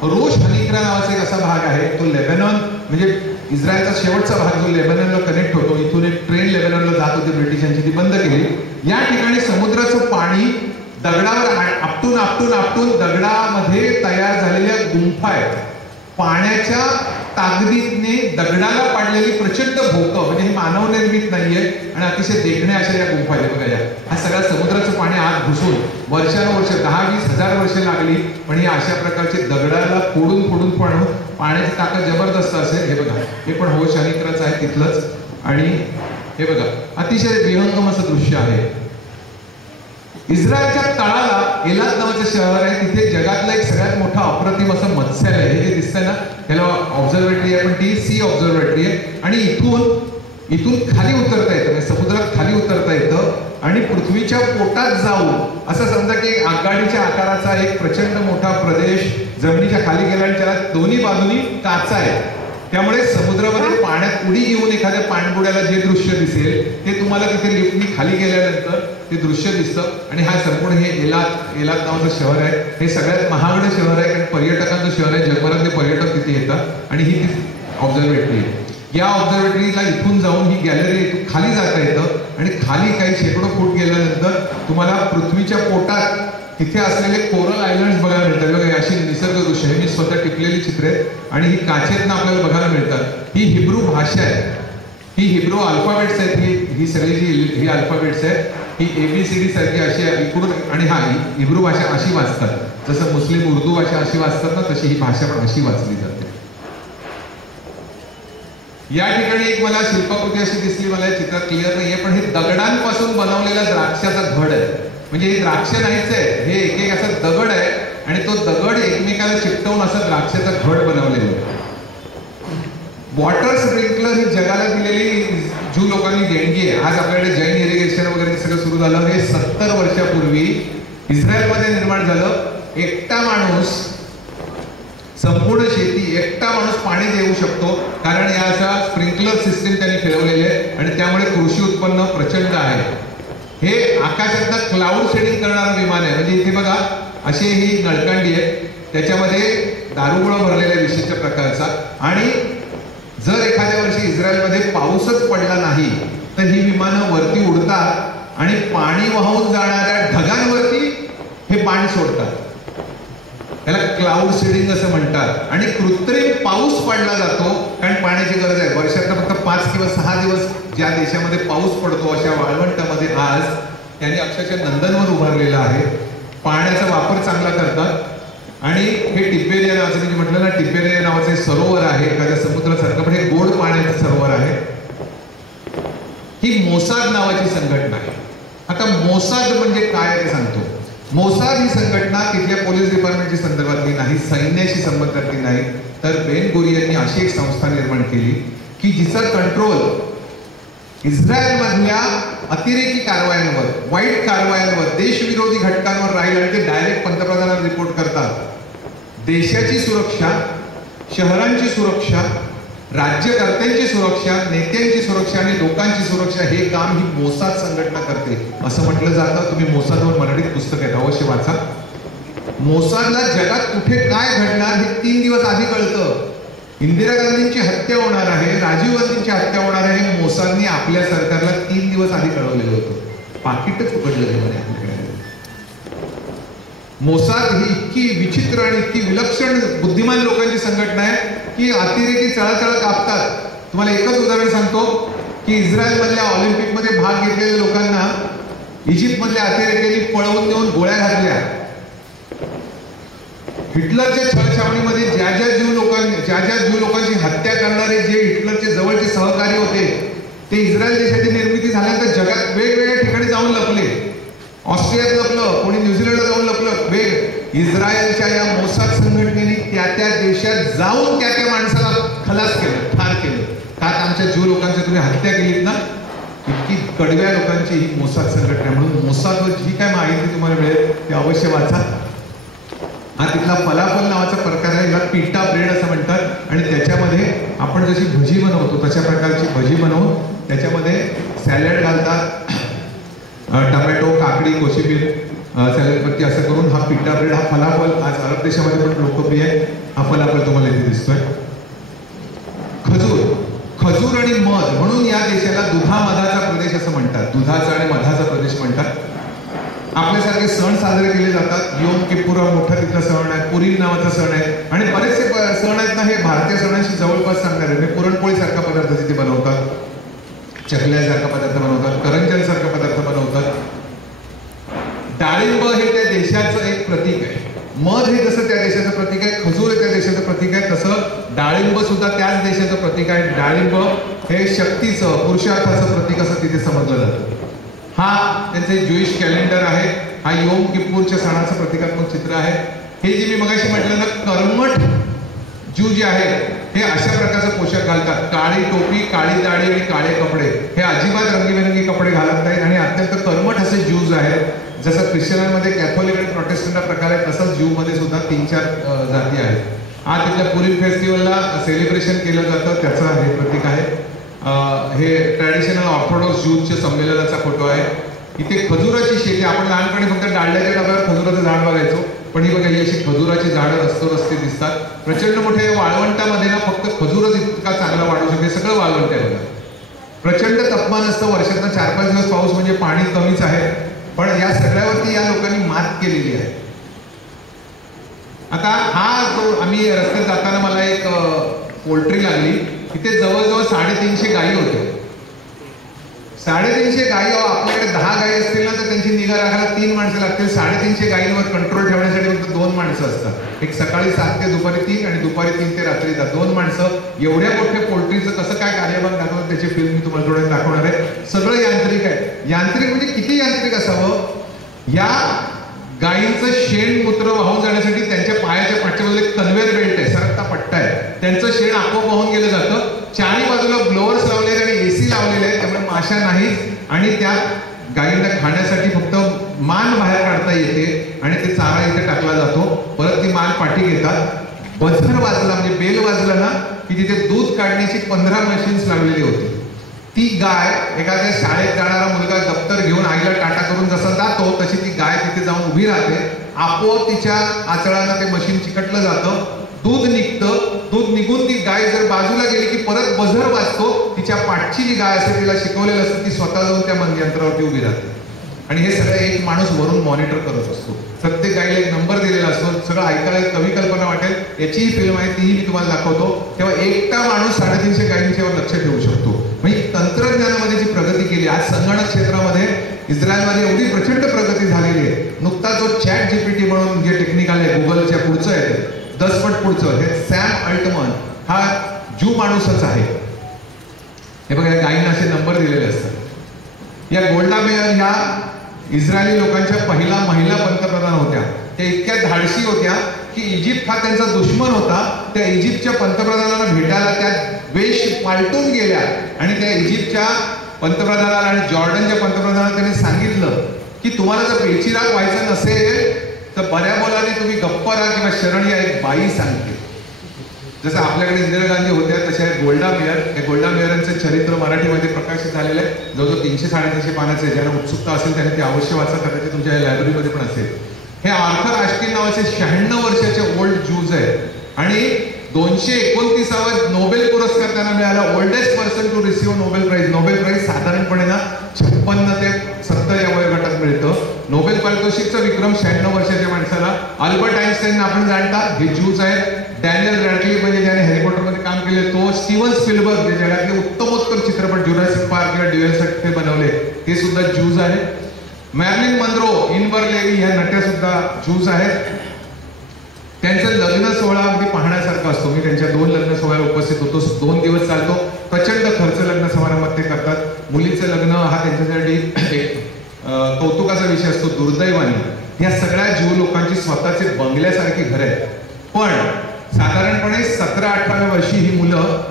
रोश हनिक्रा नावाचा एक असा भाग आहे, तो लेबनॉन म्हणजे इस्रायलचा शेवटचा भाग जो लेबनॉनला कनेक्ट होतो. इथून एक ट्रेन लेबनॉनला जात होती ब्रिटिशांची, ती बंद केली. या ठिकाणी समुद्राचं पाणी दगडावर आपटून आपटून आपटून दगडामध्ये तयार झालेल्या गुंफा आहेत. पाण्याच्या ताकदीने दगडाला पाडलेली प्रचंड भोकं, म्हणजे हे मानवनिर्मित नाहीये आणि अतिशय देखण्या अशा या गुंफा आहेत बघा. हा सगळा समुद्राचं पाणी आत घुसून वर्षानुवर्ष 10-20 हजार वर्ष लागली, पण हे अशा प्रकारचे दगडाला फोडून फोडून पण पाण्याची ताकद जबरदस्त असेल. हे बघा, हे पण होश हनिक्राचं आहे तिथलंच. आणि हे बघा, अतिशय विहंगम असं दृश्य आहे. इस्रायलच्या तळाला एलात नावाचं शहर आहे. तिथे जगातलं एक सगळ्यात मोठं अप्रतिम असं मत्स्यालय आहे. हे जे दिसतंय ना, त्याला ऑब्झर्वेटरी आहे, पण ती सी ऑब्झर्वेटरी आहे. आणि इथून खाली उतरता येतं, म्हणजे समुद्रात खाली उतरता येतं आणि पृथ्वीच्या पोटात जाऊन असं समजा की आगगाडीच्या आकाराचा एक प्रचंड मोठा प्रदेश जमिनीच्या खाली गेला आणि त्याला दोन्ही बाजूनी काचा आहे. त्यामुळे समुद्रामध्ये पाण्यात उडी घेऊन एखाद्या पाणबुड्याला जे दृश्य दिसेल ते तुम्हाला तिथे लिफ्टनी खाली गेल्यानंतर ते दृश्य दिसतं. आणि हा संपूर्ण हे एलात नावाचं शहर आहे. हे सगळ्यात महागडं शहर आहे, कारण पर्यटकांचं शहर आहे. जगभरातले पर्यटक तिथे येतात. आणि ही ऑब्झर्वेटरी आहे. या ऑब्झर्वेटरीला इथून जाऊन ही गॅलरी इथून खाली जाता येतं आणि खाली काही शेकडो फूट गेल्यानंतर तुम्हाला पृथ्वीच्या पोटात तिथे असलेले कोरल आयलंड बघायला मिळतात. बघा, अशी निसर्ग दृश्य आहे. मी स्वतः टिपलेली चित्रे आहेत आणि ही काचेतनं आपल्याला बघायला मिळतात. ही हिब्रू भाषा आहे. ही हिब्रू अल्फाबेट्स आहेत. ही सगळी ही अल्फाबेट्स आहेत. ही ABCD सारखी अशी इकडून. आणि हा हिब्रू भाषा अशी वाचतात, जसं मुस्लिम उर्दू भाषा अशी वाचतात ना, तशी ही भाषा पण अशी वाचली जाते. या ठिकाणी एक मला शिल्पाकृती अशी दिसली, मला या चित्रात क्लिअर नाहीये, पण हे दगडांपासून बनवलेला द्राक्षाचा घड आहे. म्हणजे हे द्राक्ष नाहीच आहे, हे एक असा दगड आहे आणि तो दगड एकमेकाला चिकटवून असं द्राक्षाचा घड बनवलेलं आहे. वॉटर स्प्रिंकलर ही जगाला दिलेली ज्यू लोकांनी देणगी आहे. आज आपल्याकडे जैन इरिगेशन वगैरे सगळं सुरू झालं. हे 70 वर्षापूर्वी इस्रायलमध्ये निर्माण झालं. एकटा माणूस संपूर्ण शेती, एकटा माणूस पाणी देऊ शकतो, कारण या अशा स्प्रिंकलर सिस्टीम त्यांनी फिरवलेले आहे आणि त्यामुळे कृषी उत्पन्न प्रचंड आहे. हे आकाशातनं क्लाउड शेडिंग करणारं विमान आहे. म्हणजे इथे बघा, अशी ही नळकांडी आहे, त्याच्यामध्ये दारुगोळा भरलेल्या विशिष्ट प्रकारचा. आणि जर एखाद्या वर्षी इस्रायलमध्ये पाऊसच पडला नाही तर ही विमानं वरती उडतात आणि पाणी वाहून जाणाऱ्या ढगांवरती हे पाणी सोडतात. त्याला क्लाउड सीडिंग असं म्हणतात. आणि कृत्रिम पाऊस पडला जातो, कारण पाण्याची गरज आहे. वर्षात फक्त 5 किंवा 6 दिवस ज्या देशामध्ये पाऊस पडतो, अशा वाळवंटामध्ये आज त्यांनी अक्षरशः नंदनवन उभारलेलं आहे. पाण्याचा वापर चांगला करतात. आणि हे टिबेरिया नावाचं, म्हणजे म्हटलं ना, टिबेरिया नावाचं सरोवर आहे एखाद्या समुद्रासारखं, पण हे गोड पाण्याचं सरोवर आहे. ही मोसाद नावाची संघटना आहे. आता मोसाद म्हणजे काय ते सांगतो. मोसाद ही संघटना तिथल्या पोलीस डिपार्टमेंटची संदर्भातली नाही, सैन्याशी संबंधातली नाही, तर बेन गुरियननी अशी एक संस्था निर्माण केली की जिचा कंट्रोल इस्रायल मधल्या अतिरेकी कारवायांवर, वाईट कारवायांवर, देशविरोधी घटकांवर राहील आणि ते डायरेक्ट पंतप्रधानांना रिपोर्ट करतात. देशाची सुरक्षा, शहरांची सुरक्षा, राज्यकर्त्यांची सुरक्षा, नेत्यांची सुरक्षा आणि लोकांची सुरक्षा हे काम ही मोसाद संघटना करते असं म्हटलं जातं. तुम्ही मोसादवर मराठीत पुस्तक आहेत, अवश्य वाचा. मोसादला जगात कुठे काय घडणार हे 3 दिवस आधी कळतं. इंदिरा गांधींची हत्या होणार आहे, राजीव गांधींची हत्या होणार आहे, हे मोसादने आपल्या सरकारला 3 दिवस आधी कळवलेलं होतं. पाकिटच उघडलं गेलं आपल्याकडे. मोसाद ही इतकी विचित्र आणि इतकी विलक्षण बुद्धिमान लोकांची संघटना आहे की अतिरेकी चळचळ कापतात. तुम्हाला एकच उदाहरण सांगतो की इस्रायल मधल्या ऑलिम्पिक मध्ये भाग घेतलेल्या लोकांना इजिप्त मधल्या अतिरेक्यांनी पळवून नेऊन गोळ्या घातल्या. हिटलरच्या छळछावणीमध्ये ज्या ज्या ज्यू लोकांची हत्या करणारे जे हिटलरचे जवळचे सहकारी होते ते इस्रायल देशातील जगात वेगवेगळ्या ठिकाणी जाऊन लपले. ऑस्ट्रियात लपलं, कोणी न्यूझीलंडला जाऊन लपलं. इस्रायलच्या या मोसाद संघटनेने त्या देशात जाऊन त्या माणसाला खलास केलं, ठार केलं. का आमच्या ज्यू लोकांची तुम्ही हत्या केलीत ना, इतकी कडव्या लोकांची ही मोसाद संघटना. म्हणून मोसादवर जी काय माहिती तुम्हाला मिळेल ते अवश्य वाचा. हा तिथला फलाफल नावाचा प्रकार आहे, याला पिटा ब्रेड असं म्हणतात. आणि त्याच्यामध्ये आपण जशी भजी बनवतो तशा प्रकारची भजी बनवून त्याच्यामध्ये सॅलड घालतात, टमॅटो, काकडी, कोशिंबीर, सॅलड पत्ती असं करून हा पिटा ब्रेड, हा फलाफल आज अरब देशामध्ये पण लोकप्रिय आहे. हा फलाफल तुम्हाला इथे दिसतोय. खजूर आणि मध म्हणून या देशाला दुधा मधाचा प्रदेश असं म्हणतात. दुधाचा आणि मधाचा प्रदेश म्हणतात. आपल्यासारखे सण साजरे केले जातात. योम किप्पूर हा मोठा तिथला सण आहे, पुरीम नावाचा सण आहे. आणि बरेचसे सण आहेत ना, हे भारतीय सणांशी जवळपास सांगणार आहे. पुरणपोळी सारखा पदार्थ तिथे बनवतात, चकल्यासारखा पदार्थ बनवतात, करंजन सारखा पदार्थ बनवतात. डाळिंब हे त्या देशाचं एक प्रतीक आहे. मध हे जसं त्या देशाचं प्रतीक आहे, खजूर हे त्या देशाचं प्रतीक आहे, तसं डाळिंब सुद्धा त्याच देशाचं प्रतीक आहे. डाळिंब हे शक्तीचं, पुरुषार्थाचं प्रतीक असं तिथे समजलं जातं. हा त्यांचे ज्यूइश कॅलेंडर आहे. हा योम किप्पूरच्या सणाचं प्रतिकात्मक चित्र आहे. हे जे मी मगाशी म्हटलं ना, कर्मठ ज्यू जे आहे हे अशा प्रकारचं पोशाख घालतात. काळी टोपी, काळी दाढी आणि काळे कपडे. हे अजिबात रंगीबेरंगी कपडे घालत नाहीत आणि अत्यंत कर्मठ असे ज्यूज आहेत. जसं ख्रिश्चनांमध्ये कॅथोलिक आणि प्रोटेस्टंट प्रकार आहे, तसंच ज्यू मध्ये सुद्धा 3-4 जाती आहेत. आज तिथल्या पुरीम फेस्टिवलला सेलिब्रेशन केलं जातं, त्याचं हे प्रतीक आहे. हे ट्रॅडिशनल ऑर्थोडॉक्स ज्यूजच्या संमेलनाचा फोटो आहे. इथे खजुराची शेती. आपण लहानपणी फक्त डाळल्याच्या डब्यावर खजुराचं झाड बघायचो, पण ही बघा, ही अशी खजुराची झाडं रस्ते दिसतात. प्रचंड मोठ्या वाळवंटामध्ये ना फक्त खजूरच इतका चांगला वाढू शकते. सगळं वाळवंट आहे बघा. प्रचंड तापमान असतं, वर्षातनं 4-5 दिवस पाऊस म्हणजे पाणी कमीच आहे. पण या सगळ्यावरती या लोकांनी मात केलेली आहे. आता हा जो आम्ही रस्त्यात जाताना मला एक पोल्ट्री लागली. तिथे जवळजवळ 350 गायी होत्या. 350 गायी. आपल्याकडे 10 गायी असतील ना तर त्यांची निगा राखायला 3 माणसं लागतील. 350 गायींवर कंट्रोल ठेवण्यासाठी फक्त 2 माणसं असतात. एक सकाळी 7 ते दुपारी 3 आणि दुपारी 3 ते रात्री 2 माणसं. एवढ्या मोठ्या पोल्ट्रीचं कसं काय कार्यभाग दाखवतात त्याची फिल्म मी तुम्हाला थोडं दाखवणार आहे. सगळं यांत्रिक आहे. यांत्रिक म्हणजे किती यांत्रिक असावं. या गायींचं शेण मूत्र वाहून जाण्यासाठी त्यांच्या पायाच्या पाठच्या बाजूला एक कन्व्हेअर बेल्ट आहे, सरकता पट्टा आहे. त्यांचं शेण आपोआप वाहून गेलं जातं. चारी बाजूला ब्लोअर्स लावलेले आणि एसी लावलेले आहेत, त्यामुळे माशा नाही. आणि त्या गायींना खाण्यासाठी फक्त मान बाहेर काढता येते आणि ते चारा इथे टाकला जातो. परत ती मान पाठी घेतात. बझर वाजला म्हणजे बेल वाजला ना की तिथे दूध काढण्याची 15 मशीन्स लावलेली होती. ती गाय, एखाद्या शाळेत जाणारा मुलगा दप्तर घेऊन आईला टाटा करून जसा जातो तशी ती गाय तिथे जाऊन उभी राहते. आपोआप तिच्या आचळानं ते मशीन चिकटलं जातं, दूध निघतं. दूध निघून ती गाय जर बाजूला गेली की परत बझर वाजतो. तिच्या पाठची जी गाय असते तिला शिकवलेलं असतं, ती स्वतः जाऊन त्या यंत्रावरती उभी राहते. आणि हे सगळं एक माणूस वरून मॉनिटर करत असतो. प्रत्येक गायीला एक नंबर दिलेला असतो. सगळं ऐकायला कवी कल्पना वाटेल. याचीही फिल्म आहे, तीही मी तुम्हाला दाखवतो. तेव्हा एकटा माणूस 350 गायींच्यावर लक्ष ठेवू शकतो. म्हणजे तंत्रज्ञानामध्ये जी प्रगती केली, आज संगणक क्षेत्रामध्ये इस्रायलमध्ये एवढी प्रचंड प्रगती झालेली आहे. नुकता जो चॅट जीपीटी म्हणून जे टेक्निकल आहे, गुगलच्या पुढचं आहे, 10 पट पुढचं, हे सॅम अल्टमन हा ज्यू माणूसच आहे. हे बघा, या गायींना असे नंबर दिलेले असतात. या गोल्डा मेयर ह्या इस्रायली लोकांच्या पहिला महिला पंतप्रधान होत्या. त्या इतक्या धाडशी होत्या की इजिप्त हा त्यांचा दुश्मन होता. त्या इजिप्तच्या पंतप्रधानांना भेटायला त्या वेश पालटून गेल्या आणि त्या इजिप्तच्या पंतप्रधानाला आणि जॉर्डनच्या पंतप्रधानाला त्यांनी सांगितलं की तुम्हाला जर बेचिराग व्हायचं नसेल तर बऱ्या बोलाने तुम्ही गप्प राहा किंवा शरण या, एक बाई सांगते. जसं आपल्याकडे इंदिरा गांधी होत्या तशा गोल्डा मेयर. हे गोल्डा मेयरांचं चरित्र मराठीमध्ये प्रकाशित झालेलं आहे. जवळजवळ 300-350 पानाचे. ज्यांना उत्सुकता असेल त्याने ते अवश्य वाचा, कदाचित तुमच्या लायब्ररीमध्ये पण असेल. हे आर्थर ॲश्किन नावाचे 96 वर्षाचे ओल्ड ज्यूज आहेत आणि 229वा नोबेल पुरस्कार त्यांना मिळाला. Oldest person to receive Nobel prize. Nobel prize साधारणपणे ना 56 ते 70 या वयोगटात मिळतं. नोबेल पारितोषिकचा विक्रम 96 वर्षाच्या माणसाला. अल्बर्ट आइन्स्टाईन आपण जाणता, हे ज्यूज आहेत. डॅनियल रॅडक्लिफ म्हणजे ज्याने हॅरी पॉटर मध्ये काम केले तो. स्टीव्हन स्पिलबर्ग जे जगातले उत्तमोत्तम चित्रपट जुरासिक पार्क किंवा ड्युएलसाठी बनवले ते सुद्धा ज्यूज आहेत. मॅरिलिन मनरो, इनबर लेवी ह्या नट्या सुद्धा ज्यूज आहेत. त्यांचं लग्न सोहळा अगदी पाहण्यासारखा असतो. मी त्यांच्या 2 लग्न सोहळ्याला उपस्थित होतो. 2 दिवस चालतो. प्रचंड खर्च लग्न समारंभात ते करतात. मुलीचं लग्न हा त्यांच्यासाठी विषय असतो, दुर्दैवाने या सगळ्या जीव लोकांची स्वतःचे बंगल्यासारखी घर आहेत. पण साधारणपणे 17-18 वर्षी ही मुलं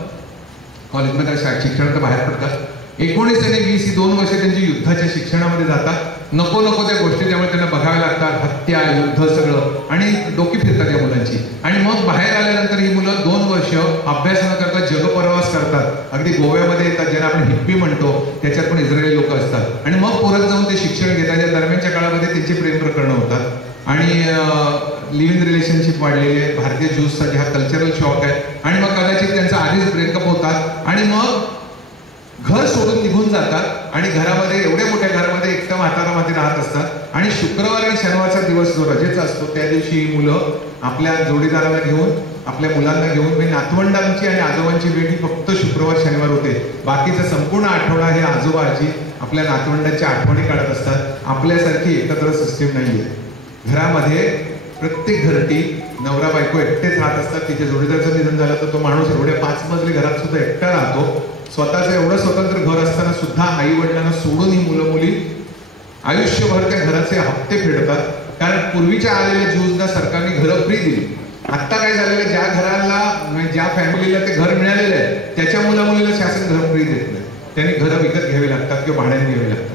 कॉलेजमध्ये शिक्षणात बाहेर पडतात. 19 आणि 20 ही 2 वर्ष त्यांची युद्धाच्या शिक्षणामध्ये जातात. नको नको त्या गोष्टी त्यामुळे त्यांना बघाव्या लागतात, हत्या, युद्ध सगळं, आणि डोकी फिरतात या मुलांची. आणि मग बाहेर आल्यानंतर ही मुलं 2 वर्ष अभ्यास न करता जगप्रवास करतात. अगदी गोव्यामध्ये येतात, ज्यांना आपण हिप्पी म्हणतो, त्याच्यात पण इस्रायली लोक असतात. आणि मग परत जाऊन ते शिक्षण घेतात. या दरम्यानच्या काळामध्ये त्यांची प्रेम प्रकरणं होतात आणि लिव्ह इन रिलेशनशिप वाढलेली आहे. भारतीय ज्यूजसाठी हा कल्चरल शॉक आहे. आणि मग कदाचित त्यांचा आधीच ब्रेकअप होतात आणि मग घर सोडून निघून जातात आणि घरामध्ये, एवढ्या मोठ्या घरामध्ये एकटा म्हातारामध्ये राहत असतात. आणि शुक्रवार आणि शनिवारचा दिवस जो रजेचा असतो त्या दिवशी ही मुलं आपल्या जोडीदाराला घेऊन, आपल्या मुलांना घेऊन, म्हणजे नातवंडांची आणि आजोबांची भेट ही फक्त शुक्रवार शनिवार होते. बाकीचा संपूर्ण आठवडा हे आजोबा आजी आपल्या नातवंडांच्या आठवणी काढत असतात. आपल्यासारखी एकत्र सिस्टीम नाहीये. घरामध्ये प्रत्येक घरटी नवरा बायको एकटेच राहत असतात. तिच्या जोडीदाराचं निधन झालं तर तो माणूस एवढ्या 5 मजली घरात सुद्धा एकटा राहतो. स्वतःचं एवढं स्वतंत्र घर असताना सुद्धा आई वडिलांना सोडून ही मुलं मुली आयुष्यभर त्या घराचे हप्ते फेडतात. कारण पूर्वीच्या आलेल्या ज्यूजना सरकारने घरं फ्री दिली. आता काय झालेलं, ज्या घराला, ज्या फॅमिलीला ते घर मिळालेलं आहे त्याच्या मुलामुलीला शासन घर फ्री देत नाही. त्यांनी घरं विकत घ्यावी लागतात किंवा भाड्याने घ्यावी लागतात.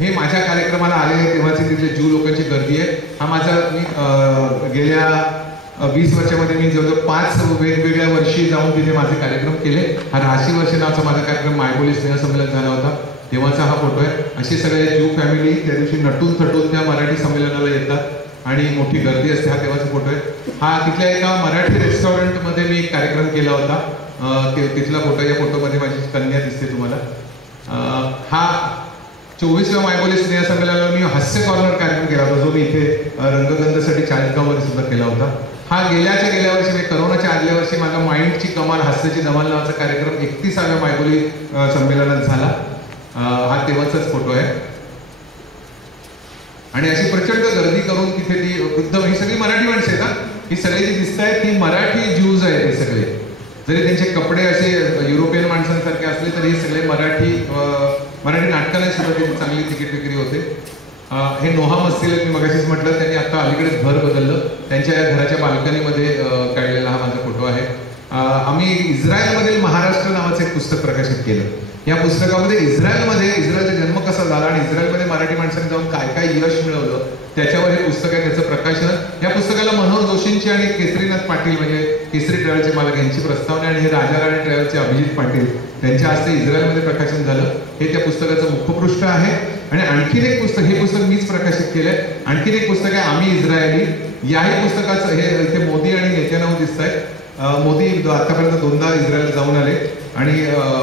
हे माझ्या कार्यक्रमाला आलेले तेव्हाची तिथले ज्यू लोकांची गर्दी आहे. हा माझा, मी गेल्या 20 वर्षामध्ये मी जवळजवळ 5 वेगवेगळ्या वर्षी जाऊन तिथे माझे कार्यक्रम केले. हा 80 वर्ष नावाचा माझा कार्यक्रम मायबोली स्नेहसंमेलन झाला होता, तेव्हाचा हा फोटो आहे. अशी सगळे ज्यू फॅमिली त्या दिवशी नटून थटून त्या मराठी संमेलनाला येतात आणि मोठी गर्दी असते. हा तेव्हाचा फोटो आहे. हा तिथल्या एका मराठी रेस्टॉरंटमध्ये मी एक कार्यक्रम केला होता, तिथला फोटो. या फोटोमध्ये माझी कन्या दिसते तुम्हाला. हा 24व्या मायबोली स्नेह संमेलनाला मी हास्य कॉर्नर कार्यक्रम केला होता, जो मी इथे रंगगंधसाठी चाळीसगावमध्ये सुद्धा केला होता. हा गेल्या वर्षी, मी करोनाच्या आदल्या वर्षी माझा माइंडची कमाल, हास्याची धमाल नावाचा कार्यक्रम 31व्या मायबोली संमेलनात झाला. हा तेव्हाचाच फोटो आहे. आणि अशी प्रचंड गर्दी करून तिथे ती वृद्ध, ही सगळी मराठी माणसं आहेत. ही सगळी जी दिसत आहेत ती मराठी ज्यूज आहेत. हे सगळे, जरी त्यांचे कपडे असे युरोपियन माणसांसारखे असले तरी हे सगळे मराठी नाटकाला सुद्धा त्यांची चांगली तिकीट विक्री होते. हे नोहा मस्तीला मी मगाशीच म्हटलं, त्यांनी आता अलीकडेच घर बदललं. त्यांच्या घराच्या बाल्कनीमध्ये काढलेला हा माझा फोटो आहे. आम्ही इस्रायलमधील महाराष्ट्र नावाचं एक पुस्तक प्रकाशित केलं. या पुस्तकामध्ये इस्रायलचा जन्म कसा झाला आणि इस्रायलमध्ये मराठी माणसांनी जाऊन काय काय यश मिळवलं त्याच्यावर हे पुस्तक आहे, त्याचं प्रकाशन. या पुस्तकाला मनोहर जोशींची आणि केसरीनाथ पाटील, म्हणजे केसरी ट्रॅव्हलचे मालक, यांची प्रस्तावना आणि हे राजा राणी ट्रॅव्हलचे अभिजित पाटील त्यांच्या हस्ते इस्रायलमध्ये प्रकाशन झालं. हे त्या पुस्तकाचं मुखपृष्ठ आहे. आणि आणखीन एक पुस्तक, हे पुस्तक मीच प्रकाशित केलंय. आणखीन एक पुस्तक आहे आम्ही इस्रायली. याही पुस्तकाचं, हे इथे मोदी आणि नेत्यानाहू दिसत आहेत. मोदी आतापर्यंत 2दा इस्रायल जाऊन आले आणि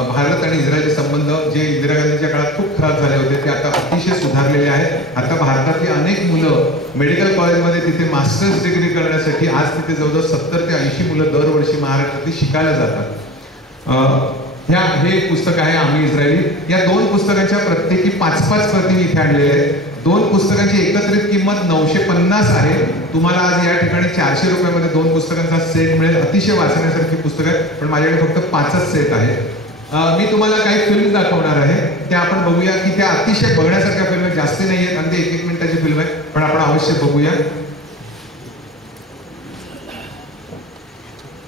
भारत आणि इस्रायलचे संबंध जे इंदिरा गांधीच्या काळात खूप खराब झाले होते ते आता अतिशय सुधारलेले आहेत. आता भारतातली अनेक मुलं मेडिकल कॉलेजमध्ये तिथे मास्टर्स डिग्री करण्यासाठी आज तिथे जवळजवळ 70 ते 80 मुलं दरवर्षी महाराष्ट्रातली शिकायला जातात. हे पुस्तक आहे आम्ही इस्रायली. या 2 पुस्तकांच्या प्रत्येकी 5-5 प्रती इथे आणलेल्या आहेत. 2 पुस्तकांची एकत्रित किंमत 950 आहे. तुम्हाला आज या ठिकाणी 400 रुपयामध्ये 2 पुस्तकांचा सेट मिळेल. अतिशय वाचण्यासारखी पुस्तक आहे, पण माझ्याकडे फक्त 5च सेट आहे. मी तुम्हाला काही फिल्म दाखवणार आहे, त्या आपण बघूया की त्या अतिशय बघण्यासारख्या फिल्म जास्त नाही आहेत आणि ते 1-1 मिनिटाची फिल्म आहे, पण आपण अवश्य बघूया.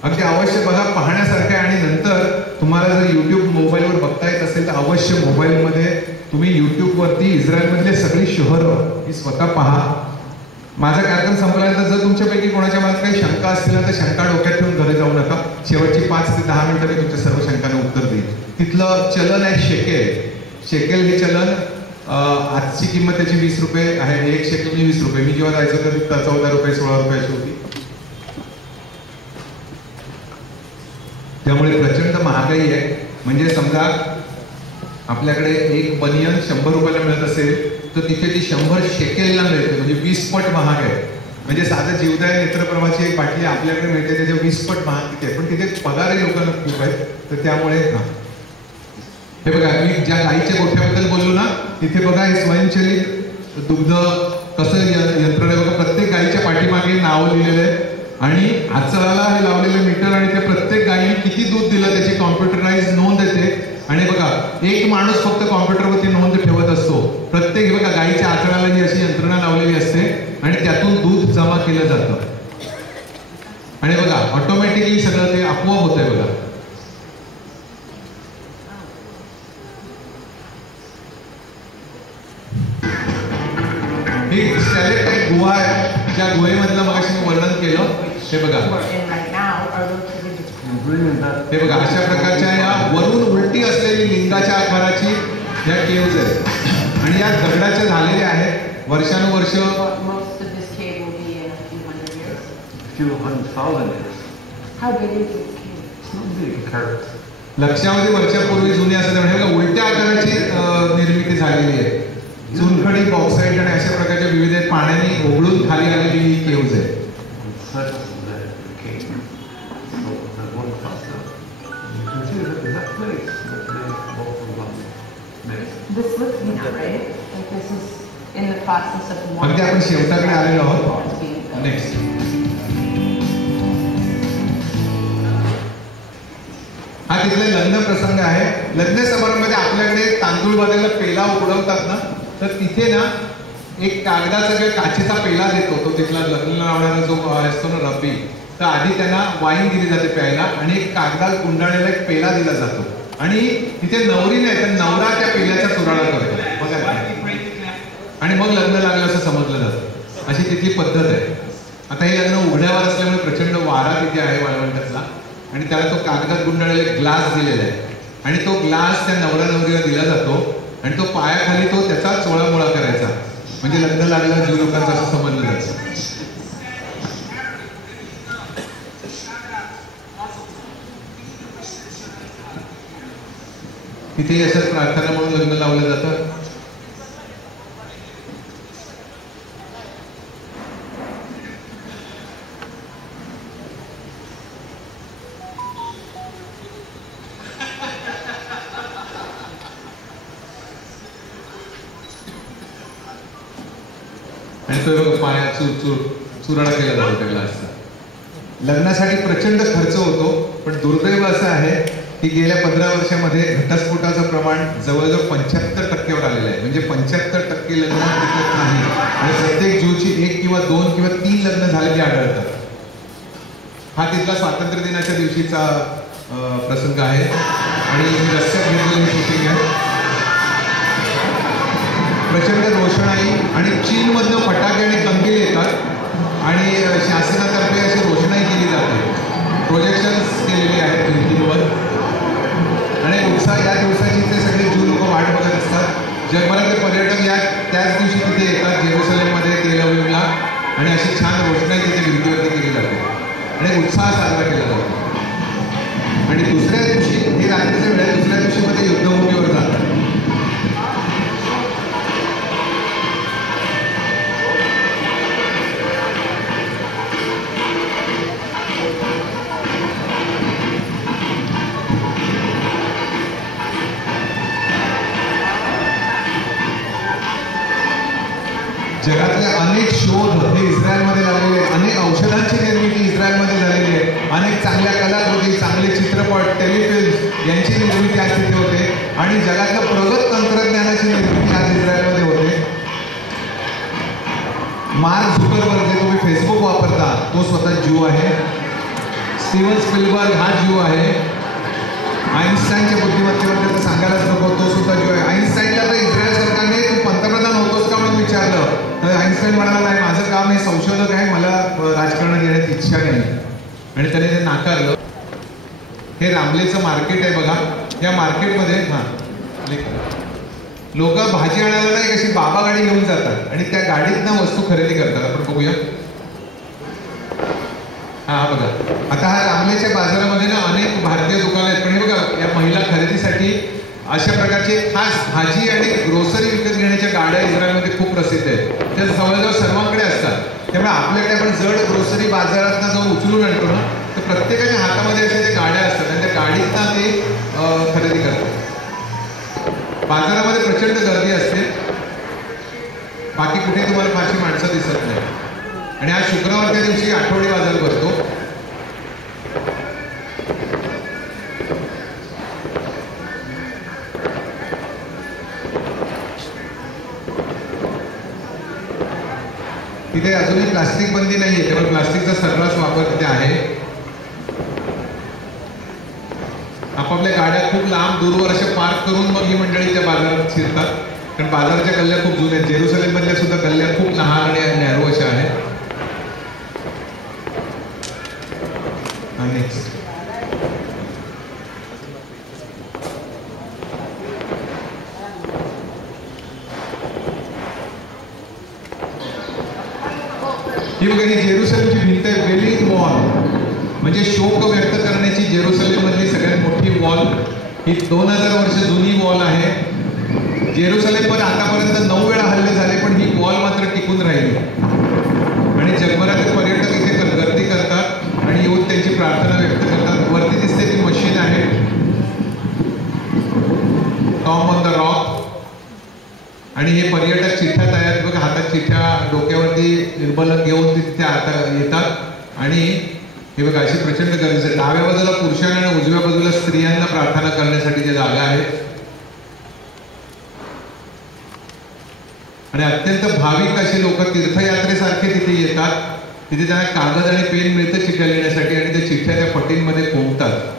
अगदी अवश्य बघा, पाहण्यासारखं आहे. आणि नंतर तुम्हाला जर युट्यूब मोबाईलवर बघता येत असेल तर अवश्य मोबाईलमध्ये तुम्ही युट्यूबवरती इस्रायलमधले सगळी शहरं ही स्वतः पहा. माझा कार्यक्रम संपल्यानंतर जर तुमच्यापैकी कोणाच्या मनात काही शंका असतील तर शंका डोक्यात ठेवून घरी जाऊ नका. शेवटची 5 ते 10 मिनिटं मी तुमच्या सर्व शंकांना उत्तर देईन. तिथलं चलन आहे शेकेल. शेकेल हे चलन आजची किंमत त्याची 20 रुपये आहे. 1 शेकेल म्हणजे 20 रुपये. मी जेव्हा जायचो तर 14 रुपये 16 रुपयाची होती. त्यामुळे प्रचंड महागाई आहे. म्हणजे समजा आपल्याकडे एक बनियन 100 रुपयाला मिळत असेल तर तिथे ती 100 शेकेलला मिळते, म्हणजे 20 पट महाग आहे. म्हणजे साधं जीवदाय नेत्रप्रभाची एक बाटली आपल्याकडे मिळते त्याच्या 20 पट महाग तिथे, पण तिथे पगारही लोकांना खूप आहेत. तर त्यामुळे हे बघा, मी ज्या गाईच्या गोठ्याबद्दल बोललो ना, तिथे बघा हे स्वयंचलित दुग्ध कसं यंत्रणा बघा. प्रत्येक गाईच्या पाठीमागे नाव लिहिलेलं आहे आणि आचळाला हे लावलेलं मीटर आणि त्या प्रत्येक गायीने किती दूध दिलं त्याची कॉम्प्युटराइज नोंद येते. आणि बघा, एक माणूस फक्त कॉम्प्युटरवरती नोंद ठेवत प्रत्येक बघा गाईच्या आचळाला जी अशी यंत्रणा लावलेली असते आणि त्यातून दूध जमा केलं जातं आणि बघा ऑटोमॅटिकली सगळं ते आपोआप होतंय बघा. ही सॅलेट एक गुहा आहे, ज्या गुहेमधलं मगाशी मी वर्णन केलं हे बघा. हे बघा अशा प्रकारच्या या वरून उलटी असलेली लिंगाच्या आकाराची या केव्ज आहेत आणि या दगडाच्या झालेल्या आहेत वर्षानुवर्ष. लक्षावधी वर्षापूर्वी जुने असं उलट्या आकाराची निर्मिती झालेली आहे. चुनखडी, बॉक्साईट आणि अशा प्रकारच्या विविध पाण्याने ओघळून खाली आलेली ही केव्ज आहे. अगदी आपण शेवटाकडे आलेलो आहोत. नेक्स्ट हा तिथले लग्न प्रसंग आहे. लग्न समारंभामध्ये आपल्याकडे तांदूळ बदलायला पेला उडवतात ना, तर तिथे ना एक कागदाचा किंवा काचेचा पेला देतो तो तिथला लग्न लावणारा जो असतो ना रब्बी, तर आधी त्यांना वाईन दिली जाते प्यायला आणि एक कागदात गुंडाळलेला एक पेला दिला जातो आणि तिथे नवरी नाही तर नवरा त्या पेल्याचा चुराडा करतो बघा आणि मग लग्न लागलं असं समजलं जातं. अशी तिथली पद्धत आहे. आता हे लग्न उघड्यावर असल्यामुळे प्रचंड वारा तिथे आहे वाळवंटातला आणि त्याला तो कागदात गुंडाळलेला ग्लास दिलेला आहे आणि तो ग्लास त्या नवरा नवरीला दिला जातो आणि तो पायाखाली तो त्याचा चोळामोळा करायचा म्हणजे लग्न लागलं जीव लोकांचं असं समजलं जातं. तिथे अशाच प्रार्थना म्हणून लग्न लावलं जातं. आणि तो पाया चुराडा केला जातो त्या ग्लासचा. लग्नासाठी प्रचंड खर्च होतो पण दुर्दैव असं आहे की गेल्या 15 वर्षामध्ये घटस्फोटाचं प्रमाण जवळजवळ 75% आलेलं आहे. म्हणजे 75% लग्न टिकत नाही आणि प्रत्येक ज्यूची 1 किंवा 2 किंवा 3 लग्न झालेली आढळतात. हा तिथला स्वातंत्र्य दिनाच्या दिवशीचा प्रसंग आहे आणि रस्त्यात घेतलेली शूटिंग आहे. प्रचंड रोषणाई आणि चीनमधनं फटाके आणि कंदील येतात आणि शासनातर्फे अशी रोषणाई केली जाते. प्रोजेक्शन्स केलेली आहेत भिंतींवर आणि उत्साह या दिवसाची ते सगळे ज्यू लोक वाट बघत असतात. जगभरातले पर्यटक या त्याच दिवशी तिथे येतात जेरुसलेममध्ये, तेल अवीवला आणि अशी छान रोषणाई तिथे भिंतीवरती केली जाते आणि उत्साह साजरा केला जातो. आणि दुसऱ्या दिवशी हे रात्रीच्या वेळेत दुसऱ्या दिवशी मध्ये युद्धभूमीवर जातात. जगातले अनेक शोध हे इस्रायलमध्ये झालेले आहेत. अनेक औषधांची निर्मिती इस्रायलमध्ये झालेली आहे. अनेक चांगल्या कलाकृती, चांगले चित्रपट, टेलिफिल्म्स यांची निर्मिती आज तिथे होते आणि जगातल्या प्रगत तंत्रज्ञानाची निर्मिती आज इस्रायलमध्ये होते. मार्क झुकरबर्ग जे तुम्ही फेसबुक वापरता तो स्वतः ज्यू आहे. स्टीव्हन स्पिलबर्ग हा ज्यू आहे. आईन्स्टाईनच्या बुद्धिमत्तेबद्दल सांगायलाच नको, तो सुद्धा ज्यू आहे. आईन्स्टाईनला तर इस्रायल सरकारने तू पंतप्रधान होतोस का म्हणून विचारलं तर आईन्स्टाईन म्हणाला नाही, माझं काम हे संशोधक आहे, मला राजकारणात येण्याची इच्छा नाही आणि त्याने ते नाकारलं. हे रामलेचं मार्केट आहे बघा. या मार्केटमध्ये लोक भाजी आणायला नाही कशी बाबा गाडी घेऊन जातात आणि त्या गाडीतनं वस्तू खरेदी करतात. आपण बघूया. हा बघा, आता हा रामलेच्या बाजारामध्ये ना अनेक भारतीय दुकानं आहेत पण हे बघा या महिला खरेदीसाठी अशा प्रकारचे खास भाजी आणि ग्रोसरी विकत घेण्याच्या गाड्या इस्रायलमध्ये खूप प्रसिद्ध आहेत. त्या जवळजवळ सर्वांकडे असतात. त्यामुळे आपल्याकडे आपण जड ग्रोसरी बाजारात जाऊन उचलून आणतो ना तर प्रत्येकाच्या हातामध्ये अशा त्या गाड्या असतात आणि त्या गाडीतनं ते खरेदी करतात. बाजारामध्ये प्रचंड गर्दी असते. बाकी कुठे तुम्हाला फारशी माणसं दिसत नाही आणि आज शुक्रवारच्या दिवशी आठवडी बाजार भरतो. तिथे अजूनही प्लास्टिक बंदी नाहीये, त्यामुळे प्लास्टिकचा सर्रास वापर तिथे आहे. आपापल्या गाड्या खूप लांब दूरवर अशा पार्क करून मग ही मंडळी त्या बाजारात शिरतात, कारण बाजारच्या गल्ल्या खूप जुन्या आहेत. जेरुसलेम मधल्या सुद्धा गल्ल्या खूप लहान आणि नॅरो अशा आहेत. नेक्स्ट ही बघा, ही जेरुसलेमची भिंत आहे, वेलिंग वॉल, म्हणजे शोक व्यक्त करण्याची जेरुसलेम मधली सगळ्यात मोठी वॉल. ही 2000 वर्ष जुनी वॉल आहे. जेरुसलेमवर आतापर्यंत 9 वेळा हल्ले झाले, पण ही वॉल मात्र टिकून राहिली आणि जगभरातील पर्यटक इथे गर्दी करतात आणि येऊन त्यांची प्रार्थना व्यक्त करतात. वरती दिसते ती मशीन आहे, टॉम ऑन द रॉक, आणि हे पर्यटक चिठ्ठ्या तयार, बघा हातात चिठ्ठ्या, डोक्यावरती निर्बलक घेऊन तिथे आता येतात. आणि हे बघा अशी प्रचंड गर्दी आहे. डाव्या बाजूला पुरुषांना आणि उजव्या बाजूला स्त्रियांना प्रार्थना करण्यासाठी जे जागा आहे. आणि अत्यंत भाविक असे लोक तीर्थयात्रेसारखे तिथे येतात. तिथे त्यांना कागद आणि पेन मिळतं चिठ्ठ्या लिहिण्यासाठी, आणि त्या चिठ्ठ्या त्या फटींमध्ये कोंबतात.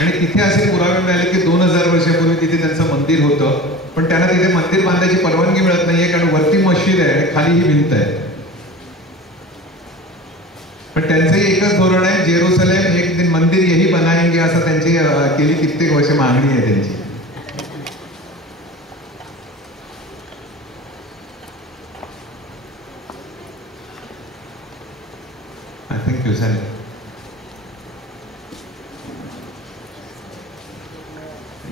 आणि तिथे असे पुरावे मिळाले की 2000 वर्षापूर्वी तिथे त्यांचं मंदिर होतं, पण त्यांना तिथे मंदिर बांधायची परवानगी मिळत नाहीये, कारण वरती मशीद आहे आणि खाली ही भिंत आहे. पण त्यांचंही एकच धोरण आहे, जेरुसलेम एक दिन मंदिर यही बनाएंगे, असं त्यांची गेली कित्येक वर्ष मागणी आहे त्यांची. Thank you sir.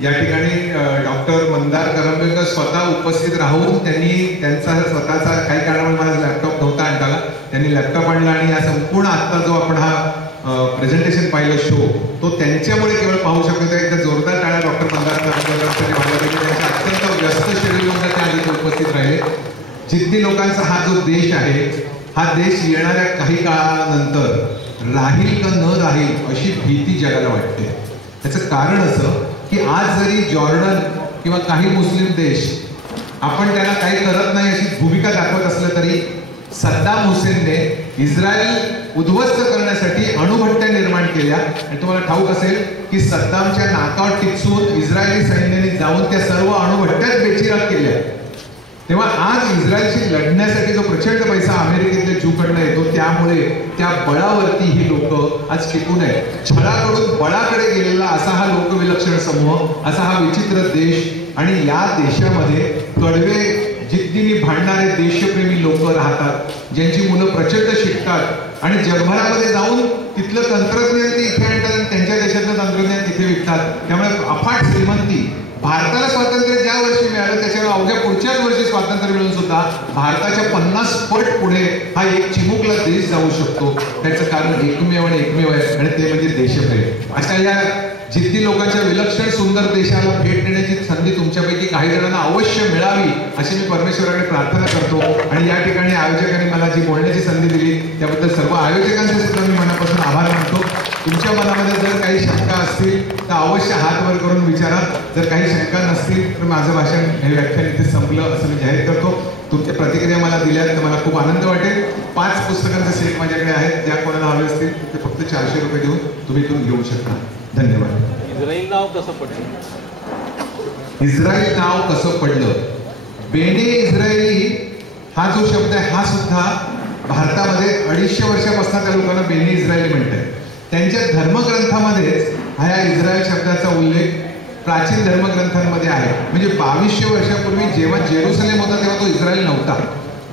या ठिकाणी डॉक्टर मंदार करंबेकर स्वतः उपस्थित राहून त्यांनी त्यांचा स्वतःचा, काही कारणामुळे मला लॅपटॉप नव्हता आणला, त्यांनी लॅपटॉप आणला आणि या संपूर्ण आत्ता जो आपण हा प्रेझेंटेशन पाहिलं शो, तो त्यांच्यामुळे केवळ पाहू शकतो. एकदा जोरदार टाळ्या डॉक्टर मंदार करंबेकर त्यांच्या अत्यंत व्यस्त शेड्यूलमध्ये ते आधी उपस्थित राहिले. जिद्दी लोकांचा हा जो देश आहे, हा देश येणाऱ्या काही काळानंतर राहील का न राहील अशी भीती जगाला वाटते. त्याचं कारण असं की आज जरी जॉर्डन किंवा काही मुस्लिम देश आपण त्याला काही करत नाही अशी भूमिका दाखवत असलं तरी सद्दाम हुसेनने इस्रायल उद्ध्वस्त करण्यासाठी अणुभट्ट्या निर्माण केल्या. आणि तुम्हाला ठाऊक असेल की सद्दामच्या नाकावर टिचून इस्रायली सैन्याने जाऊन त्या सर्व अणुभट्ट्याच बेचिराख केल्या. तेव्हा आज इस्रायलशी लढण्यासाठी जो प्रचंड पैसा अमेरिकेतल्या ज्यूकडनं येतो, त्यामुळे त्या बळावरती ही लोक आज टिकून आहेत. छळाकडून बळाकडे गेलेला असा हा लोकविलक्षण समूह, असा हा विचित्र देश. आणि या देशामध्ये कडवे जिद्दीने भांडणारे देशप्रेमी लोक राहतात, ज्यांची मुलं प्रचंड शिकतात आणि जगभरामध्ये जाऊन तिथलं तंत्रज्ञान ते इथे आणतात आणि त्यांच्या देशातलं तंत्रज्ञान तिथे विकतात. त्यामुळे अफाट श्रीमंती. भारताला स्वातंत्र्य ज्या वर्षी मिळालं त्याच्यावर अवघ्या पुढच्याच वर्षी स्वातंत्र्य मिळून सुद्धा भारताच्या 50 पट पुढे हा एक चिमुकला देश जाऊ शकतो. त्याचं कारण एकमेव आणि एकमेव आहे, आणि ते म्हणजे देशप्रेम. अशा या जिद्दी लोकांच्या विलक्षण सुंदर देशाला भेट देण्याची संधी तुमच्यापैकी काही जणांना अवश्य मिळावी अशी मी परमेश्वराकडे प्रार्थना करतो. आणि या ठिकाणी आयोजकांनी मला जी बोलण्याची संधी दिली त्याबद्दल सर्व आयोजकांचे सुद्धा मी मनापासून आभार मानतो. तुमच्या मनामध्ये जर काही शंका असतील तर अवश्य हात वर करून विचारा. जर काही शंका नसतील तर माझं भाषण, हे व्याख्यान इथे संपलं असं मी जाहीर करतो. तुमच्या प्रतिक्रिया मला दिल्यात तर मला खूप आनंद वाटेल. 5 पुस्तकांचे सेट माझ्याकडे आहेत, ज्या कोणाला हवे असतील ते फक्त 400 रुपये देऊन तुम्ही इथून घेऊ शकता. धन्यवाद. इस्राईल नाव कसं पडलं? इस्रायल नाव कसं पडलं? बेने इस्रायली हा जो शब्द आहे हा सुद्धा भारतामध्ये 250 वर्षापासून त्या लोकांना बेने इस्रायली म्हणतात. त्यांच्या धर्मग्रंथामध्येच ह्या इस्रायल शब्दाचा उल्लेख प्राचीन धर्मग्रंथांमध्ये आहे. म्हणजे 2200 वर्षापूर्वी जेव्हा जेरुसलेम होता तेव्हा तो इस्रायल नव्हता.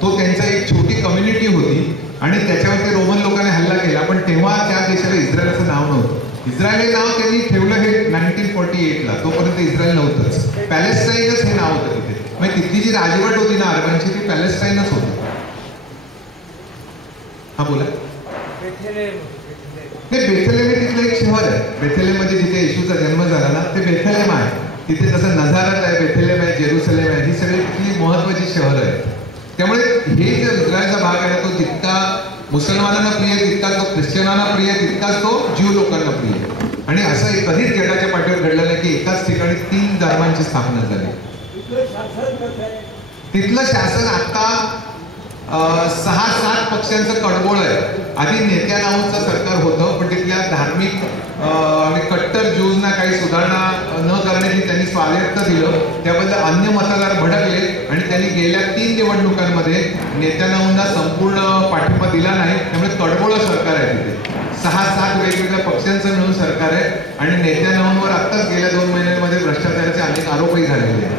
तो त्यांचा एक छोटी कम्युनिटी होती आणि त्याच्यावरती रोमन लोकांनी हल्ला केला, पण तेव्हा त्या देशाला इस्रायल असं नाव नव्हतं. इस्रायल हे नाव त्यांनी ठेवलं हे 1948ला, तोपर्यंत इस्रायल नव्हतंच. पॅलेस्टाईनच हे नाव होतं तिथे. म्हणजे तिथली जी राजवट होती ना अरबांची ती पॅलेस्टाईनच होती. हा बोला. नाही, बेथलेम हे तिथलं एक शहर आहे. बेथलेम मध्ये जिथे येशूचा जन्म झाला ना ते बेथलेम आहे. तिथे जसं नजारत आहे, बेथलेम आहे, जेरुसलेम आहे, ही सगळी तिथली महत्वाची शहर आहेत. त्यामुळे हे जो इस्रायलचा भाग आहे तो जितका मुसलमानांना प्रिय तितका तो ख्रिश्चनांना प्रिय, तितकाच तो ज्यू लोकांना प्रिय. आणि असं कधीच जगाच्या पाठीवर घडलं नाही की एकाच ठिकाणी 3 धर्मांची स्थापना झाली. तिथलं शासन आता 6-7 पक्षांचं कडबोळ आहे. आधी नेत्यानाहूचं सरकार होतं, पण तिथल्या धार्मिक आणि कट्टर ज्यूजना काही सुधारणा न करण्याची त्यांनी स्वायत्त दिलं. त्याबद्दल अन्य मतदार भडकले आणि त्यांनी गेल्या 3 निवडणुकांमध्ये नेत्यानाहूंना संपूर्ण पाठिंबा दिला नाही. त्यामुळे कडबोळ सरकार आहे तिथे. 6-7 वेगवेगळ्या पक्षांचं मिळून सरकार आहे आणि नेत्यानाहूंवर आत्ताच गेल्या 2 महिन्यांमध्ये भ्रष्टाचाराचे अनेक आरोपही झालेले आहेत.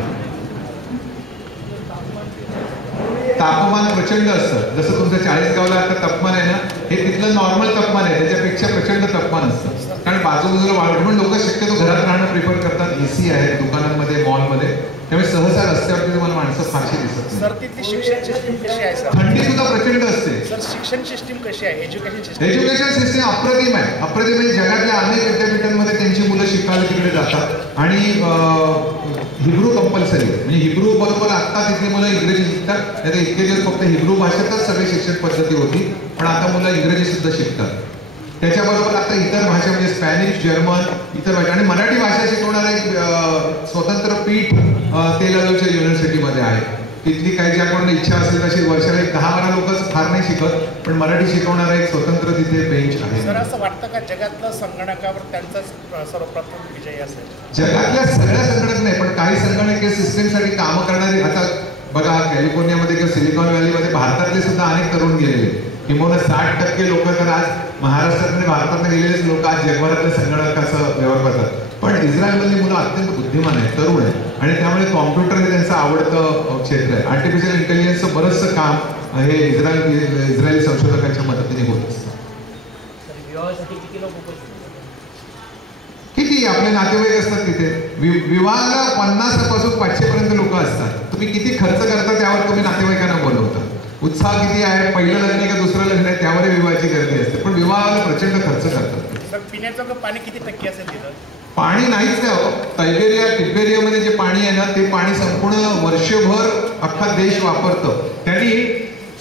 तापमान प्रचंड असतं. जसं तुमचं 40गावला आता तापमान आहे ना, हे तिथलं नॉर्मल तापमान आहे, त्याच्यापेक्षा प्रचंड तापमान असतं. कारण बाजूबाजूला वाढ म्हणून लोक शक्यतो घरात राहणं प्रिफर करतात. AC आहे दुकानांमध्ये, मॉलमध्ये, त्यामुळे सहसा रस्त्यावरती तुम्हाला माणसं फारशी दिसत नाही. सर तिथली शिक्षण सिस्टीम कशी आहे सर? थंडी सुद्धा प्रचंड असते. सर शिक्षण सिस्टीम कशी आहे? एज्युकेशन सिस्टीम अप्रतिम आहे. अप्रतिम म्हणजे जगातल्या अनेक विद्यापीठांमध्ये त्यांची मुलं शिकायला तिकडे जातात आणि हिब्रू कंपल्सरी म्हणजे हिब्रू बरोबर आता तिथली मुलं इंग्रजी शिकतात. नाही इतके दिवस फक्त हिब्रू भाषेतच सगळी शिक्षण पद्धती होती, पण आता मुलं इंग्रजी सुद्धा शिकतात. त्याच्याबरोबर आता इतर भाषा म्हणजे स्पॅनिश, जर्मन, इतर भाषा आणि मराठी भाषा शिकवणारं एक स्वतंत्र पीठ तेलंगाच्या युनिव्हर्सिटीमध्ये आहे. तिथली काही ज्याकडून इच्छा असेल तशी वर्षाला 10-12 लोकच फार नाही शिकत, पण मराठी शिकवणारा एक स्वतंत्र तिथे बेंच आहे. सर असं वाटतं का जगातलं संगणकावर त्यांचाच सर्वप्रथम विजय असेल? जगातल्या सगळ्या संगणक नाही, पण काही संगणकीय सिस्टीमसाठी कामं करणारी आता बघा कॅलिफोर्नियामध्ये किंवा सिलिकॉन व्हॅलीमध्ये भारतातले सुद्धा अनेक तरुण गेलेले. किंवा 60% लोक तर आज महाराष्ट्रात भारतात गेलेलेच लोक आज जगभरातल्या संगणकाचा व्यवहार करतात. पण इस्रायलमधली मुलं अत्यंत बुद्धिमान आहेत, तरुण आहे आणि त्यामुळे कॉम्प्युटर हे त्यांचं आवडतं क्षेत्र आहे. आर्टिफिशियल इंटेलिजन्सचं बरंचसं काम हे इस्रायली संशोधकांच्या मदतीने होत असतं. किती आपले नातेवाईक असतात तिथे. विवाहाला 50 पासून 500 पर्यंत लोक असतात. तुम्ही किती खर्च करता त्यावर तुम्ही नातेवाईकांना बोलवता. उत्साह किती आहे, पहिलं लग्न का दुसरं लग्न आहे त्यावर विवाहाची गर्दी असते, पण विवाहाला प्रचंड खर्च करतात. सर पिण्याचं पाणी किती टक्के असेल तिथं? पाणी नाहीच आहे. तिबेरियामध्ये जे पाणी आहे ना, ते पाणी संपूर्ण वर्षभर अख्खा देश वापरतं. त्यांनी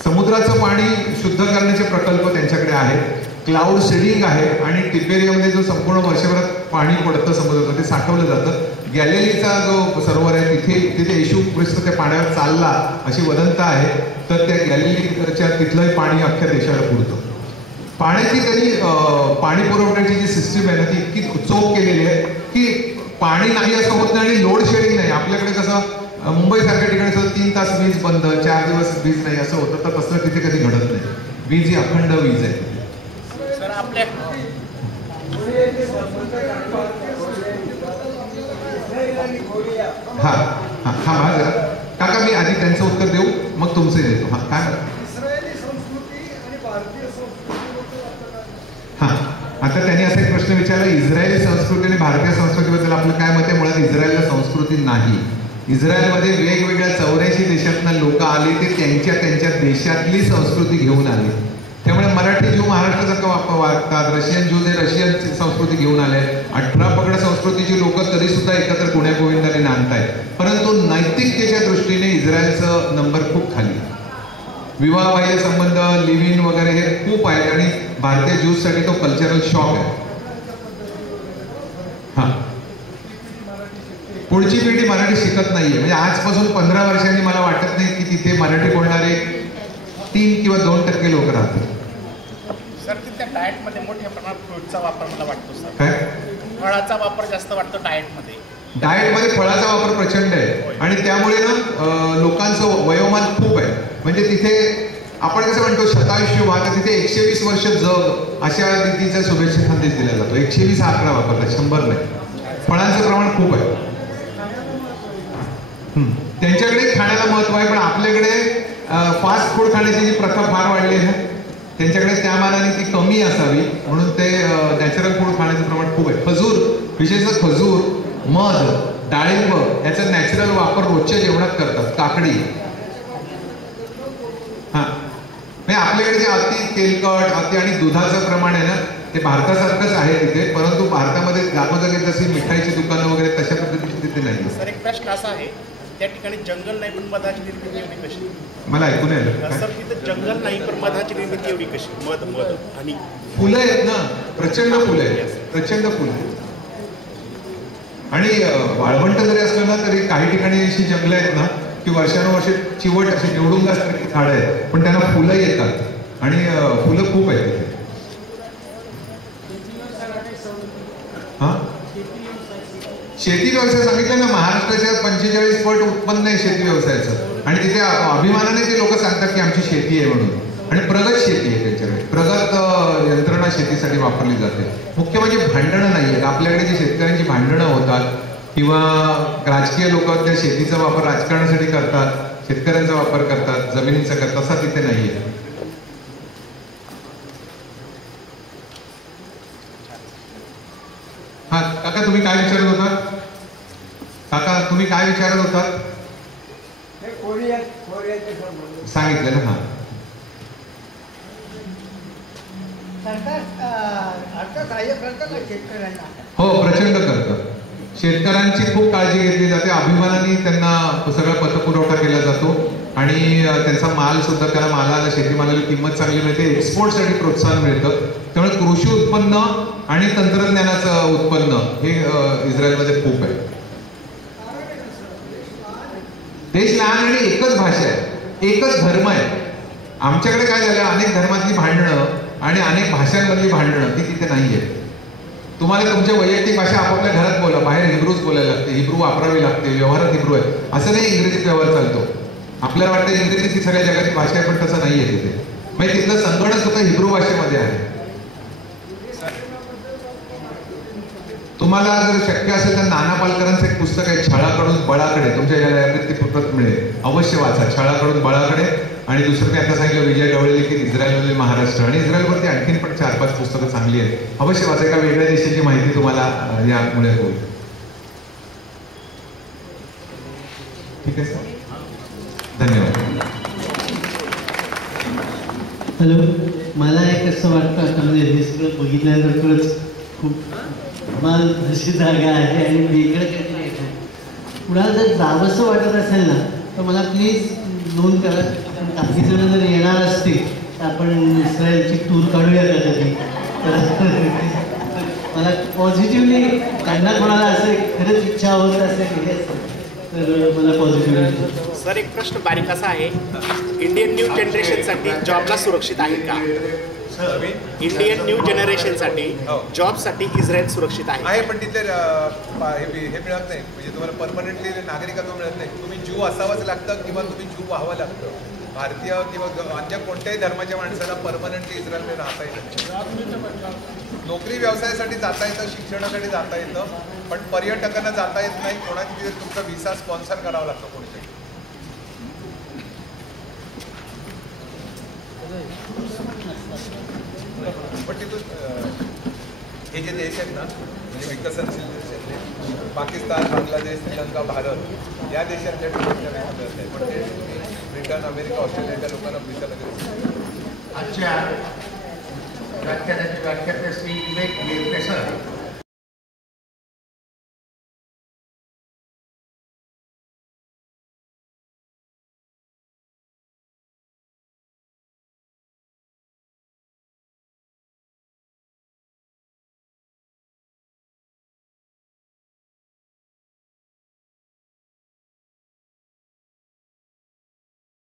समुद्राचं पाणी शुद्ध करण्याचे प्रकल्प त्यांच्याकडे आहेत. क्लाउड सीडिंग आहे आणि तिबेरियामध्ये जो संपूर्ण वर्षभरात पाणी पडतं समुद्राचं ते साठवलं जातं. गॅलिलीचा जो सरोवर आहे तिथे येशू ख्रिस्त त्या पाण्यावर चालला अशी वदंता आहे. तर त्या गॅलिलीच्या तिथलंही पाणी अख्ख्या देशाला पुरतं. पाण्याची त्यांनी पाणी पुरवठ्याची जी सिस्टीम आहे ना ती इतकी चोख केलेली आहे की पाणी नाही असं होत नाही आणि लोड शेडिंग नाही. आपल्याकडे कसं मुंबई सारख्या ठिकाणी 3 तास वीज बंद, 4 दिवस वीज नाही असं होतं, तर तसं तिथे कधी घडत नाही. वीज ही अखंड वीज आहे. सर आपल्या हा जरा काका मी आधी त्यांचं उत्तर देऊ मग तुमचं देतो. हा काय आता त्यांनी असा एक प्रश्न विचारला, इस्रायली संस्कृती आणि भारतीय संस्कृतीबद्दल आपलं काय मत आहे? मुळात इस्रायलला संस्कृती नाही. इस्रायलमध्ये वेगवेगळ्या 84 देशातनं लोक आले, ते त्यांच्या देशातली संस्कृती घेऊन आले. त्यामुळे मराठी ज्यू महाराष्ट्रासारखं वागतात, रशियन ज्यू हे रशियन संस्कृती घेऊन आले. 18 पगड संस्कृतीची लोक तरी सुद्धा एकत्र गुण्या गोविंदाने नांदतायत. परंतु नैतिकतेच्या दृष्टीने इस्रायलचं नंबर खूप खाली. विवाहबाह्य संबंध, लिव्ह इन वगैरे हे खूप आहेत आणि भारतीय ज्यूजसाठी तो कल्चरल शॉक आहे. पुढची पिढी मराठी शिकत नाहीये. म्हणजे आजपासून 15 वर्षांनी मला वाटत नाही की तिथे मराठी बोलणारे 3 किंवा 2% लोक राहतील. सर तिथल्या डाएटमध्ये मोठ्या प्रमाणात फ्रूटचा वापर मला वाटतो सर. काय फळाचा वापर जास्त वाटतो डाएटमध्ये. डाएटमध्ये फळाचा वापर प्रचंड आहे आणि त्यामुळे ना लोकांचं वयोमान खूप आहे. म्हणजे तिथे आपण कसं म्हणतो शतायुष्य व्हा, तर तिथे 120 वर्ष जग अशा रीतीचा शुभेच्छा संदेश दिला जातो. 120 हा आकडा वापरला, 100 नाही. फळांचं प्रमाण खूप आहे. त्यांच्याकडे खाण्याला महत्व आहे, पण आपल्याकडे फास्ट फूड खाण्याची जी प्रथा फार वाढली आहे त्यांच्याकडे त्या मानाने ती कमी असावी म्हणून ते नॅचरल फूड खाण्याचं प्रमाण खूप आहे. खजूर, विशेषतः खजूर, मध, डाळिंब याचा नॅचरल वापर रोजच्या जेवणात करतात. काकडी आपल्याकडे जे अति तेलकट अति आणि दुधाचं प्रमाण आहे ना ते भारतासारखंच आहे तिथे, परंतु भारतामध्ये जागोजागी जशी मिठाईची दुकानं वगैरे तशा पद्धतीची तिथे नाही. सर एक प्रश्न असा आहे, त्या ठिकाणी जंगल नाही पण मधाची निर्मिती एवढी कशी? मला ऐकून आलं सर तिथे जंगल नाही पण मधाची निर्मिती एवढी कशी? मध आणि फुलं आहेत ना, प्रचंड फुलं आहेत, प्रचंड फुलं आहेत. आणि वाळवंट जरी असलं ना तरी काही ठिकाणी अशी जंगलं आहेत ना ती वर्षानुवर्षे चिवट अशी निवडुंगासारखी झाडं आहेत, पण त्यांना फुलं येतात आणि फुलं खूप आहेत तिथे. हा, शेती व्यवसाय सांगितलं ना, महाराष्ट्राच्या 45 पट उत्पन्न आहे शेती व्यवसायाचं, आणि तिथे अभिमानाने ते लोक सांगतात की आमची शेती आहे म्हणून. आणि प्रगत शेती आहे त्यांच्याकडे, प्रगत यंत्रणा शेतीसाठी वापरली जाते. मुख्य म्हणजे भांडणं नाही आहेत आपल्याकडे. जी शेतकऱ्यांची भांडणं होतात किंवा राजकीय लोक त्या शेतीचा वापर राजकारणासाठी करतात, शेतकऱ्यांचा वापर करतात, जमिनीचा करतात, तसा तिथे नाहीये. हा काका, तुम्ही काय विचारत होतात? काका, तुम्ही काय विचारत होतात? सांगितलं ना. हा, हो, प्रचंड करतं. शेतकऱ्यांची खूप काळजी घेतली जाते. अभिमानाने त्यांना सगळा पतपुरवठा केला जातो आणि त्यांचा माल सुद्धा, त्याला मालाला, शेतीमालाला किंमत चांगली मिळते. एक्सपोर्टसाठी प्रोत्साहन मिळतं. त्यामुळे कृषी उत्पन्न आणि तंत्रज्ञानाचं उत्पन्न हे इस्रायलमध्ये खूप आहे. देश लहान आणि एकच भाषा आहे, एकच धर्म आहे. आमच्याकडे काय झालं, अनेक धर्मातली भांडणं आणि अनेक भाषांमधली भांडणं ती तिथे नाहीये. तुम्हाला तुमच्या वैयक्तिक भाषा आपापल्या घरात बोला, बाहेर हिब्रूच बोलायला लागते, हिब्रू वापरावी लागते, व्यवहारात हिब्रू आहे. असं नाही इंग्रजीत व्यवहार चालतो. आपल्याला वाटतं इंग्रजी ती सगळ्या जगाची भाषा आहे, पण तसं नाहीये तिथे. म्हणजे तिथलं संगणक सुद्धा हिब्रू भाषेमध्ये आहे. तुम्हाला जर शक्य असेल तर नाना पालकरांचं एक पुस्तक आहे, छळाकडून बळाकडे, तुमच्या याला ती पुस्तक मिळेल, अवश्य वाचा. छळाकडून बळाकडे. आणि दुसरं मी आता सांगितलं, विजय ढवळे लिखित इस्रायलमधील महाराष्ट्र, आणि इस्रायलवरती आणखीन पण 4-5 पुस्तकं चांगली आहेत, अवश्य वाचा. एका वेगळ्या देशाची माहिती तुम्हाला यामुळे होईल. ठीक आहे सर, धन्यवाद. हॅलो, मला एक असं वाटतं, आता म्हणजे हे सगळं बघितल्यानंतरच खूप कमाल अशी जागा आहे आणि वेगळं काहीतरी आहे. कुणाला जर जावंसं वाटत असेल ना, तर मला प्लीज नोंद करा. काही जण जर येणार असतील तर आपण इस्रायलची टूर काढूया का कधी. तर मला पॉझिटिव्हली, त्यांना कोणाला असं खरंच इच्छा होत असेल तर मला पॉझिटिव्हली. सर, एक प्रश्न बारीक असा आहे, इंडियन न्यू जनरेशनसाठी जॉबला सुरक्षित आहे का? इंडियन न्यू जनरेशनसाठी जॉबसाठी इस्रायल सुरक्षित आहे? पण तिथे हे मिळत नाही, म्हणजे तुम्हाला परमनंटली नागरिकत्व मिळत नाही. तुम्ही ज्यू असावंच लागतं किंवा तुम्ही ज्यू व्हावं लागतं. भारतीय किंवा अन्य कोणत्याही धर्माच्या माणसाला परमनंटली इस्रायलमध्ये राहता येतं. नोकरी व्यवसायासाठी जाता येतं, शिक्षणासाठी जाता येतं, पण पर्यटकांना जाता येत नाही. कोणाची तिथे तुमचा व्हिसा स्पॉन्सर करावा लागतो कोणीतरी. पण तिथून हे जे देश आहेत ना, म्हणजे विकसनशील देश आहेत, पाकिस्तान, बांगलादेश, श्रीलंका, भारत या देशातल्या लोकांना मिळत नाही. पण ते ब्रिटन, अमेरिका, ऑस्ट्रेलियाच्या लोकांना व्हिसा लगेच. आजच्या व्याख्यानाची व्याख्या श्री विवेक गिरणे सर